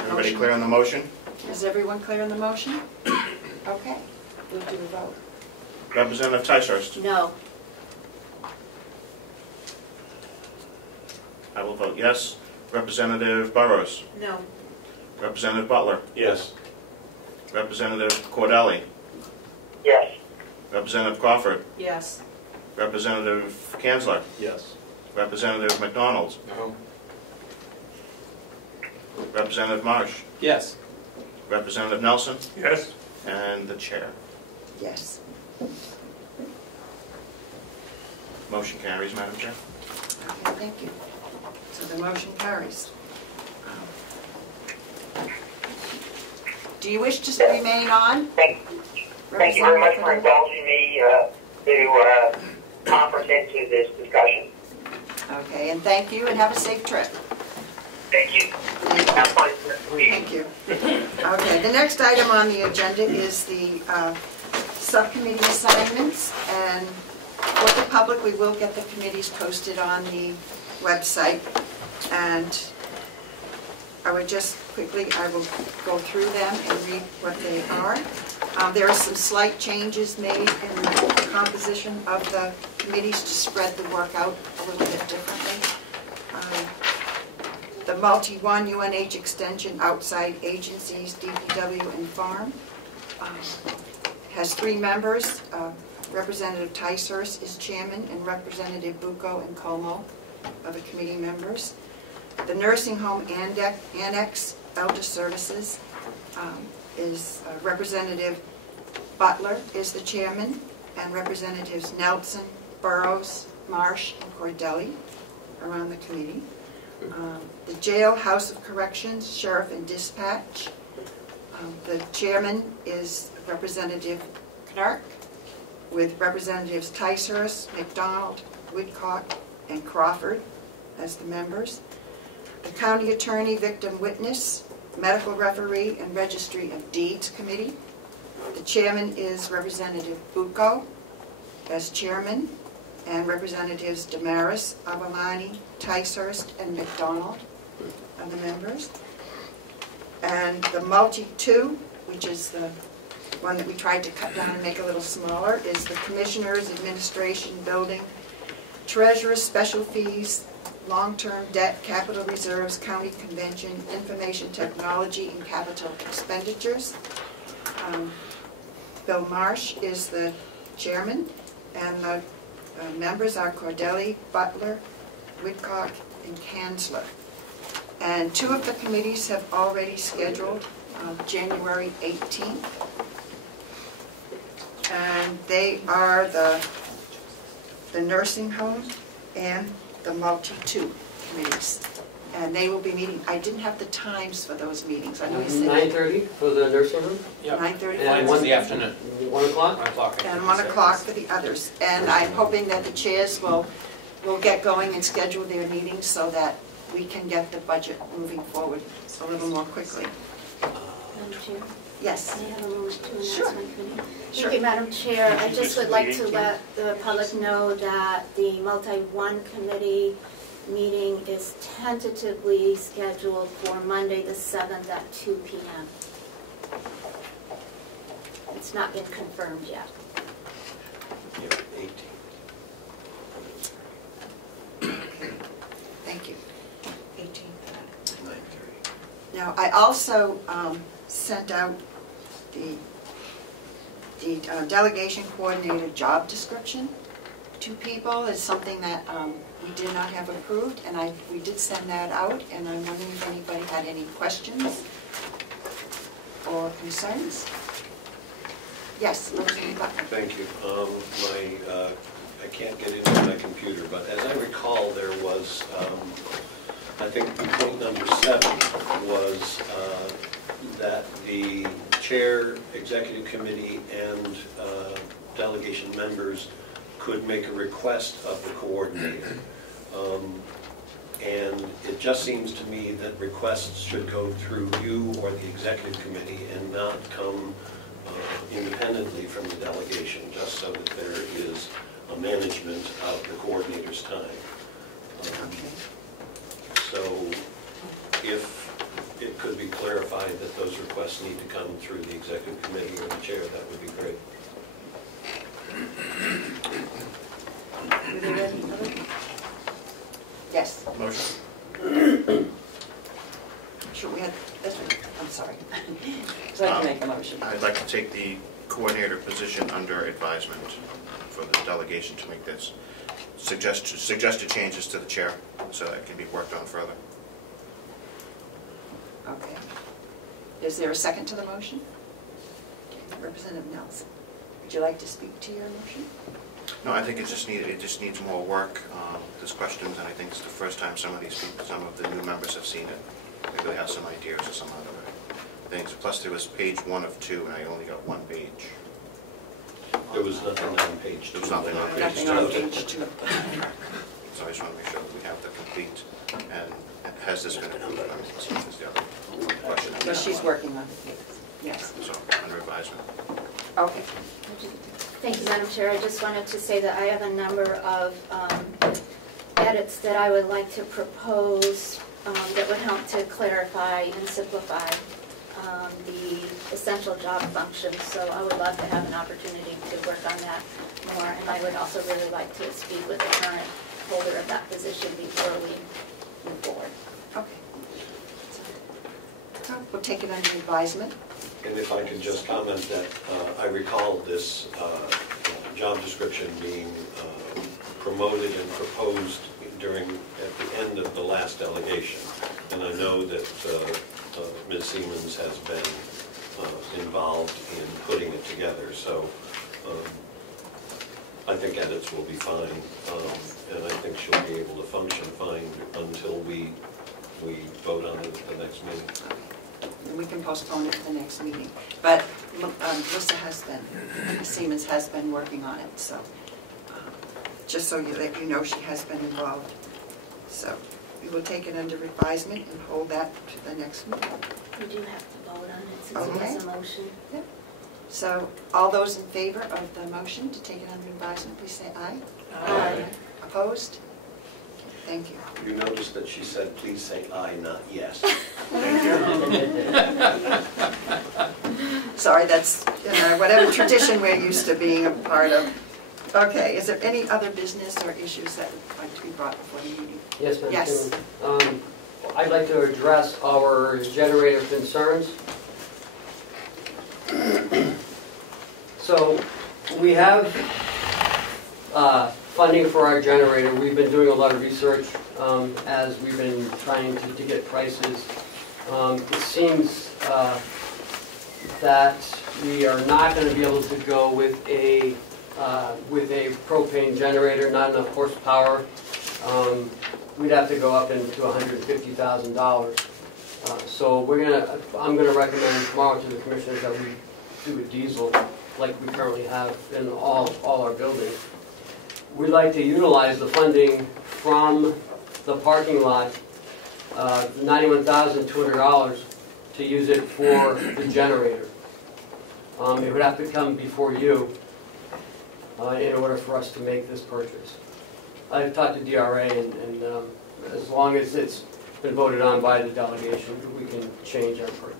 Everybody motion? clear on the motion? Is everyone clear on the motion? Okay. We'll do a vote. Representative Ticehurst. No. I will vote yes. Representative Burrows. No. Representative Butler. Yes. Representative Cordelli. Yes. Representative Crawford. Yes. Representative Kanzler. Yes. Representative MacDonald. No. Representative Marsh. Yes. Representative Nelson. Yes. And the chair. Yes. Motion carries, Madam Chair. Okay, thank you. So the motion carries. Do you wish to remain on? Thank you very much for indulging me to conference into this discussion. Okay, and thank you, and have a safe trip. Thank you. Have fun. Thank you. Okay, the next item on the agenda is the subcommittee assignments, and for the public, we will get the committees posted on the website, and I would just quickly, I will go through them and read what they are. There are some slight changes made in the composition of the committees to spread the work out a little bit differently. The multi-1 UNH extension outside agencies, DPW and Farm, has 3 members. Representative Ticehurst is chairman, and Representative Bucco and Comeau are the committee members. The Nursing Home Annex Elder Services is Representative Butler is the chairman, and Representatives Nelson, Burrows, Marsh, and Cordelli are on the committee. The Jail, House of Corrections, Sheriff, and Dispatch. The chairman is Representative Knirk, with Representatives Ticehurst, MacDonald, Woodcock, and Crawford as the members. The County Attorney, Victim Witness, Medical Referee, and Registry of Deeds Committee. The chairman is Representative Bucco as chairman, and Representatives DesMarais, Abamani, Ticehurst, and MacDonald are the members. And the multi-2, which is the one that we tried to cut down and make a little smaller, is the Commissioners, Administration, Building, Treasurer, Special Fees, Long-Term Debt, Capital Reserves, County Convention, Information Technology, and Capital Expenditures. Bill Marsh is the chairman, and the members are Cordelli, Butler, Woodcock, and Kanzler. And 2 of the committees have already scheduled January 18th. And they are the nursing home and the multi-2 committees. And they will be meeting, I didn't have the times for those meetings. I know you said 9:30 for the nursing home? Yep. 9:30. And 1 in the afternoon. 1 o'clock? 1 o'clock. And 1 o'clock for the others. And I'm hoping that the chairs will get going and schedule their meetings so that we can get the budget moving forward a little more quickly. Madam Chair? Yes. May I have a moment to announce Sure. my committee? Sure. Thank you, Madam Chair. I just would like to let the public know that the multi-1 committee meeting is tentatively scheduled for Monday the 7th at 2 p.m. It's not been confirmed yet. Thank you. 18th. 9:30. Now, I also sent out the delegation coordinator job description to people. It's something that we did not have approved, and we did send that out, and I'm wondering if anybody had any questions or concerns. Yes, Roseanne Butler. Thank you. I can't get into my computer, but as I recall, there was, I think point number 7 was that the chair, executive committee, and delegation members could make a request of the coordinator. And it just seems to me that requests should go through you or the executive committee and not come independently from the delegation, just so that there is a management of the coordinator's time. So if it could be clarify that those requests need to come through the executive committee or the chair, that would be great. Were there any other? Yes. Motion. Sure, we had, that's right. I'm sorry. So I can make a motion. I'd like to take the coordinator position under advisement for the delegation to make this suggested changes to the chair so that it can be worked on further. Okay. Is there a second to the motion? Representative Nelson, would you like to speak to your motion? No, I think it just needs more work. There's questions, and I think it's the first time some of the new members have seen it. Maybe they have some ideas or some other things. Plus, there was page 1 of 2, and I only got 1 page. There was nothing on page 2. There was nothing on page 2. Nothing on page 2. So I just want to make sure that we have the complete, and has this been approved? That's the other question. So she's working on it. Yes. So, under advisement. Okay. Thank you, Madam Chair. I just wanted to say that I have a number of edits that I would like to propose that would help to clarify and simplify the essential job functions. So I would love to have an opportunity to work on that more, and I would also really like to speak with the current holder of that position before we move forward. Okay. So we'll take it under advisement. And if I could just comment that I recall this job description being promoted and proposed at the end of the last delegation. And I know that Ms. Siemens has been involved in putting it together. So I think edits will be fine. And I think she'll be able to function fine until we vote on it at the next meeting. And we can postpone it to the next meeting. But Melissa has been, Siemens has been working on it, so just so that you know, she has been involved. So we will take it under advisement and hold that to the next meeting. We do have to vote on it since it has a motion. Yep. So all those in favor of the motion to take it under advisement, please say aye. Aye. Opposed? Thank you. You noticed that she said, please say aye, not yes. Thank you. Sorry, that's whatever tradition we're used to being a part of. Okay, is there any other business or issues that would like to be brought before the meeting? Yes, ma'am. Yes. I'd like to address our generator concerns. So we have funding for our generator. We've been doing a lot of research as we've been trying to get prices. It seems that we are not going to be able to go with a propane generator, not enough horsepower. We'd have to go up into $150,000. So I'm going to recommend tomorrow to the commissioners that we do a diesel like we currently have in all our buildings. We'd like to utilize the funding from the parking lot, $91,200, to use it for the generator. It would have to come before you in order for us to make this purchase. I've talked to DRA, and as long as it's been voted on by the delegation, we can change our purpose.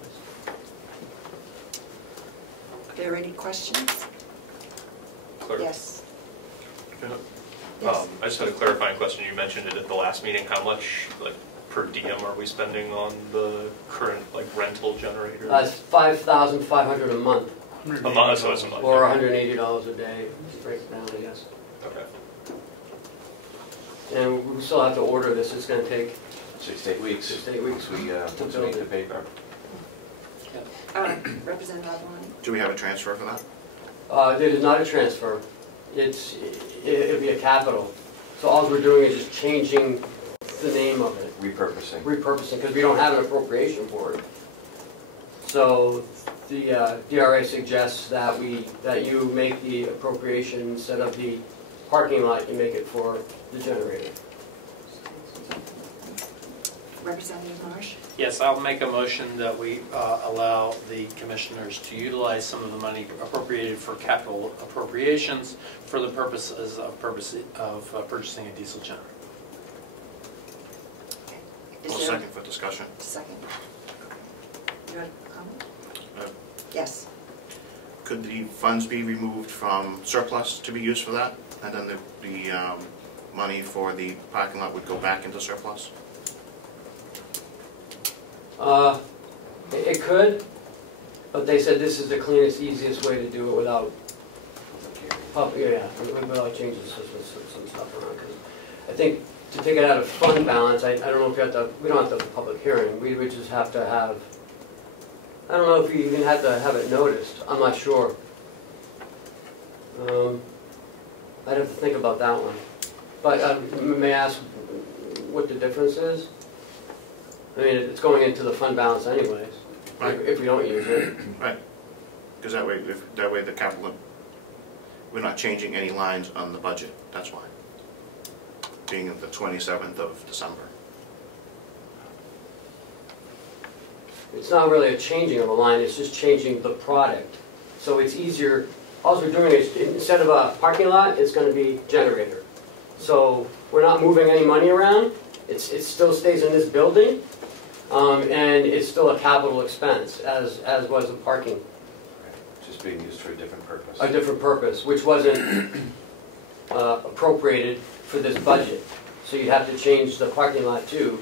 Are there any questions? Yes. I just had a clarifying question. You mentioned it at the last meeting. How much, per diem, are we spending on the current rental generator? It's $5,500 a month. A month, so it's a month. Or $180 a day. Breaks it down, I guess. Okay. And we still have to order this. It's going to take 6 to 8 weeks. 6 to 8 weeks. We make the paper. Representative Avalani. Do we have a transfer for that? It is not a transfer. It'll be a capital. So all we're doing is just changing the name of it. Repurposing. Repurposing, because we don't have an appropriation for it. So the DRA suggests that you make the appropriation instead of the parking lot, you make it for the generator. Representative Marsh. Yes, I'll make a motion that we allow the commissioners to utilize some of the money appropriated for capital appropriations for the purposes of purchasing a diesel generator. Is Well, there second for discussion. Second. you have a comment? Uh, Yes. Could the funds be removed from surplus to be used for that? And then the money for the parking lot would go back into surplus? It could, but they said this is the cleanest, easiest way to do it without, without changing some stuff around. 'Cause I think to take it out of fund balance, I don't know if you have to, we don't have to have a public hearing. We would just have to have, I don't know if you even have to have it noticed. I'm not sure. I'd have to think about that one. But may I ask what the difference is? I mean, it's going into the fund balance anyways, Right. if we don't use it. Right. Because that way the capital, we're not changing any lines on the budget, that's why. Being the 27th of December. It's not really a changing of a line, it's just changing the product. So it's easier, all we're doing is, instead of a parking lot, it's going to be generator. So we're not moving any money around, it still stays in this building, and it's still a capital expense, as was the parking. Just being used for a different purpose. A different purpose, which wasn't appropriated for this budget. So you have to change the parking lot to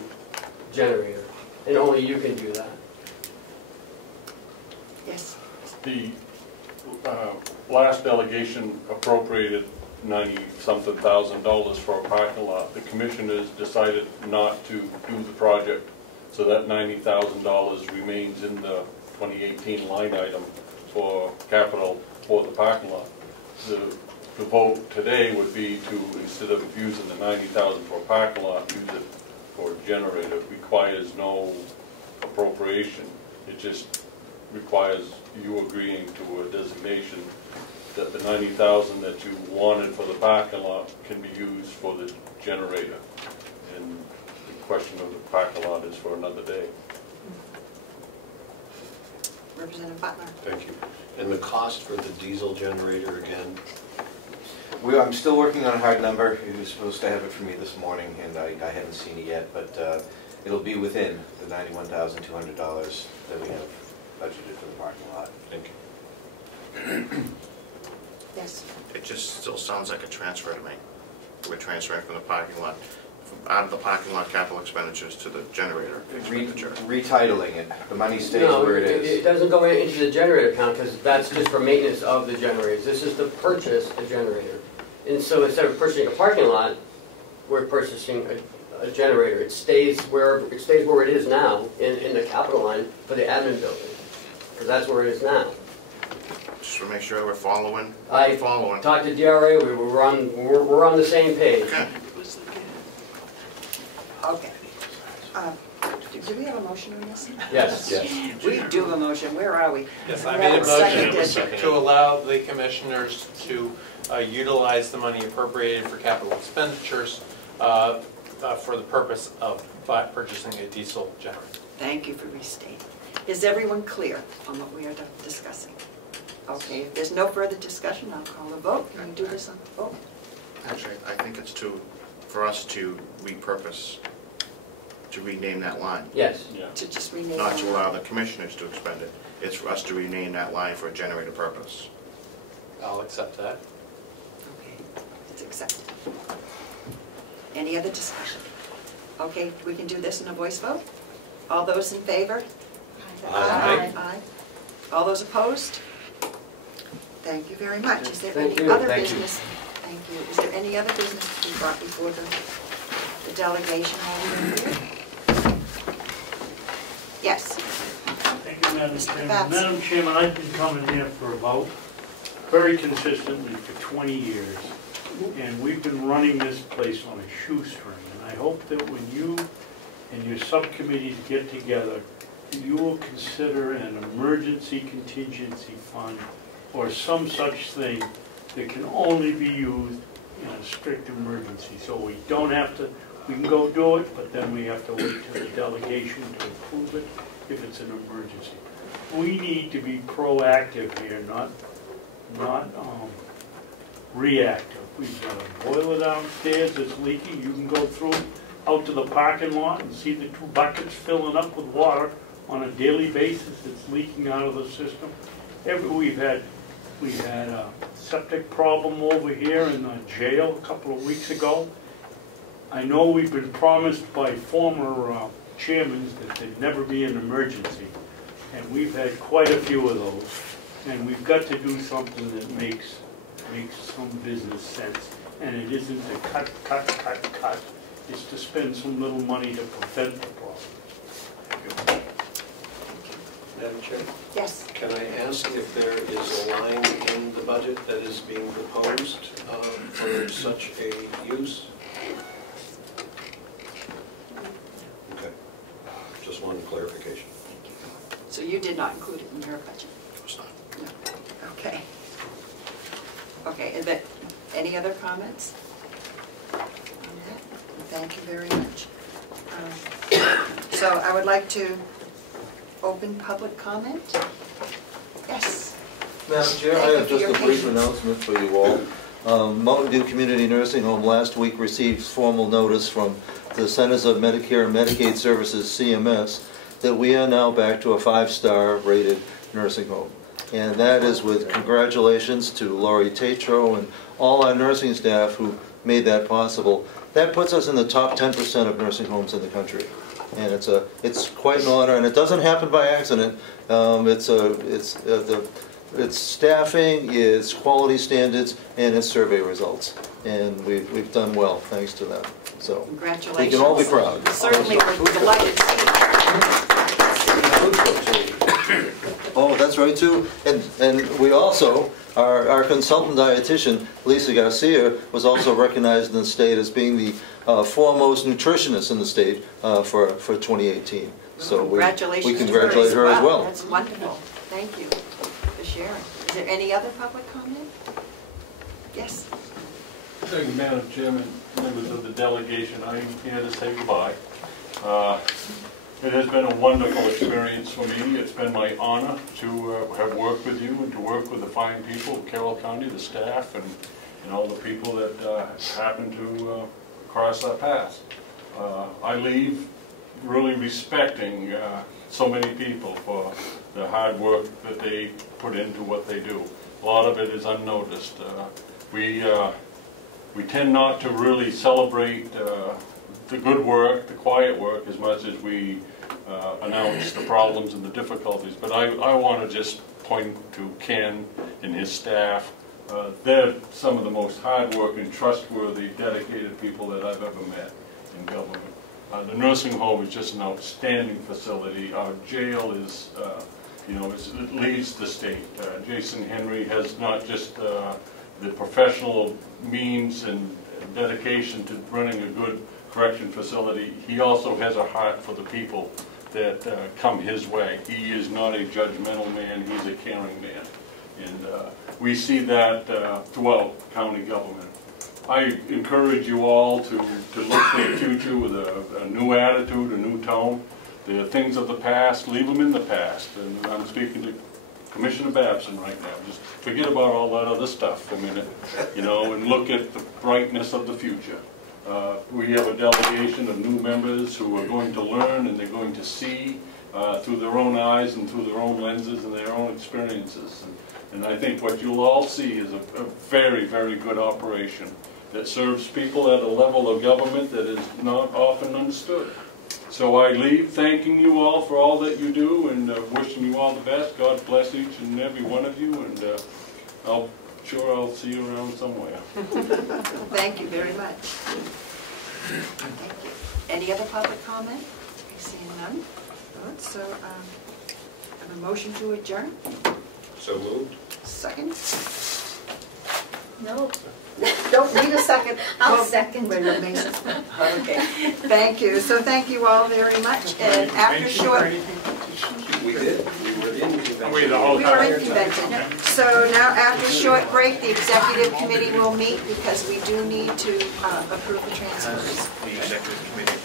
generator, and only you can do that. Yes. The last delegation appropriated $90-something thousand for a parking lot. The commissioners decided not to do the project, so that $90,000 remains in the 2018 line item for capital for the parking lot. The vote today would be to, instead of using the $90,000 for a parking lot, use it for a generator. It requires no appropriation. It just requires you agreeing to a designation that the $90,000 that you wanted for the parking lot can be used for the generator. And the question of the parking lot is for another day. Representative Butler. Thank you. And the cost for the diesel generator again? I'm still working on a hard number. He was supposed to have it for me this morning, and I haven't seen it yet, but it'll be within the $91,200 that we have budgeted for the parking lot. Thank you. Yes. It just still sounds like a transfer to me. We're transferring from the parking lot, out of the parking lot capital expenditures to the generator expenditure. Retitling it. The money stays where it is. It doesn't go into the generator account because that's just for maintenance of the generators. This is to purchase a generator. And so instead of purchasing a parking lot, we're purchasing a generator. It stays where it is now in the capital line for the admin building, because that's where it is now. Just to make sure we're following. I talked to DRA. We're on the same page. Okay. Okay. Do we have a motion on this? Yes. Yes. We do have a motion. Where are we? Yes, I We made have a motion seconded. to allow the commissioners to utilize the money appropriated for capital expenditures for the purpose of purchasing a diesel generator. Thank you for restating. Is everyone clear on what we are discussing? Okay, if there's no further discussion, I'll call a vote. Can we do this on the vote? Actually, I think it's for us to repurpose, to rename that line. Yes. Yeah. To just rename Not it. to allow the commissioners to expend it. It's for us to rename that line for a generator purpose. I'll accept that. Okay, it's accepted. Any other discussion? Okay, we can do this in a voice vote? All those in favor? Aye. Aye. All those opposed? Thank you very much. Is there Thank any you. other Thank you. business? Thank you. Is there any other business to be brought before the delegation while we're here? Yes. Thank you, Madam Mr. Chairman. Babs. Madam Chairman, I've been coming here for about, very consistently for 20 years. And we've been running this place on a shoestring. And I hope that when you and your subcommittees get together, you will consider an emergency contingency fund or some such thing that can only be used in a strict emergency. So we don't have to, we can go do it, but then we have to wait till the delegation to approve it if it's an emergency. We need to be proactive here, not reactive. We've got a boiler downstairs that's leaking. You can go through out to the parking lot and see the two buckets filling up with water on a daily basis. It's leaking out of the system. We've had a septic problem over here in the jail a couple of weeks ago. I know we've been promised by former chairmen that there'd never be an emergency, and we've had quite a few of those. And we've got to do something that makes some business sense. And it isn't to cut. It's to spend some little money to prevent the problem. Madam Chair? Yes. Can I ask if there is a line in the budget that is being proposed for such a use? Okay. Just one clarification. So you did not include it in your budget? Of course not. No. Okay. Okay, and then, any other comments? Okay. Thank you very much. So I would like to open public comment. Yes. Madam Chair, I have just a brief announcement for you all. Mountain View Community Nursing Home last week received formal notice from the Centers of Medicare and Medicaid Services, CMS, that we are now back to a 5-star rated nursing home. And that is with congratulations to Laurie Tatro and all our nursing staff who made that possible. That puts us in the top 10% of nursing homes in the country. And it's quite an honor, and it doesn't happen by accident. It's staffing, it's quality standards, and it's survey results. And we've done well thanks to them. So congratulations. we can all be proud. Certainly, we're delighted to see that. Oh, that's right too. And we also, our consultant dietitian, Lisa Garcia, was also recognized in the state as being the foremost nutritionist in the state for 2018. So we congratulate her as well. That's wonderful. Thank you for sharing. Is there any other public comment? Yes. Thank you, Madam Chairman, members of the delegation. I am here to say goodbye. It has been a wonderful experience for me. It's been my honor to have worked with you and to work with the fine people of Carroll County, the staff, and all the people that happen to cross our paths. I leave really respecting so many people for the hard work that they put into what they do. A lot of it is unnoticed. We tend not to really celebrate the good work, the quiet work, as much as we announce the problems and the difficulties. But I want to just point to Ken and his staff. They're some of the most hardworking, trustworthy, dedicated people that I've ever met in government. The nursing home is just an outstanding facility. Our jail is, it leads the state. Jason Henry has not just the professional means and dedication to running a good correction facility, he also has a heart for the people that come his way. He is not a judgmental man, he's a caring man. And we see that throughout county government. I encourage you all to look for the future with a new attitude, a new tone. The things of the past, leave them in the past. And I'm speaking to Commissioner Babson right now. Just forget about all that other stuff for a minute, and look at the brightness of the future. We have a delegation of new members who are going to learn and they're going to see through their own eyes and through their own lenses and their own experiences. And I think what you'll all see is a very, very good operation that serves people at a level of government that is not often understood. So I leave thanking you all for all that you do and wishing you all the best. God bless each and every one of you, and I'll see you around somewhere. Thank you very much. Thank you. Any other public comment? I see none. Good. So I have a motion to adjourn. So moved. Second? No. Don't need a second. I'll second. Wait, okay. Thank you. So thank you all very much. And after short... We did. We were in convention. We were in convention. So now after a short break, the executive committee will meet because we do need to approve the transfers. The executive committee.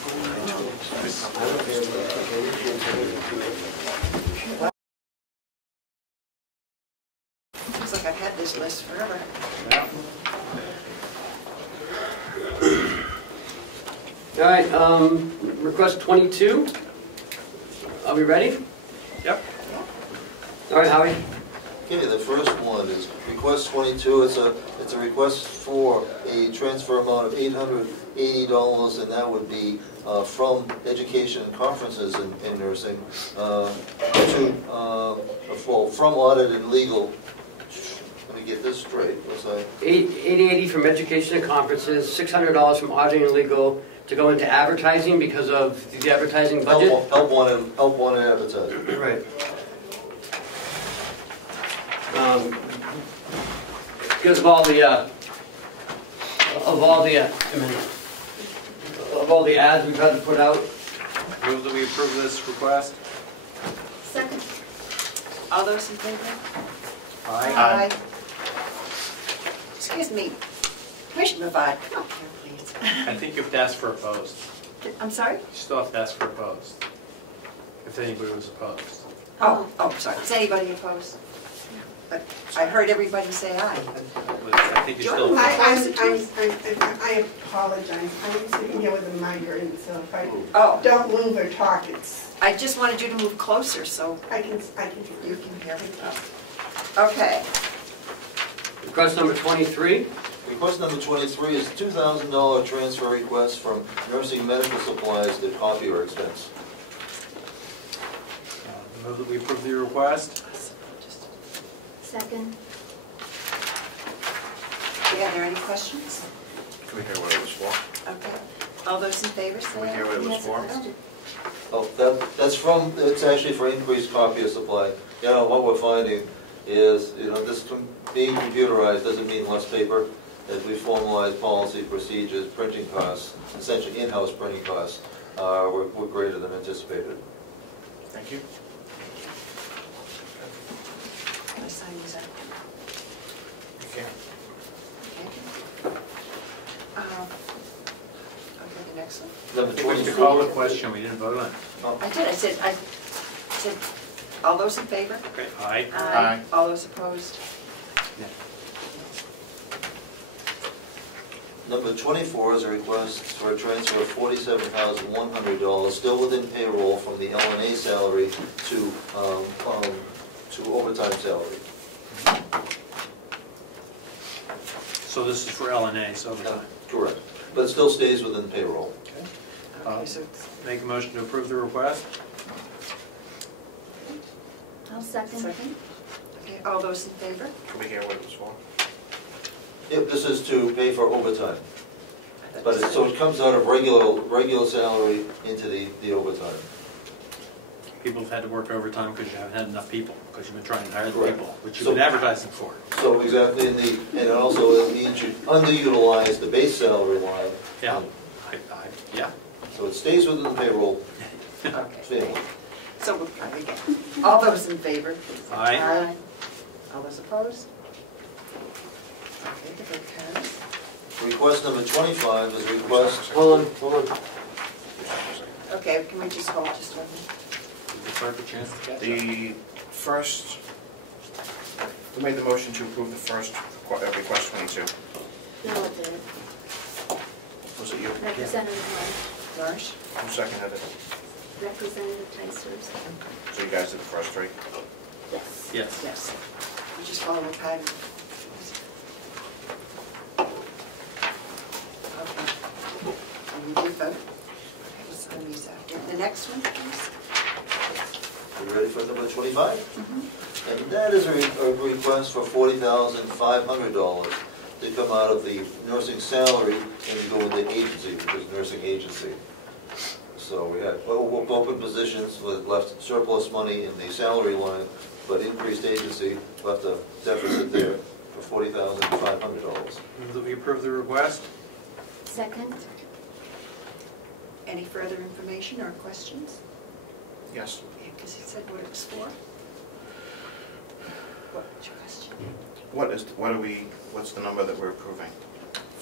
Looks like I've had this list forever. All right, request 22. Are we ready? Yep. All right, Howie. Okay, the first one is request 22. It's a request for a transfer amount of $880, and that would be from education and conferences in nursing from audit and legal. Let me get this straight. What's that? $880 from education and conferences, $600 from auditing and legal to go into advertising because of the advertising budget. Help wanted advertising. Right. Because of all the ads we've had to put out. Move that we approve this request. Second. All those in favor? Aye. Excuse me. Commissioner Vod, come up here, please. I think you have to ask for opposed. I'm sorry? You still have to ask for opposed. If anybody was opposed. Oh, sorry. Is anybody opposed? But I heard everybody say aye. I think you're still opposed. I apologize. I'm sitting here with a migraine, so if I don't move or talk, it's... I just wanted you to move closer so I can you can hear me. Okay. Request number 23. Request number 23 is $2,000 transfer request from nursing medical supplies to copier expense. Move that we approve the request. Second. Yeah, are there any questions? Can we hear what it was for? Okay. All those in favor say Can we hear what it was for? It's actually for increased copier supply. You know, what we're finding is, this being computerized doesn't mean less paper. As we formalize policy, procedures, printing costs, essentially in-house printing costs, were greater than anticipated. Thank you. Can I sign these up? Okay. Okay, the next one. Number I think we 24. have to call the question. We didn't vote on it. I did. I said, all those in favor? Okay. Aye. Aye. All those opposed? Number 24 is a request for a transfer of $47,100, still within payroll, from the L&A salary to overtime salary. So this is for L&A, so overtime. Correct. But it still stays within payroll. Okay, so Make a motion to approve the request. I'll second. Okay, all those in favor? Can we hear what it was for? Yep, this is to pay for overtime. But so it comes out of regular salary into the overtime. People have had to work overtime because you haven't had enough people, because you've been trying to hire the Correct. people, which you've been advertising for. So exactly, and also it means you underutilize the base salary line. Yeah. Yeah. So it stays within the payroll. Okay. So we'll try again. All those in favor? Aye. All those opposed? Okay, the vote carries. Request number 25 is a request. Hold on. Okay, can we just hold just one minute? Give the clerk a chance to catch up. The first, who made the motion to approve the first request 22? No, it didn't. Was it you? Representative Marsh? Who seconded it? Representative Ticehurst. So you guys did the first three? Yes. Yes. Yes. We just follow the pattern. Okay. And we did vote. Okay, let's sign these out. The next one, please. Are you ready for number 25? And that is a request for $40,500 to come out of the nursing salary and go into agency, which is nursing agency. So we had open positions with left surplus money in the salary line, but increased agency left a deficit there for $40,500. Move that we approve the request. Second. Any further information or questions? Yes. Because he said what it was for. What's your question? What's the number that we're approving?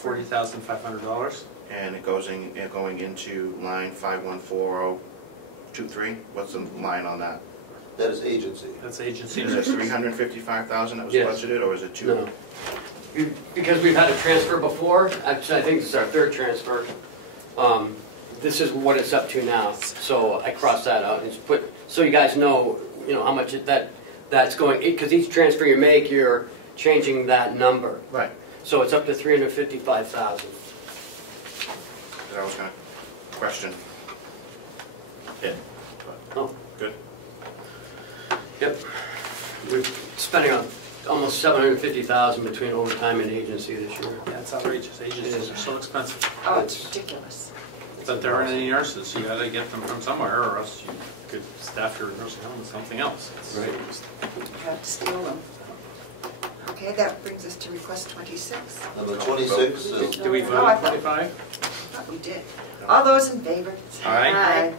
$40,500. And going into line 514023. What's the line on that? That is agency. That's agency. Is it 355,000 that was Yes. budgeted, or is it 2? No. Because we've had a transfer before, actually I think this is our third transfer. This is what it's up to now. So I crossed that out and put, so you guys know, you know, how much that's going, because each transfer you make, you're changing that number. Right. So it's up to 355,000. That I was going to question it. Oh. Good. Yep. We're spending almost 750,000 between overtime and agency this year. Yeah, it's outrageous. Agencies are so expensive. Oh, it's ridiculous. But there aren't any nurses. You got to get them from somewhere, or else you could staff your nursing home with something else. Right. You have to steal them. Okay, that brings us to request 26. Number 26 is... Do we Oh, vote I on 25? I thought we did. All those in favor? Aye. Aye.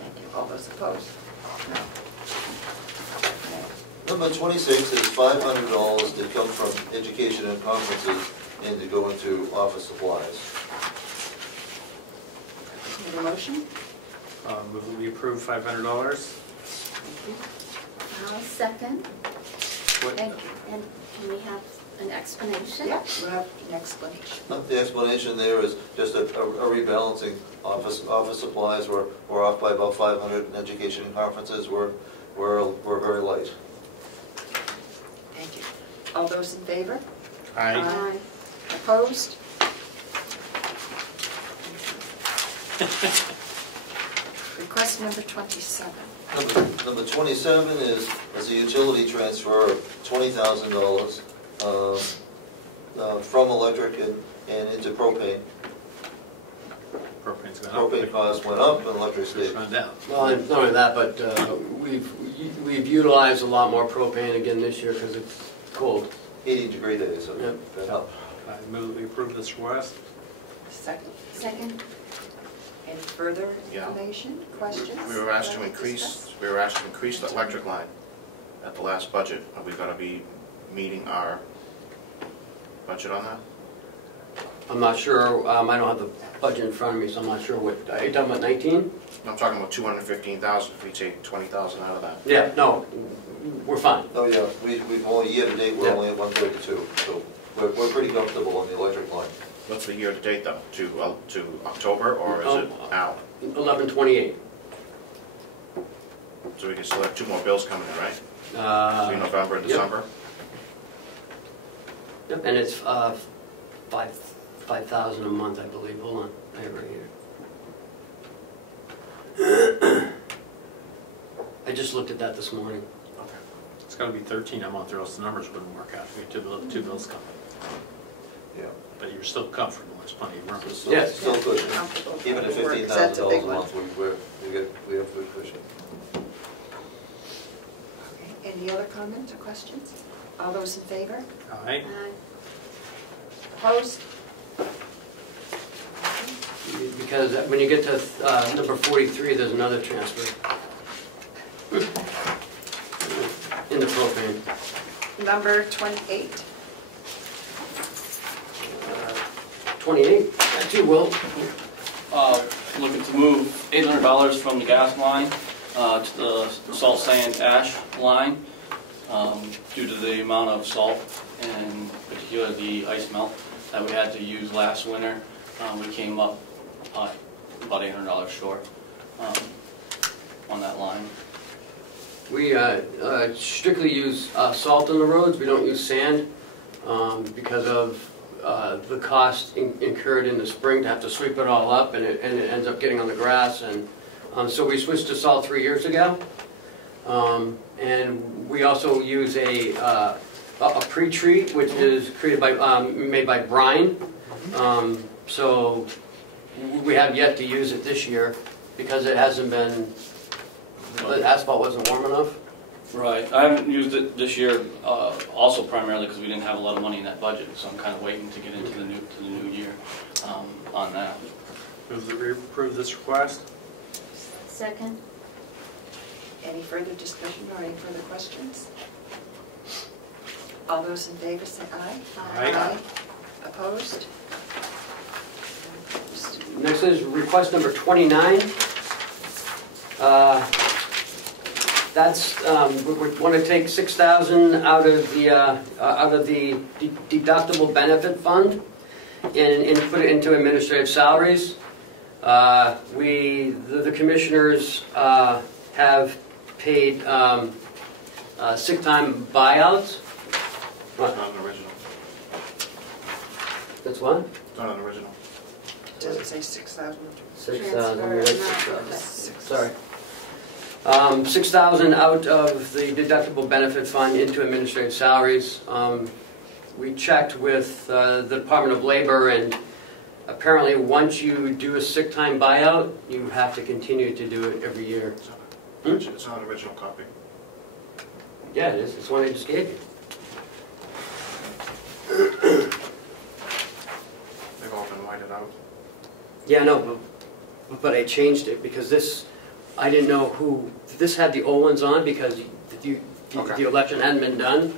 Thank you. All those opposed? No. Number 26 is $500 that come from education and conferences and to go into office supplies. Need a motion? Move that we approve $500. I'll second. What? Thank you. And can we have an explanation? Yeah, we'll have an explanation. The explanation there is just a rebalancing. Office supplies were off by about 500, and education and conferences were very light. Thank you. All those in favor? Aye. Aye. Opposed? Request number 27. Number 27 is a utility transfer of $20,000 from electric and into propane. Propane's gone up. Propane costs went up and electric It's stayed. gone down. Well, and not only that, but we've utilized a lot more propane again this year because it's cold. 80-degree days, so Yep. that helped. I move that we approve this request. Second. Second. Any further Yeah. information, questions? We were asked to Like increase, discuss? the electric line at the last budget. Are we going to be meeting our budget on that? I'm not sure, I don't have the budget in front of me, so I'm not sure what, are you talking about 19? I'm talking about 215,000 if we take 20,000 out of that. Yeah, no, we're fine. Oh, yeah, we've only, year-to-date, we're Yeah. only at 132, so we're pretty comfortable on the electric line. What's the year-to-date though? To October, or is it now? 11/28. So we can still have 2 more bills coming in, right? Between November and Yep. December? Yep, and it's 5,000 a month, I believe. Hold on, I have it right here. I just looked at that this morning. Okay. It's got to be 13 a month, or else the numbers wouldn't work out. We have two bills coming. Yeah. But you're still comfortable. There's plenty of room. Yes. Still good. Comfortable. Even at That's a $15,000 big a one. month, we have good cushion. Okay. Any other comments or questions? All those in favor? Aye. Aye. Opposed? Because when you get to number 43, there's another transfer. In the propane. Number 28. 28, that's you, Will. Looking to move $800 from the gas line to the salt, sand, ash line due to the amount of salt and particularly the ice melt that we had to use last winter. We came up about $800 short on that line. We strictly use salt on the roads. We don't use sand because of the cost incurred in the spring to have to sweep it all up, and it ends up getting on the grass. And so we switched to salt 3 years ago. And we also use a pre-treat, which is created by made by brine. So we have yet to use it this year because it hasn't been. The asphalt wasn't warm enough. Right. I haven't used it this year, also primarily because we didn't have a lot of money in that budget, so I'm kind of waiting to get into the new year on that. Move that we approve this request. Second. Any further discussion or any further questions? All those in favor say aye. Aye. Opposed? Next is request number 29. That's we want to take $6,000 out of the deductible benefit fund and put it into administrative salaries. The commissioners have paid Sick time buyouts. What? Not an original. That's what? It's not an original. Does it say 6,000? 6,000. Sorry. 6,000 out of the deductible benefit fund into administrative salaries. We checked with the Department of Labor, and apparently once you do a sick time buyout, you have to continue to do it every year. It's not an original copy. Yeah, it is. It's one I just gave you. They've all been whited out. Yeah, no, but I changed it because this, I didn't know who, this had the old ones on because the election hadn't been done.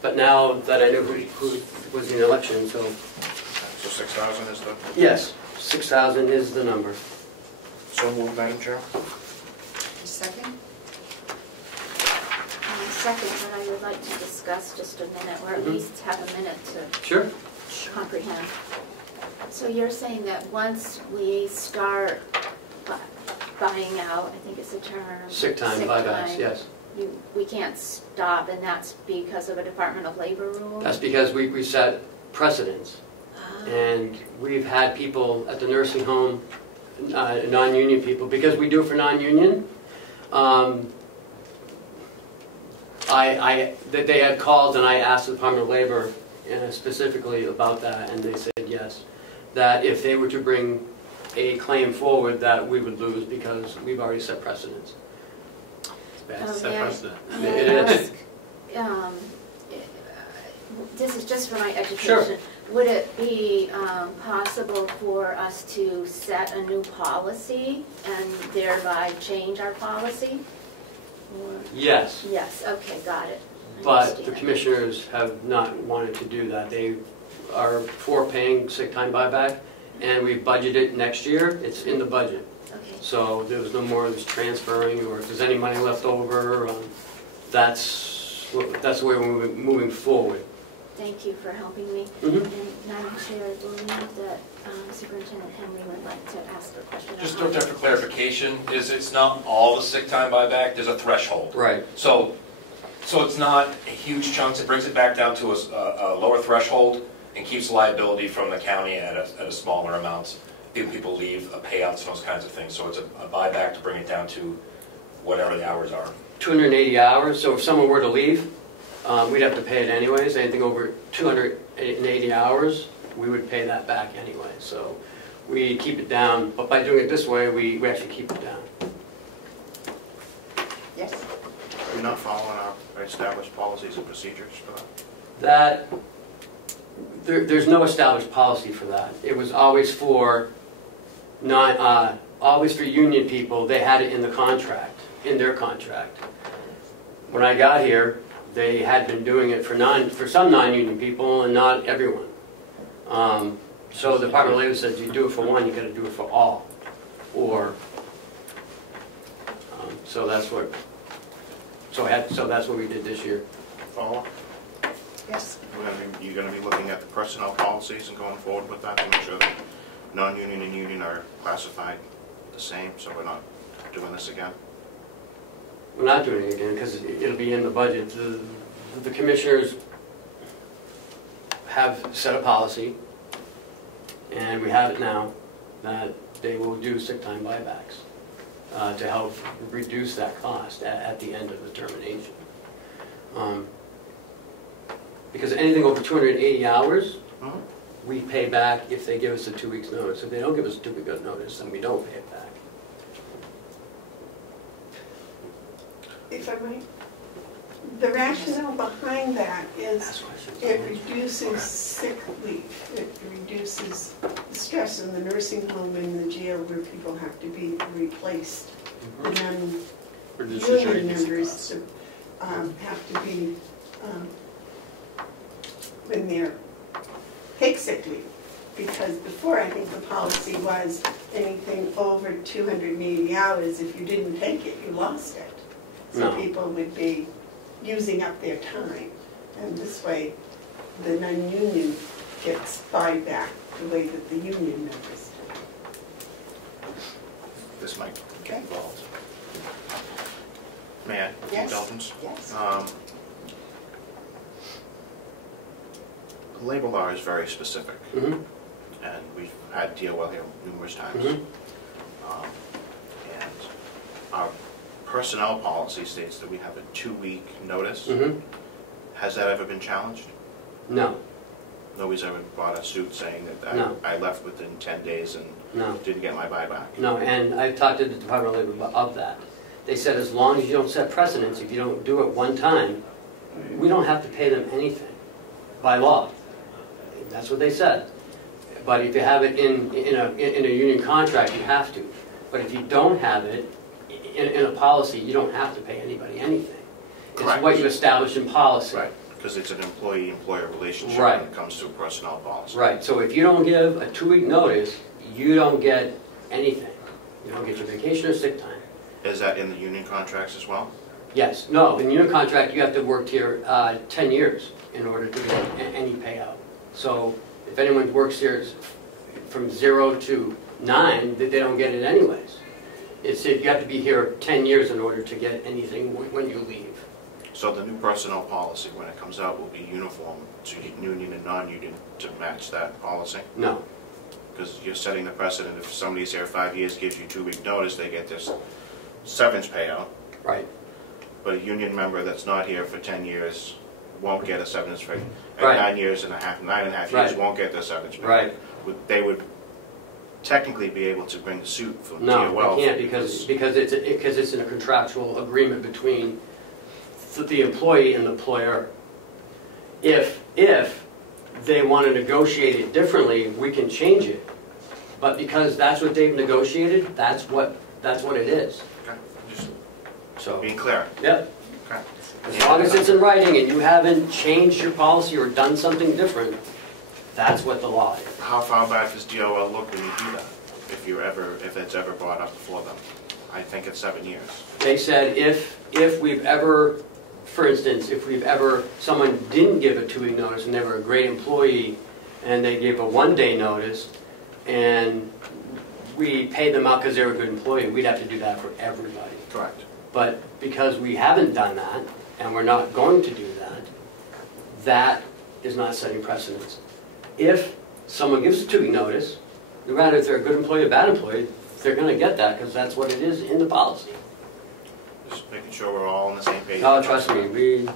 But now that I knew who was in the election, so. So 6,000 is the? Yes, 6,000 is the number. So moved, Madam Chair. Second? Second, and I would like to discuss just a minute, or at least have a minute to Sure. comprehend. So you're saying that once we start buying out, I think it's a term. Sick time buybacks, yes. We can't stop, and that's because of a Department of Labor rule? That's because we set precedents. And we've had people at the nursing home, non-union people, because we do it for non-union. That they had called and I asked the Department of Labor specifically about that, and they said yes. That if they were to bring a claim forward, that we would lose because we've already set precedents. Set precedent. It is. This is just for my education. Sure. Would it be possible for us to set a new policy and thereby change our policy? Or? Yes. Yes, okay, got it. But the commissioners have not wanted to do that. They are for paying sick time buyback, and we budgeted next year. It's in the budget. Okay. So there was no more of this transferring, or if there's any money left over, that's the way we're moving forward. Thank you for helping me. Mm-hmm. And Madam Chair, I believe that Superintendent Henry would like to ask a question. Just for clarification, it's not all the sick time buyback, there's a threshold. Right. So it's not huge chunks, it brings it back down to a lower threshold and keeps liability from the county at a smaller amount. People leave, payouts and those kinds of things. So it's a buyback to bring it down to whatever the hours are. 280 hours, so if someone were to leave, we'd have to pay it anyways. Anything over 280 hours, we would pay that back anyway. So we keep it down, but by doing it this way, we actually keep it down. Yes? Are we not following our established policies and procedures for That, that? there's no established policy for that. It was always for always for union people. They had it in the contract, in their contract. When I got here, they had been doing it for some non-union people and not everyone. So the Department of Labor says you do it for one, you got to do it for all. Or so that's what we did this year. Follow? Yes. You're going to be looking at the personnel policies and going forward with that to make sure that non-union and union are classified the same, so we're not doing this again? We're not doing it again because it'll be in the budget. The commissioners have set a policy, and we have it now, that they will do sick time buybacks to help reduce that cost at the end of the termination. Because anything over 280 hours, we pay back if they give us a 2 weeks notice. If they don't give us a 2 week notice, then we don't pay it back. If I might, the rationale behind that is it reduces sick leave. It reduces the stress in the nursing home and the jail where people have to be replaced. And then union members have to be, when they're take sick leave. Because before, I think the policy was anything over 280 hours, if you didn't take it, you lost it. So people would be using up their time. And this way, the non-union gets buyback the way that the union members do. This might get involved. May I? Yes. Indulgence? Yes. The labor law is very specific, Mm-hmm. and we've had to deal with it numerous times. Mm-hmm. And our personnel policy states that we have a 2-week notice. Mm-hmm. Has that ever been challenged? No. Nobody's ever brought a suit saying that No. I left within 10 days and No. didn't get my buyback? No, and I talked to the Department of Labor of that. They said as long as you don't set precedents, if you don't do it one time, we don't have to pay them anything by law. That's what they said. But if you have it in a union contract, you have to. But if you don't have it in a policy, you don't have to pay anybody anything. Correct. It's what you establish in policy. Right, because it's an employee-employer relationship Right. when it comes to a personnel policy. Right, so if you don't give a 2-week notice, you don't get anything. You don't get your vacation or sick time. Is that in the union contracts as well? Yes, no, in your contract, you have to work here 10 years in order to get any payout. So if anyone works here from 0 to 9, they don't get it anyways. It's you have to be here 10 years in order to get anything when you leave. So the new personnel policy, when it comes out, will be uniform to union and non-union to match that policy? No. Because you're setting the precedent, if somebody's here 5 years, gives you 2-week notice, they get this severance payout. Right. But a union member that's not here for 10 years won't get a severance payout. At Right. 9 years and a half, 9.5 years, Right. won't get their severance payout. Right. They would technically be able to bring the suit from No, DOL. they can't because it's in a contractual agreement between the employee and the employer. If they want to negotiate it differently, we can change it. But because that's what they've negotiated, that's what it is. Okay, just So being clear. Yep. Okay. As long as it's in writing and you haven't changed your policy or done something different, that's what the law is. How far back does DOL look when you do that? If it's ever brought up before them? I think it's 7 years. They said if we've ever, for instance, someone didn't give a 2-week notice and they were a great employee and they gave a 1-day notice and we paid them out because they were a good employee, we'd have to do that for everybody. Correct. But because we haven't done that and we're not going to do that is not setting precedents. If someone gives a 2-week notice, no matter if they're a good employee or bad employee, they're going to get that because that's what it is in the policy. Just making sure we're all on the same page. Oh, trust me, we're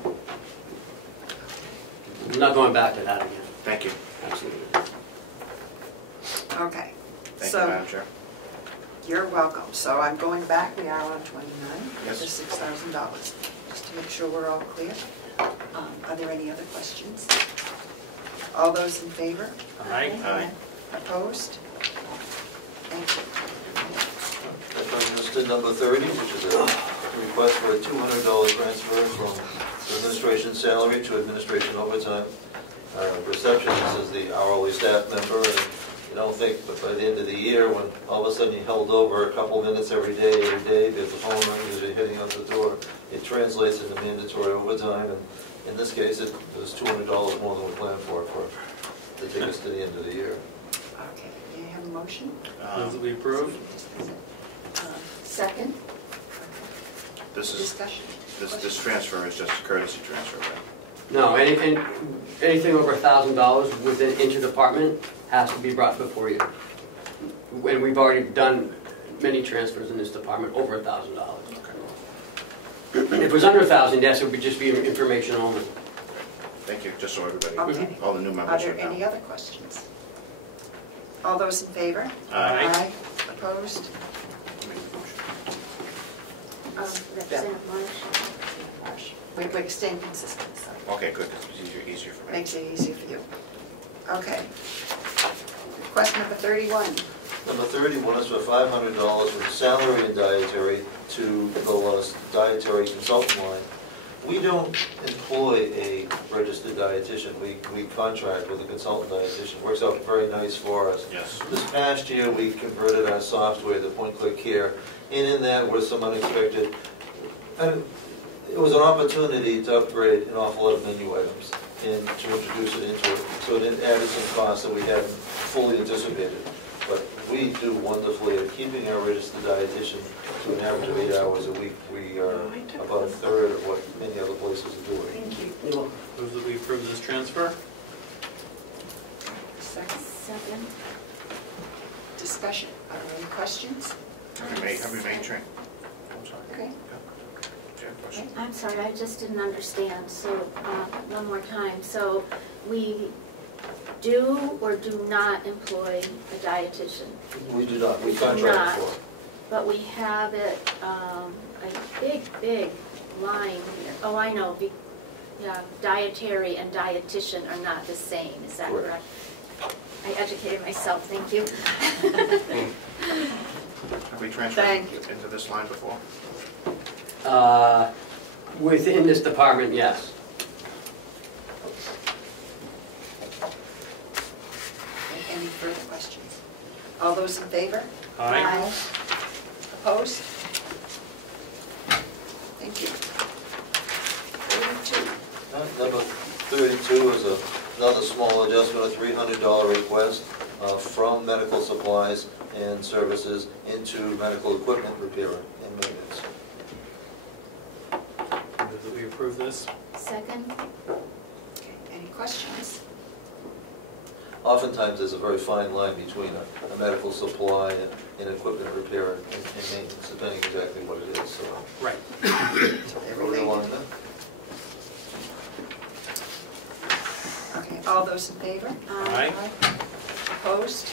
not going back to that again. Thank you. Absolutely. Okay. Thank So you, Madam Chair. you're welcome. So I'm going back, we are on 29, Yes. the $6,000, just to make sure we're all clear. Are there any other questions? All those in favor? Aye. Aye. Opposed? Thank you. Listed number 30, which is a request for a $200 transfer from administration salary to administration overtime. Receptionist is the hourly staff member, and you don't think, but by the end of the year, when all of a sudden you held over a couple minutes every day, because the phone rings as you're heading out the door, it translates into mandatory overtime, and in this case, it was $200 more than we planned for to take us to the end of the year. Okay, do you have a motion? Move that we approve. Second? This is Discussion? this transfer is just a courtesy transfer, right? No, anything over $1,000 within interdepartment has to be brought before you. And we've already done many transfers in this department over $1,000. If it was under 1,000, yes, it would just be information only. Thank you, just so everybody, Okay. all the new Are members there are any now. other questions? All those in favor? Aye. Opposed? Representative Marsh. We're staying consistent, so Okay, good, because it's easier for me. makes it easier for you. Okay. Request number 31. Number 31 is for $500 from salary and dietary to the dietary consultant line. We don't employ a registered dietitian. We contract with a consultant dietitian. Works out very nice for us. Yes. This past year, we converted our software to point-click care, and in that was some unexpected. And it was an opportunity to upgrade an awful lot of menu items and to introduce it into it. So it added some costs that we hadn't fully anticipated. But we do wonderfully at keeping our registered dietitian to an average of 8 hours a week. We are about a third of what many other places are doing. Thank you. Move that we approve this transfer. Second. Discussion. Are there any questions? Have we made change? I'm sorry. Okay. Do you have a question? I'm sorry, I just didn't understand, so one more time. So we do or do not employ a dietitian? We do not. We do contract not, for it. But we have it, a big line here. Oh, I know. Yeah, dietary and dietitian are not the same. Is that correct? I educated myself. Thank you. Have we transferred into this line before? Within this department, yes. Any further questions? All those in favor? Aye. Opposed? Thank you. 32. Number 32 is another small adjustment, a $300 request from medical supplies and services into medical equipment repair and maintenance. Move that we approve this. Second. Okay. Any questions? Oftentimes, there's a very fine line between a medical supply and equipment repair and maintenance, depending exactly what it is. So, right. So they're moving along then. Okay. All those in favor? Aye. Opposed?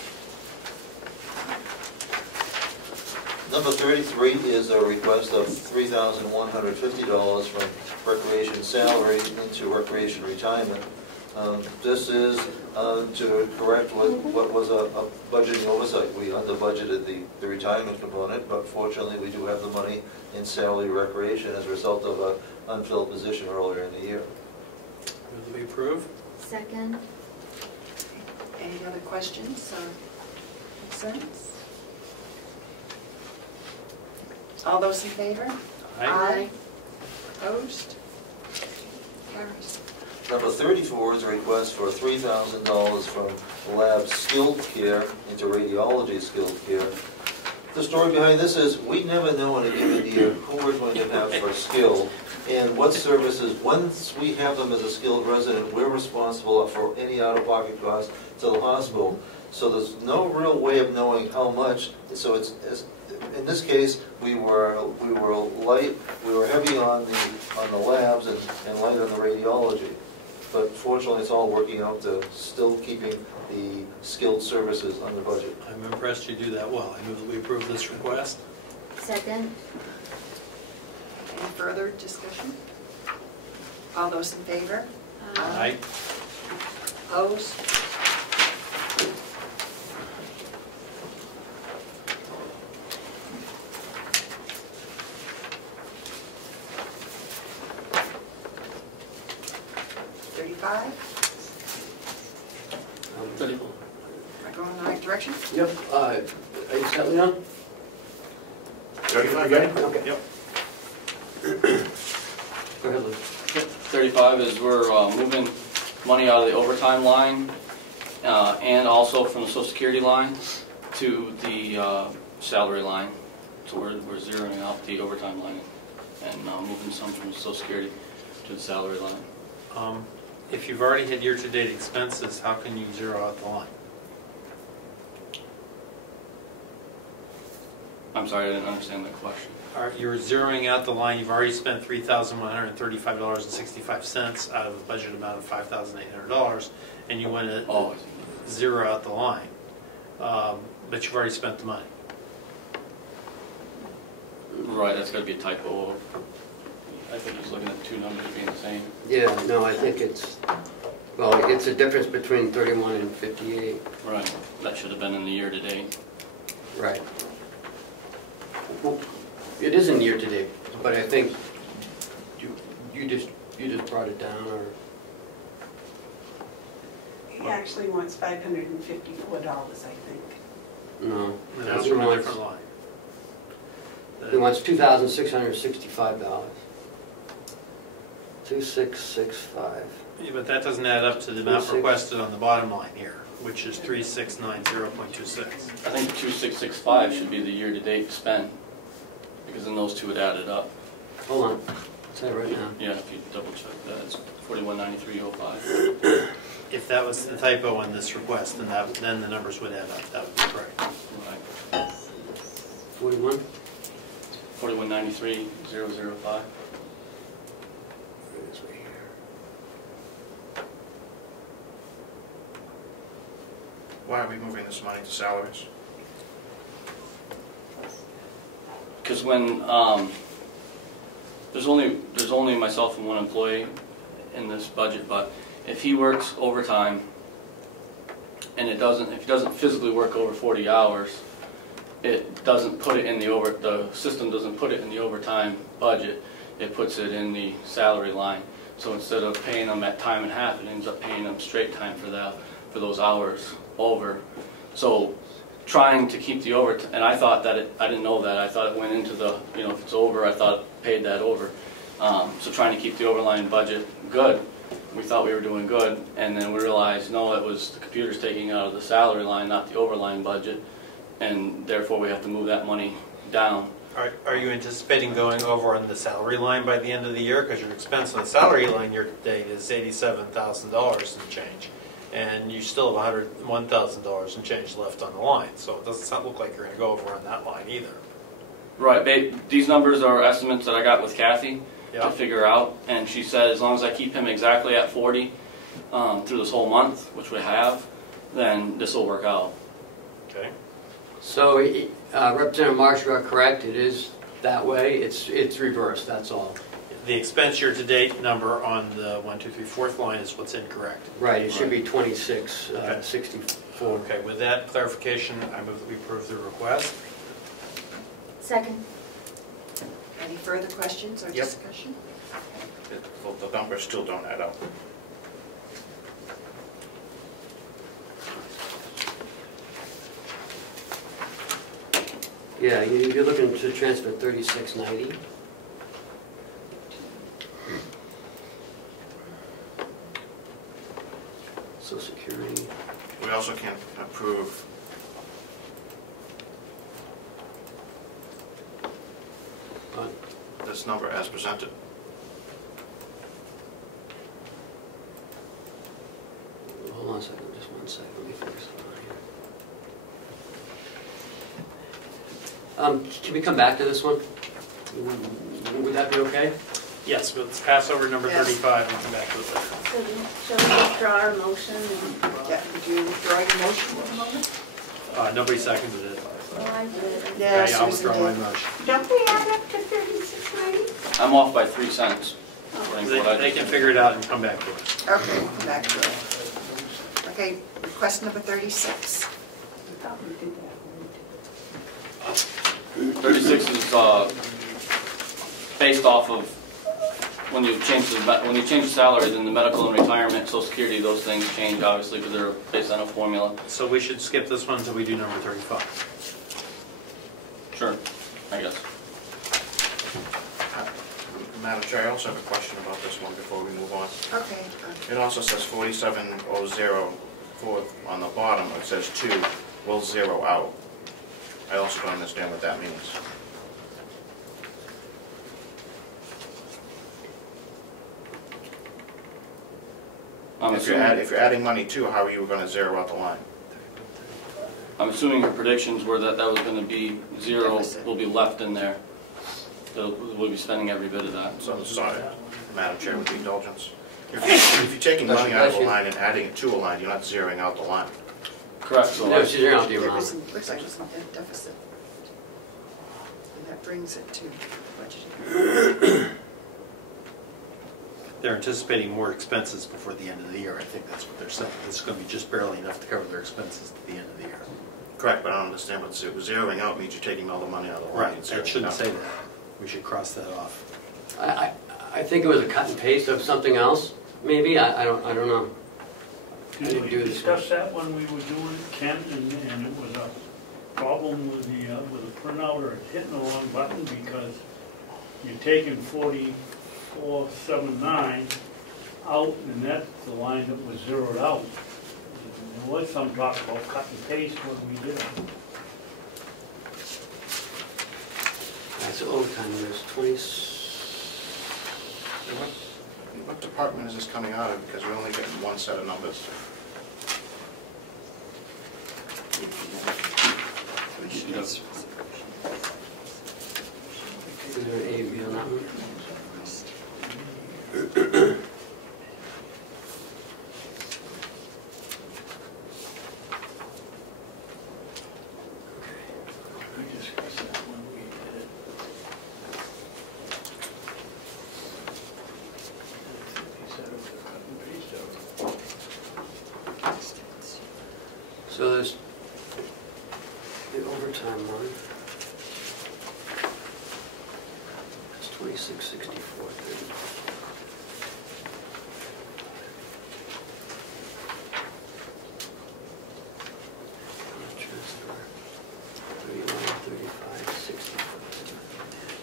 Number 33 is a request of $3,150 from recreation salary into recreation retirement. This is to correct what was a budgeting oversight. We under-budgeted the retirement component, but fortunately we do have the money in salary recreation as a result of an unfilled position earlier in the year. Move that we approve. Second. Any other questions or concerns? All those in favor? Aye. Opposed? Carries. Number 34 is a request for $3,000 from lab skilled care into radiology skilled care. The story behind this is we never know in a given year who we're going to have for skill and what services. Once we have them as a skilled resident, we're responsible for any out-of-pocket costs to the hospital. So there's no real way of knowing how much. So in this case, we were light. We were heavy on the labs and light on the radiology. But fortunately, it's all working out to still keeping the skilled services on the budget. I'm impressed you do that well. I move that we approve this request. Second. Any further discussion? All those in favor? Aye. Opposed? Am I going in the right direction? Yep. Are you settling on? 35 again? Okay. Yep. Go ahead, Lou. 35 is we're moving money out of the overtime line and also from the Social Security line to the salary line. So we're zeroing out the overtime line and moving some from the Social Security to the salary line. If you've already had year-to-date expenses, how can you zero out the line? I'm sorry, I didn't understand the question. You're zeroing out the line. You've already spent $3,135.65 out of a budget amount of $5,800, and you want to zero out the line. But you've already spent the money. Right, that's got to be a typo. I think he's looking at two numbers being the same. Yeah, no, I think it's a difference between 31 and 58. Right, that should have been in the year-to-date. Right. Well, it is in year-to-date, but I think you just brought it down, or He actually wants $554, I think. no? That's from a different line. He wants $2,665. 2665. Yeah, but that doesn't add up to the amount requested on the bottom line here. which is 3690.26. I think 2665 should be the year-to-date spend, because then those two would add it up. Hold on, say it right now. Yeah, if you double check that, it's 4193.05. If that was the typo on this request, then the numbers would add up. That would be correct. Right. 41? 4193.005. It is right here. Why are we moving this money to salaries? Because when there's only myself and one employee in this budget, but if he works overtime and if he doesn't physically work over 40 hours, it doesn't put it in the system doesn't put it in the overtime budget. It puts it in the salary line. So instead of paying them at time and a half, it ends up paying them straight time for those hours over. So trying to keep the overtime, and I thought that I didn't know that. I thought it went into the, if it's over, I thought it paid that over. So trying to keep the overline budget good. We thought we were doing good, and then we realized, no, it was the computer's taking out of the salary line, not the overline budget, and therefore we have to move that money down. Are you anticipating going over on the salary line by the end of the year? Because your expense on the salary line year to date is $87,000 and change, and you still have $101,000 and change left on the line. So it doesn't look like you're going to go over on that line either. Right. These numbers are estimates that I got with Kathy to figure out, and she said as long as I keep him exactly at 40 through this whole month, which we have, then this will work out. Okay. So Representative Marsh, you are correct. It is that way. It's reversed. That's all. The expense year-to-date number on the 1, 2, 3, 4th line is what's incorrect. Right. It should be 2664. Okay. With that clarification, I move that we approve the request. Second. Any further questions or discussion? The numbers still don't add up. Yeah, you're looking to transfer 3690. Social Security. We also can't approve this number as presented. Hold on a second, just one second. Let me fix it on here. Can we come back to this one? Would that be okay? Yes, let's pass over number 35 and come back to it later. So shall we withdraw our motion? Yeah, did you withdraw your motion at the moment? Nobody seconded it. Oh, I did. Yeah, Okay, I'll Susan withdraw my did. motion. Don't they add up to 3690? I'm off by 3 cents. They can figure it out and come back to it. Okay, we'll come back to it. Okay, request number 36. 36 is based off of when you change the salary, then the medical and retirement, Social Security, those things change obviously because they're based on a formula. So we should skip this one until we do number 35. Sure, I guess. Madam Chair, I also have a question about this one before we move on. Okay. It also says 4704 on the bottom. It says 2 will zero out. I also don't understand what that means. If you're adding money too, how are you going to zero out the line? I'm assuming your predictions were that was going to be zero, will be left in there. We'll be spending every bit of that. So sorry, Madam Chair, with the indulgence. If you're taking money out of a line and adding it to a line, you're not zeroing out the line. Correct. So no, she's zeroing out the amount. Looks like there's a deficit. And that brings it to budget. They're anticipating more expenses before the end of the year. I think that's what they're saying. It's going to be just barely enough to cover their expenses at the end of the year. Correct, but I don't understand what zeroing out means. You're taking all the money out of the line. Right, it shouldn't say that. We should cross that off. I think it was a cut and paste of something else, maybe. I don't know. Did we discuss that when we were doing Kent, and it was a problem with the printout or hitting the wrong button because you're taking 4479 out, and that's the line that was zeroed out. There was some talk about cut and paste when we did it. That's overtime, there's 20. What department is this coming out of? Because we only get one set of numbers. Is there an A, B on that one? So there's the overtime one. It's 2664. Transfer 31, 35, 65.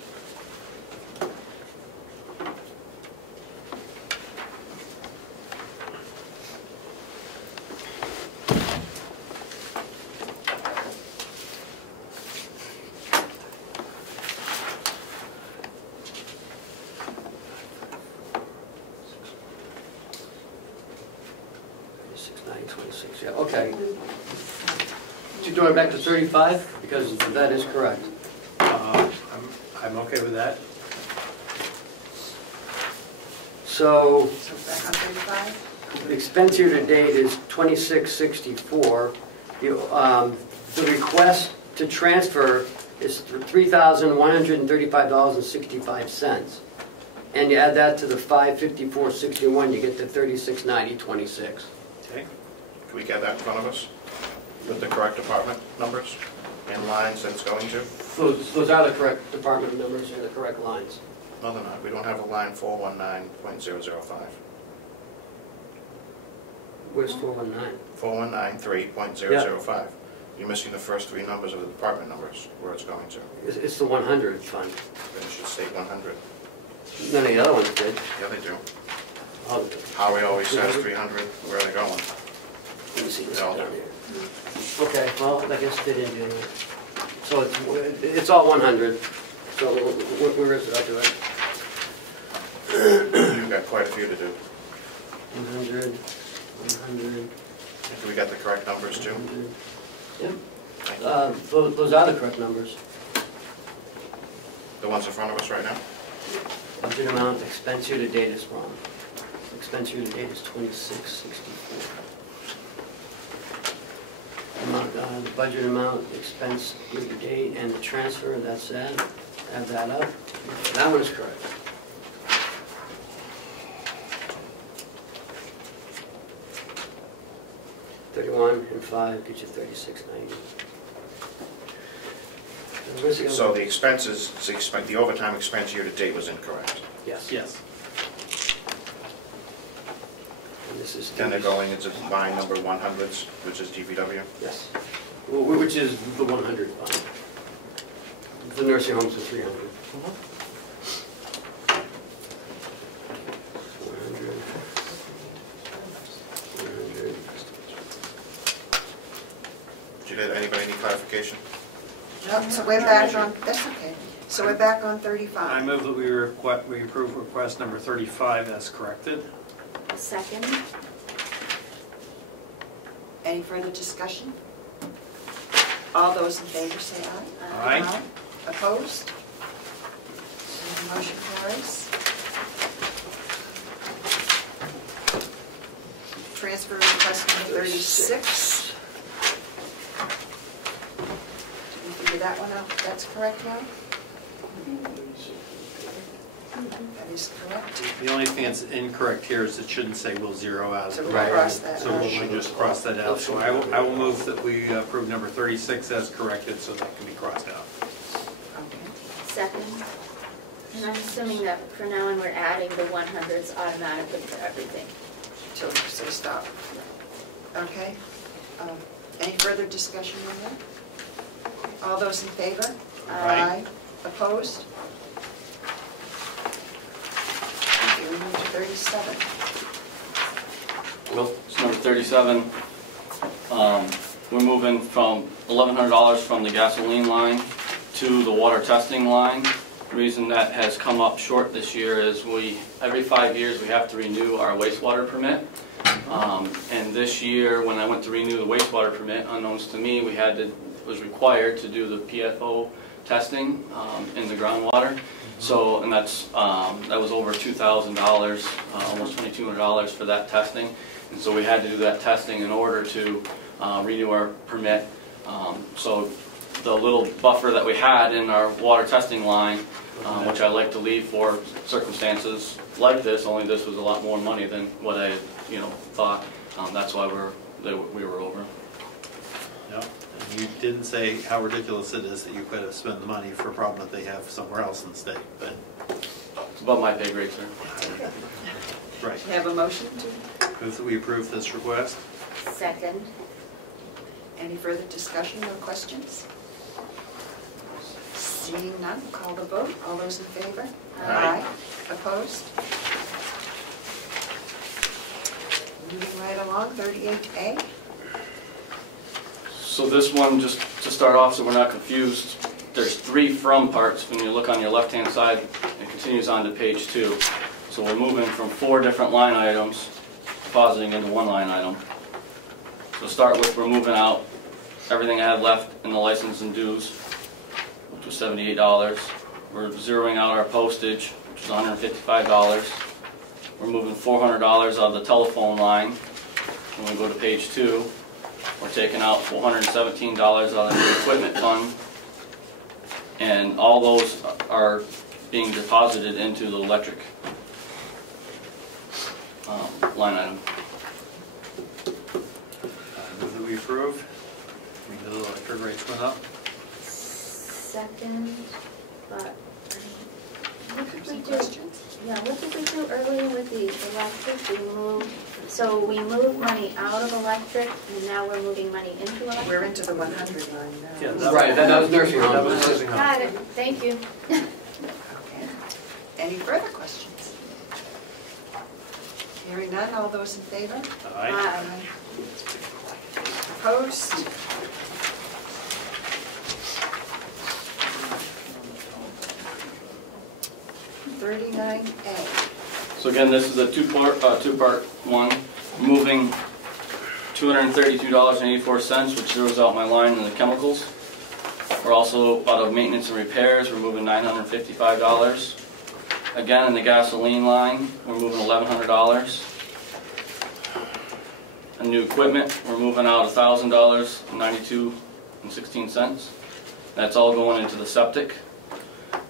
Yeah, okay. You doing it back to 35? Because that is correct. I'm okay with that. So, back on 35? the expense year to date is 2664. The request to transfer is $3,135.65. And you add that to the $554.61, you get to $3690.26. Okay. Can we get that in front of us with the correct department numbers and lines that it's going to? Those are the correct department numbers and the correct lines. No, they're not. We don't have a line 419.005. Where's 419? 4193.005. You're missing the first three numbers of the department numbers, where it's going to. It's the 100 fund. Then it should state 100. None of the other ones did. Yeah, they do. Oh, Howie always says 300. Where are they going? Let me see this They all down do. here. Okay, well, I guess they didn't do that. So it's all 100. So where is it? I'll do it. You've got quite a few to do. 100, 100. Do we got the correct numbers too? 100. Yep. Those are the correct numbers. The ones in front of us right now? Budget amount, expense year to date is wrong. Expense year to date is 2664. Amount, the budget amount, expense year to date, and the transfer, that's that. Add that up. That one is correct. $31 and 5 gets you $36.90. So the expenses, the overtime expense year to date was incorrect. Yes. Yes. And this is Then they're going into line number 100s, which is DPW. Yes. Which is the 100 fund. The nursing homes are 300. 100. 100. Did anybody need clarification? No, so we're back on, that's okay. So we're back on 35. I move that we approve request number 35 as corrected. A second. Any further discussion? All those in favor say aye. Aye. Opposed? And the motion carries. Transfer request number 36. Did we figure that one out? That's correct now? That is correct. The only thing that's incorrect here is it shouldn't say we'll zero out. So we'll cross that So out. we should just cross that out. So I will move that we approve number 36 as corrected, so that can be crossed out. Okay. Second. And I'm assuming that for now on, we're adding the 100s automatically to everything. Till you say stop. Okay. Any further discussion on that? All those in favor? Aye. Opposed? Okay, we move to 37. Well, it's number 37. We're moving from $1,100 from the gasoline line to the water testing line. The reason that has come up short this year is every 5 years we have to renew our wastewater permit. And this year, when I went to renew the wastewater permit, unknowns to me, was required to do the PFO testing in the groundwater. So, and that was over $2,000, almost $2,200 for that testing. And so we had to do that testing in order to renew our permit. So the little buffer that we had in our water testing line, which I like to leave for circumstances like this, only this was a lot more money than what I thought. That's why we were over. Yep. And you didn't say how ridiculous it is that you could have spent the money for a problem that they have somewhere else in the state, but it's above my pay grade, sir. Right. We have a motion to? Move that we approve this request. Second. Any further discussion or questions? Seeing none, call the vote. All those in favor? Aye. Opposed? Moving right along, 38A. So this one, just to start off so we're not confused, there's 3 from parts. When you look on your left-hand side, it continues on to page 2. So we're moving from 4 different line items, depositing into 1 line item. So to start with, we're moving out everything I had left in the license and dues, which was $78. We're zeroing out our postage, which is $155. We're moving $400 out of the telephone line. When we go to page 2, we're taking out $417 out of the equipment fund. And all those are being deposited into the electric line item. Move that we approve. We know the electric rates went up. Second, but what did we do? Yeah, what did we do earlier with the electric? We moved money out of electric, and now we're moving money into electric. We're into the 100 line now. Yeah, Right, that was nursing home. That was nursing home. Got it, thank you. Okay. Any further questions? Hearing none, all those in favor? Aye. Opposed? $39A. So again, this is a two-part one. Moving $232.84, which zeroes out my line in the chemicals. We're also out of maintenance and repairs. We're moving $955. Again, in the gasoline line, we're moving $1,100. And new equipment, we're moving out $1,000, $92.16. That's all going into the septic.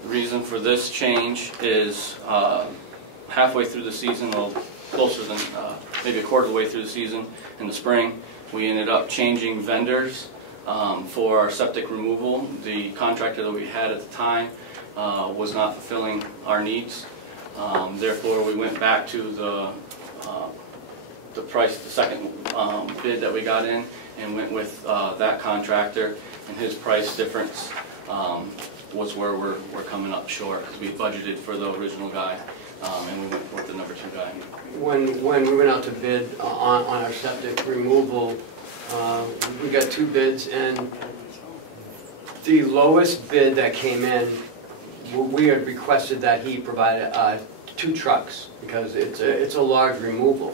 The reason for this change is halfway through the season, well, closer than maybe a quarter of the way through the season in the spring, we ended up changing vendors for our septic removal. The contractor that we had at the time was not fulfilling our needs. Therefore, we went back to the price, the second bid that we got in, and went with that contractor, and his price difference was where we're coming up short, because we budgeted for the original guy, and we went with the number 2 guy. When we went out to bid on our septic removal, we got 2 bids, and the lowest bid that came in, we had requested that he provide 2 trucks, because it's a large removal.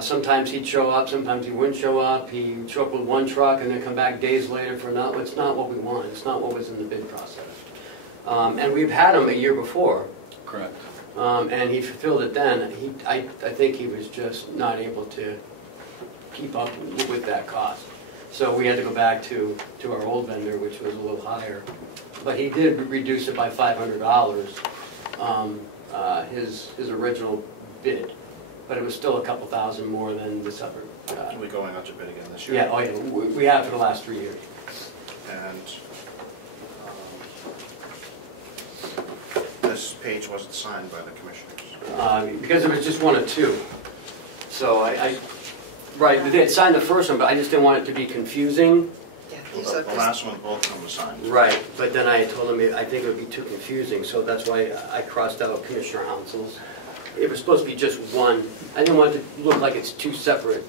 Sometimes he'd show up, sometimes he wouldn't show up. He'd show up with 1 truck and then come back days later for another. It's not what we wanted. It's not what was in the bid process. And we've had him a year before. Correct. And he fulfilled it then. I think he was just not able to keep up with that cost. So we had to go back to our old vendor, which was a little higher. But he did reduce it by $500, his original bid. But it was still a couple thousand more than the separate. Are we going out to bid again this year? Yeah, oh yeah, we have for the last 3 years. And this page wasn't signed by the commissioners? Because it was just 1 of 2. So right, they had signed the first one, but I just didn't want it to be confusing. Well, the last one, both of them were signed. Right, but then I told him I think it would be too confusing, so that's why I crossed out Commissioner Hansels. It was supposed to be just 1. I didn't want it to look like it's 2 separate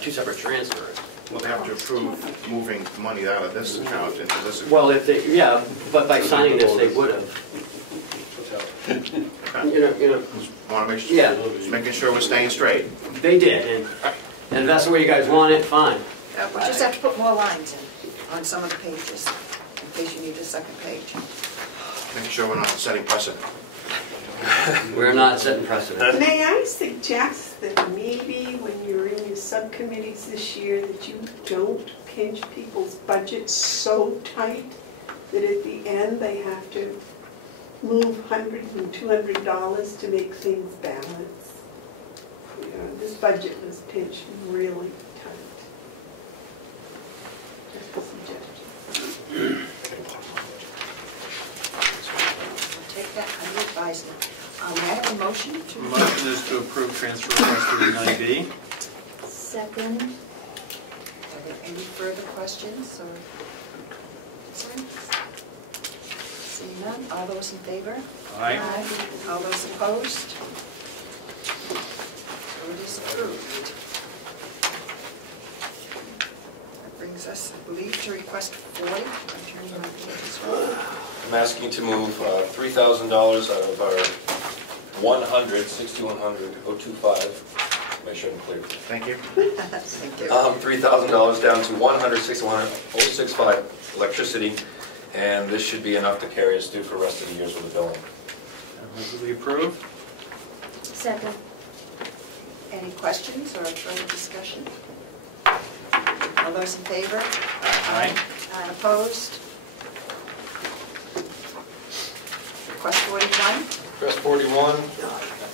two separate transfers. Well, they have to approve moving money out of this account into this account. Well, if they, yeah, but by signing this, they would have. You know. Want to make sure, Yeah. just making sure we're staying straight. They did, and if that's the way you guys want it, fine. We just have to put more lines in on some of the pages, in case you need a second page. Making sure we're not setting precedent. We're not setting precedent. May I suggest that maybe when you're in your subcommittees this year that you don't pinch people's budgets so tight that at the end they have to move $100 and $200 to make things balance. You know, this budget was pinched really tight. Just a suggestion. Take that under advisement. May I have a motion to? Motion is to approve transfer request 39B. Second. Are there any further questions or concerns? Seeing none, all those in favor? Aye. All those opposed? So it is approved. That brings us, I believe, to request 40. I'm turning my page as well. I'm asking to move $3,000 out of our 100-6100-025. Make sure I'm clear. Thank you. Thank you. $3,000 down to 100-6100-065 electricity, and this should be enough to carry us through for the rest of the years with the billing. Move that we approve. Second. Any questions or further discussion? All those in favor? Aye. And opposed? Request 41. Request 41,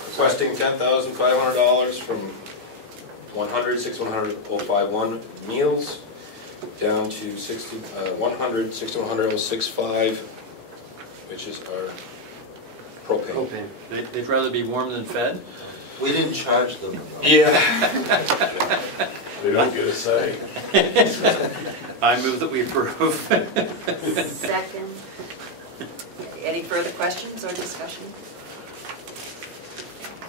requesting $10,500 from 100-6100-051 meals down to 100-6100-065, which is our propane. They'd rather be warm than fed? We didn't charge them. Yeah. They don't get a say. I move that we approve. Second. Any further questions or discussion?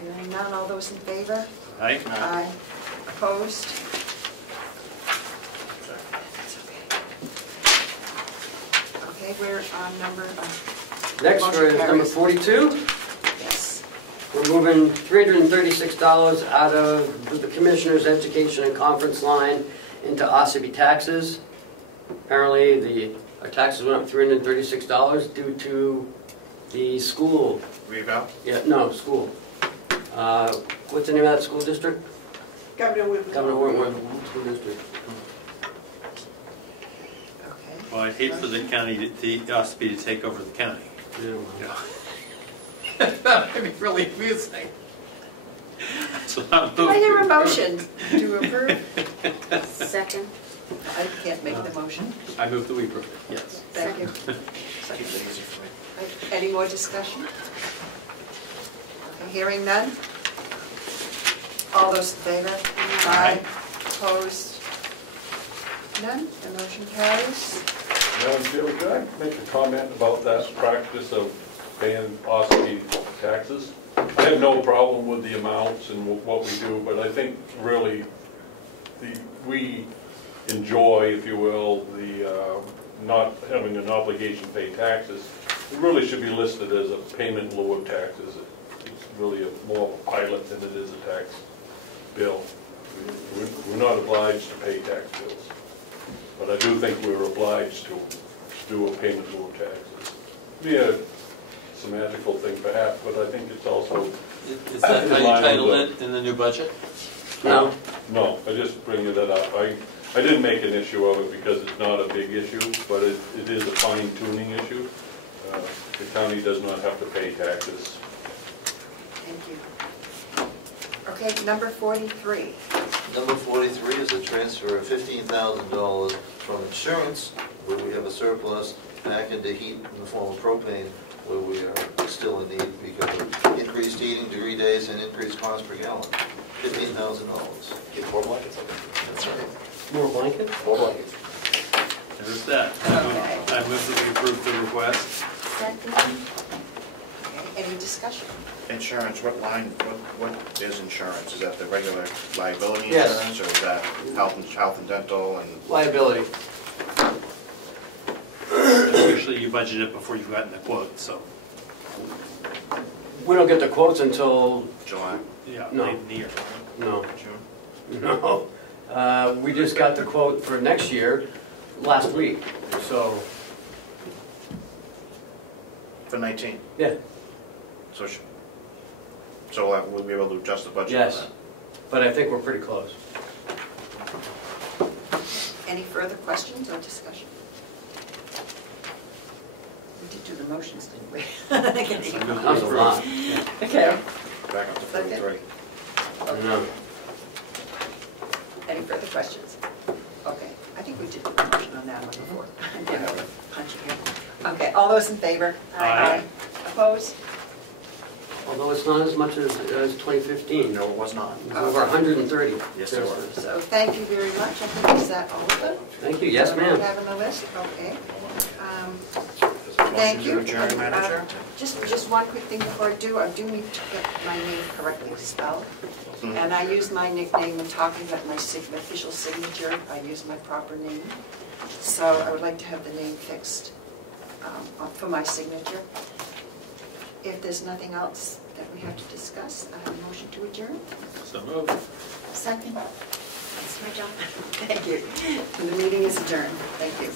Hearing none, all those in favor? Aye. Aye. Opposed? Okay, we're on number... Next, motion we're number carries. 42. Yes. We're moving $336 out of the Commissioner's Education and Conference line into Ossipee taxes. Apparently, our taxes went up $336 due to the school. Reval? Yeah, no, school. What's the name of that school district? Governor Whitman. Governor Whitman School District. Okay. Well, I'd hate for the county, the Ossipee to take over the county. Yeah. That would be really amusing. So Do I hear a motion to approve? Second. I can't make the motion. I move that we approve it, yes. Thank you. Keeps it easy for me. Any more discussion? Okay, hearing none? All those in favor? Aye. Opposed? None? The motion carries. Madam Chair, could I make a comment about that practice of paying Ossipee taxes? I have no problem with the amounts and what we do, but I think really we enjoy, if you will, the not having an obligation to pay taxes. It really should be listed as a payment in lieu of taxes. It's really more of a pilot than it is a tax bill. We're not obliged to pay tax bills, but I do think we're obliged to do a payment in lieu of taxes. Be a semantical thing perhaps, but I think it's also... Is that how you titled it in the new budget? No. No, I just bring that up. I didn't make an issue of it because it's not a big issue, but it is a fine-tuning issue. The county does not have to pay taxes. Thank you. Okay, number 43. Number 43 is a transfer of $15,000 from insurance, where we have a surplus, back into heat in the form of propane, where we are still in need because of increased heating degree days and increased cost per gallon. $15,000. Get 4 blankets. That's right. More blankets? 4 blankets. There's that. I move that we approve the request. Second. Okay, Any discussion? Insurance, what line, what is insurance? Is that the regular liability Yes. insurance, or is that health and dental and? Liability. Usually you budget it before you've gotten the quote, so. We don't get the quotes until, July? Yeah, No. late in the year. no, June? no. We just got the quote for next year last week, so, For 19? yeah, So we'll be able to adjust the budget for yes. that? But I think we're pretty close. Any further questions or discussion? We did do the motions, didn't we? That was a lot. Okay. Back up to 43. I know. Any further questions? Okay, I think we did the motion on that one before. Punching in. Okay, all those in favor? Aye. Opposed? Although it's not as much as 2015. No, it was not. It was over 130. Yes, there were. So thank you very much. I think, is that all of them? Thank you, yes, ma'am. We have on the list, okay. Motion Thank you. to adjourn, Madam Chair? Just one quick thing before I do need to get my name correctly spelled. And I use my nickname when talking about my official signature. I use my proper name. So I would like to have the name fixed for my signature. If there's nothing else that we have to discuss, I have a motion to adjourn. So moved. Second. That's my job. Thank you. And the meeting is adjourned. Thank you.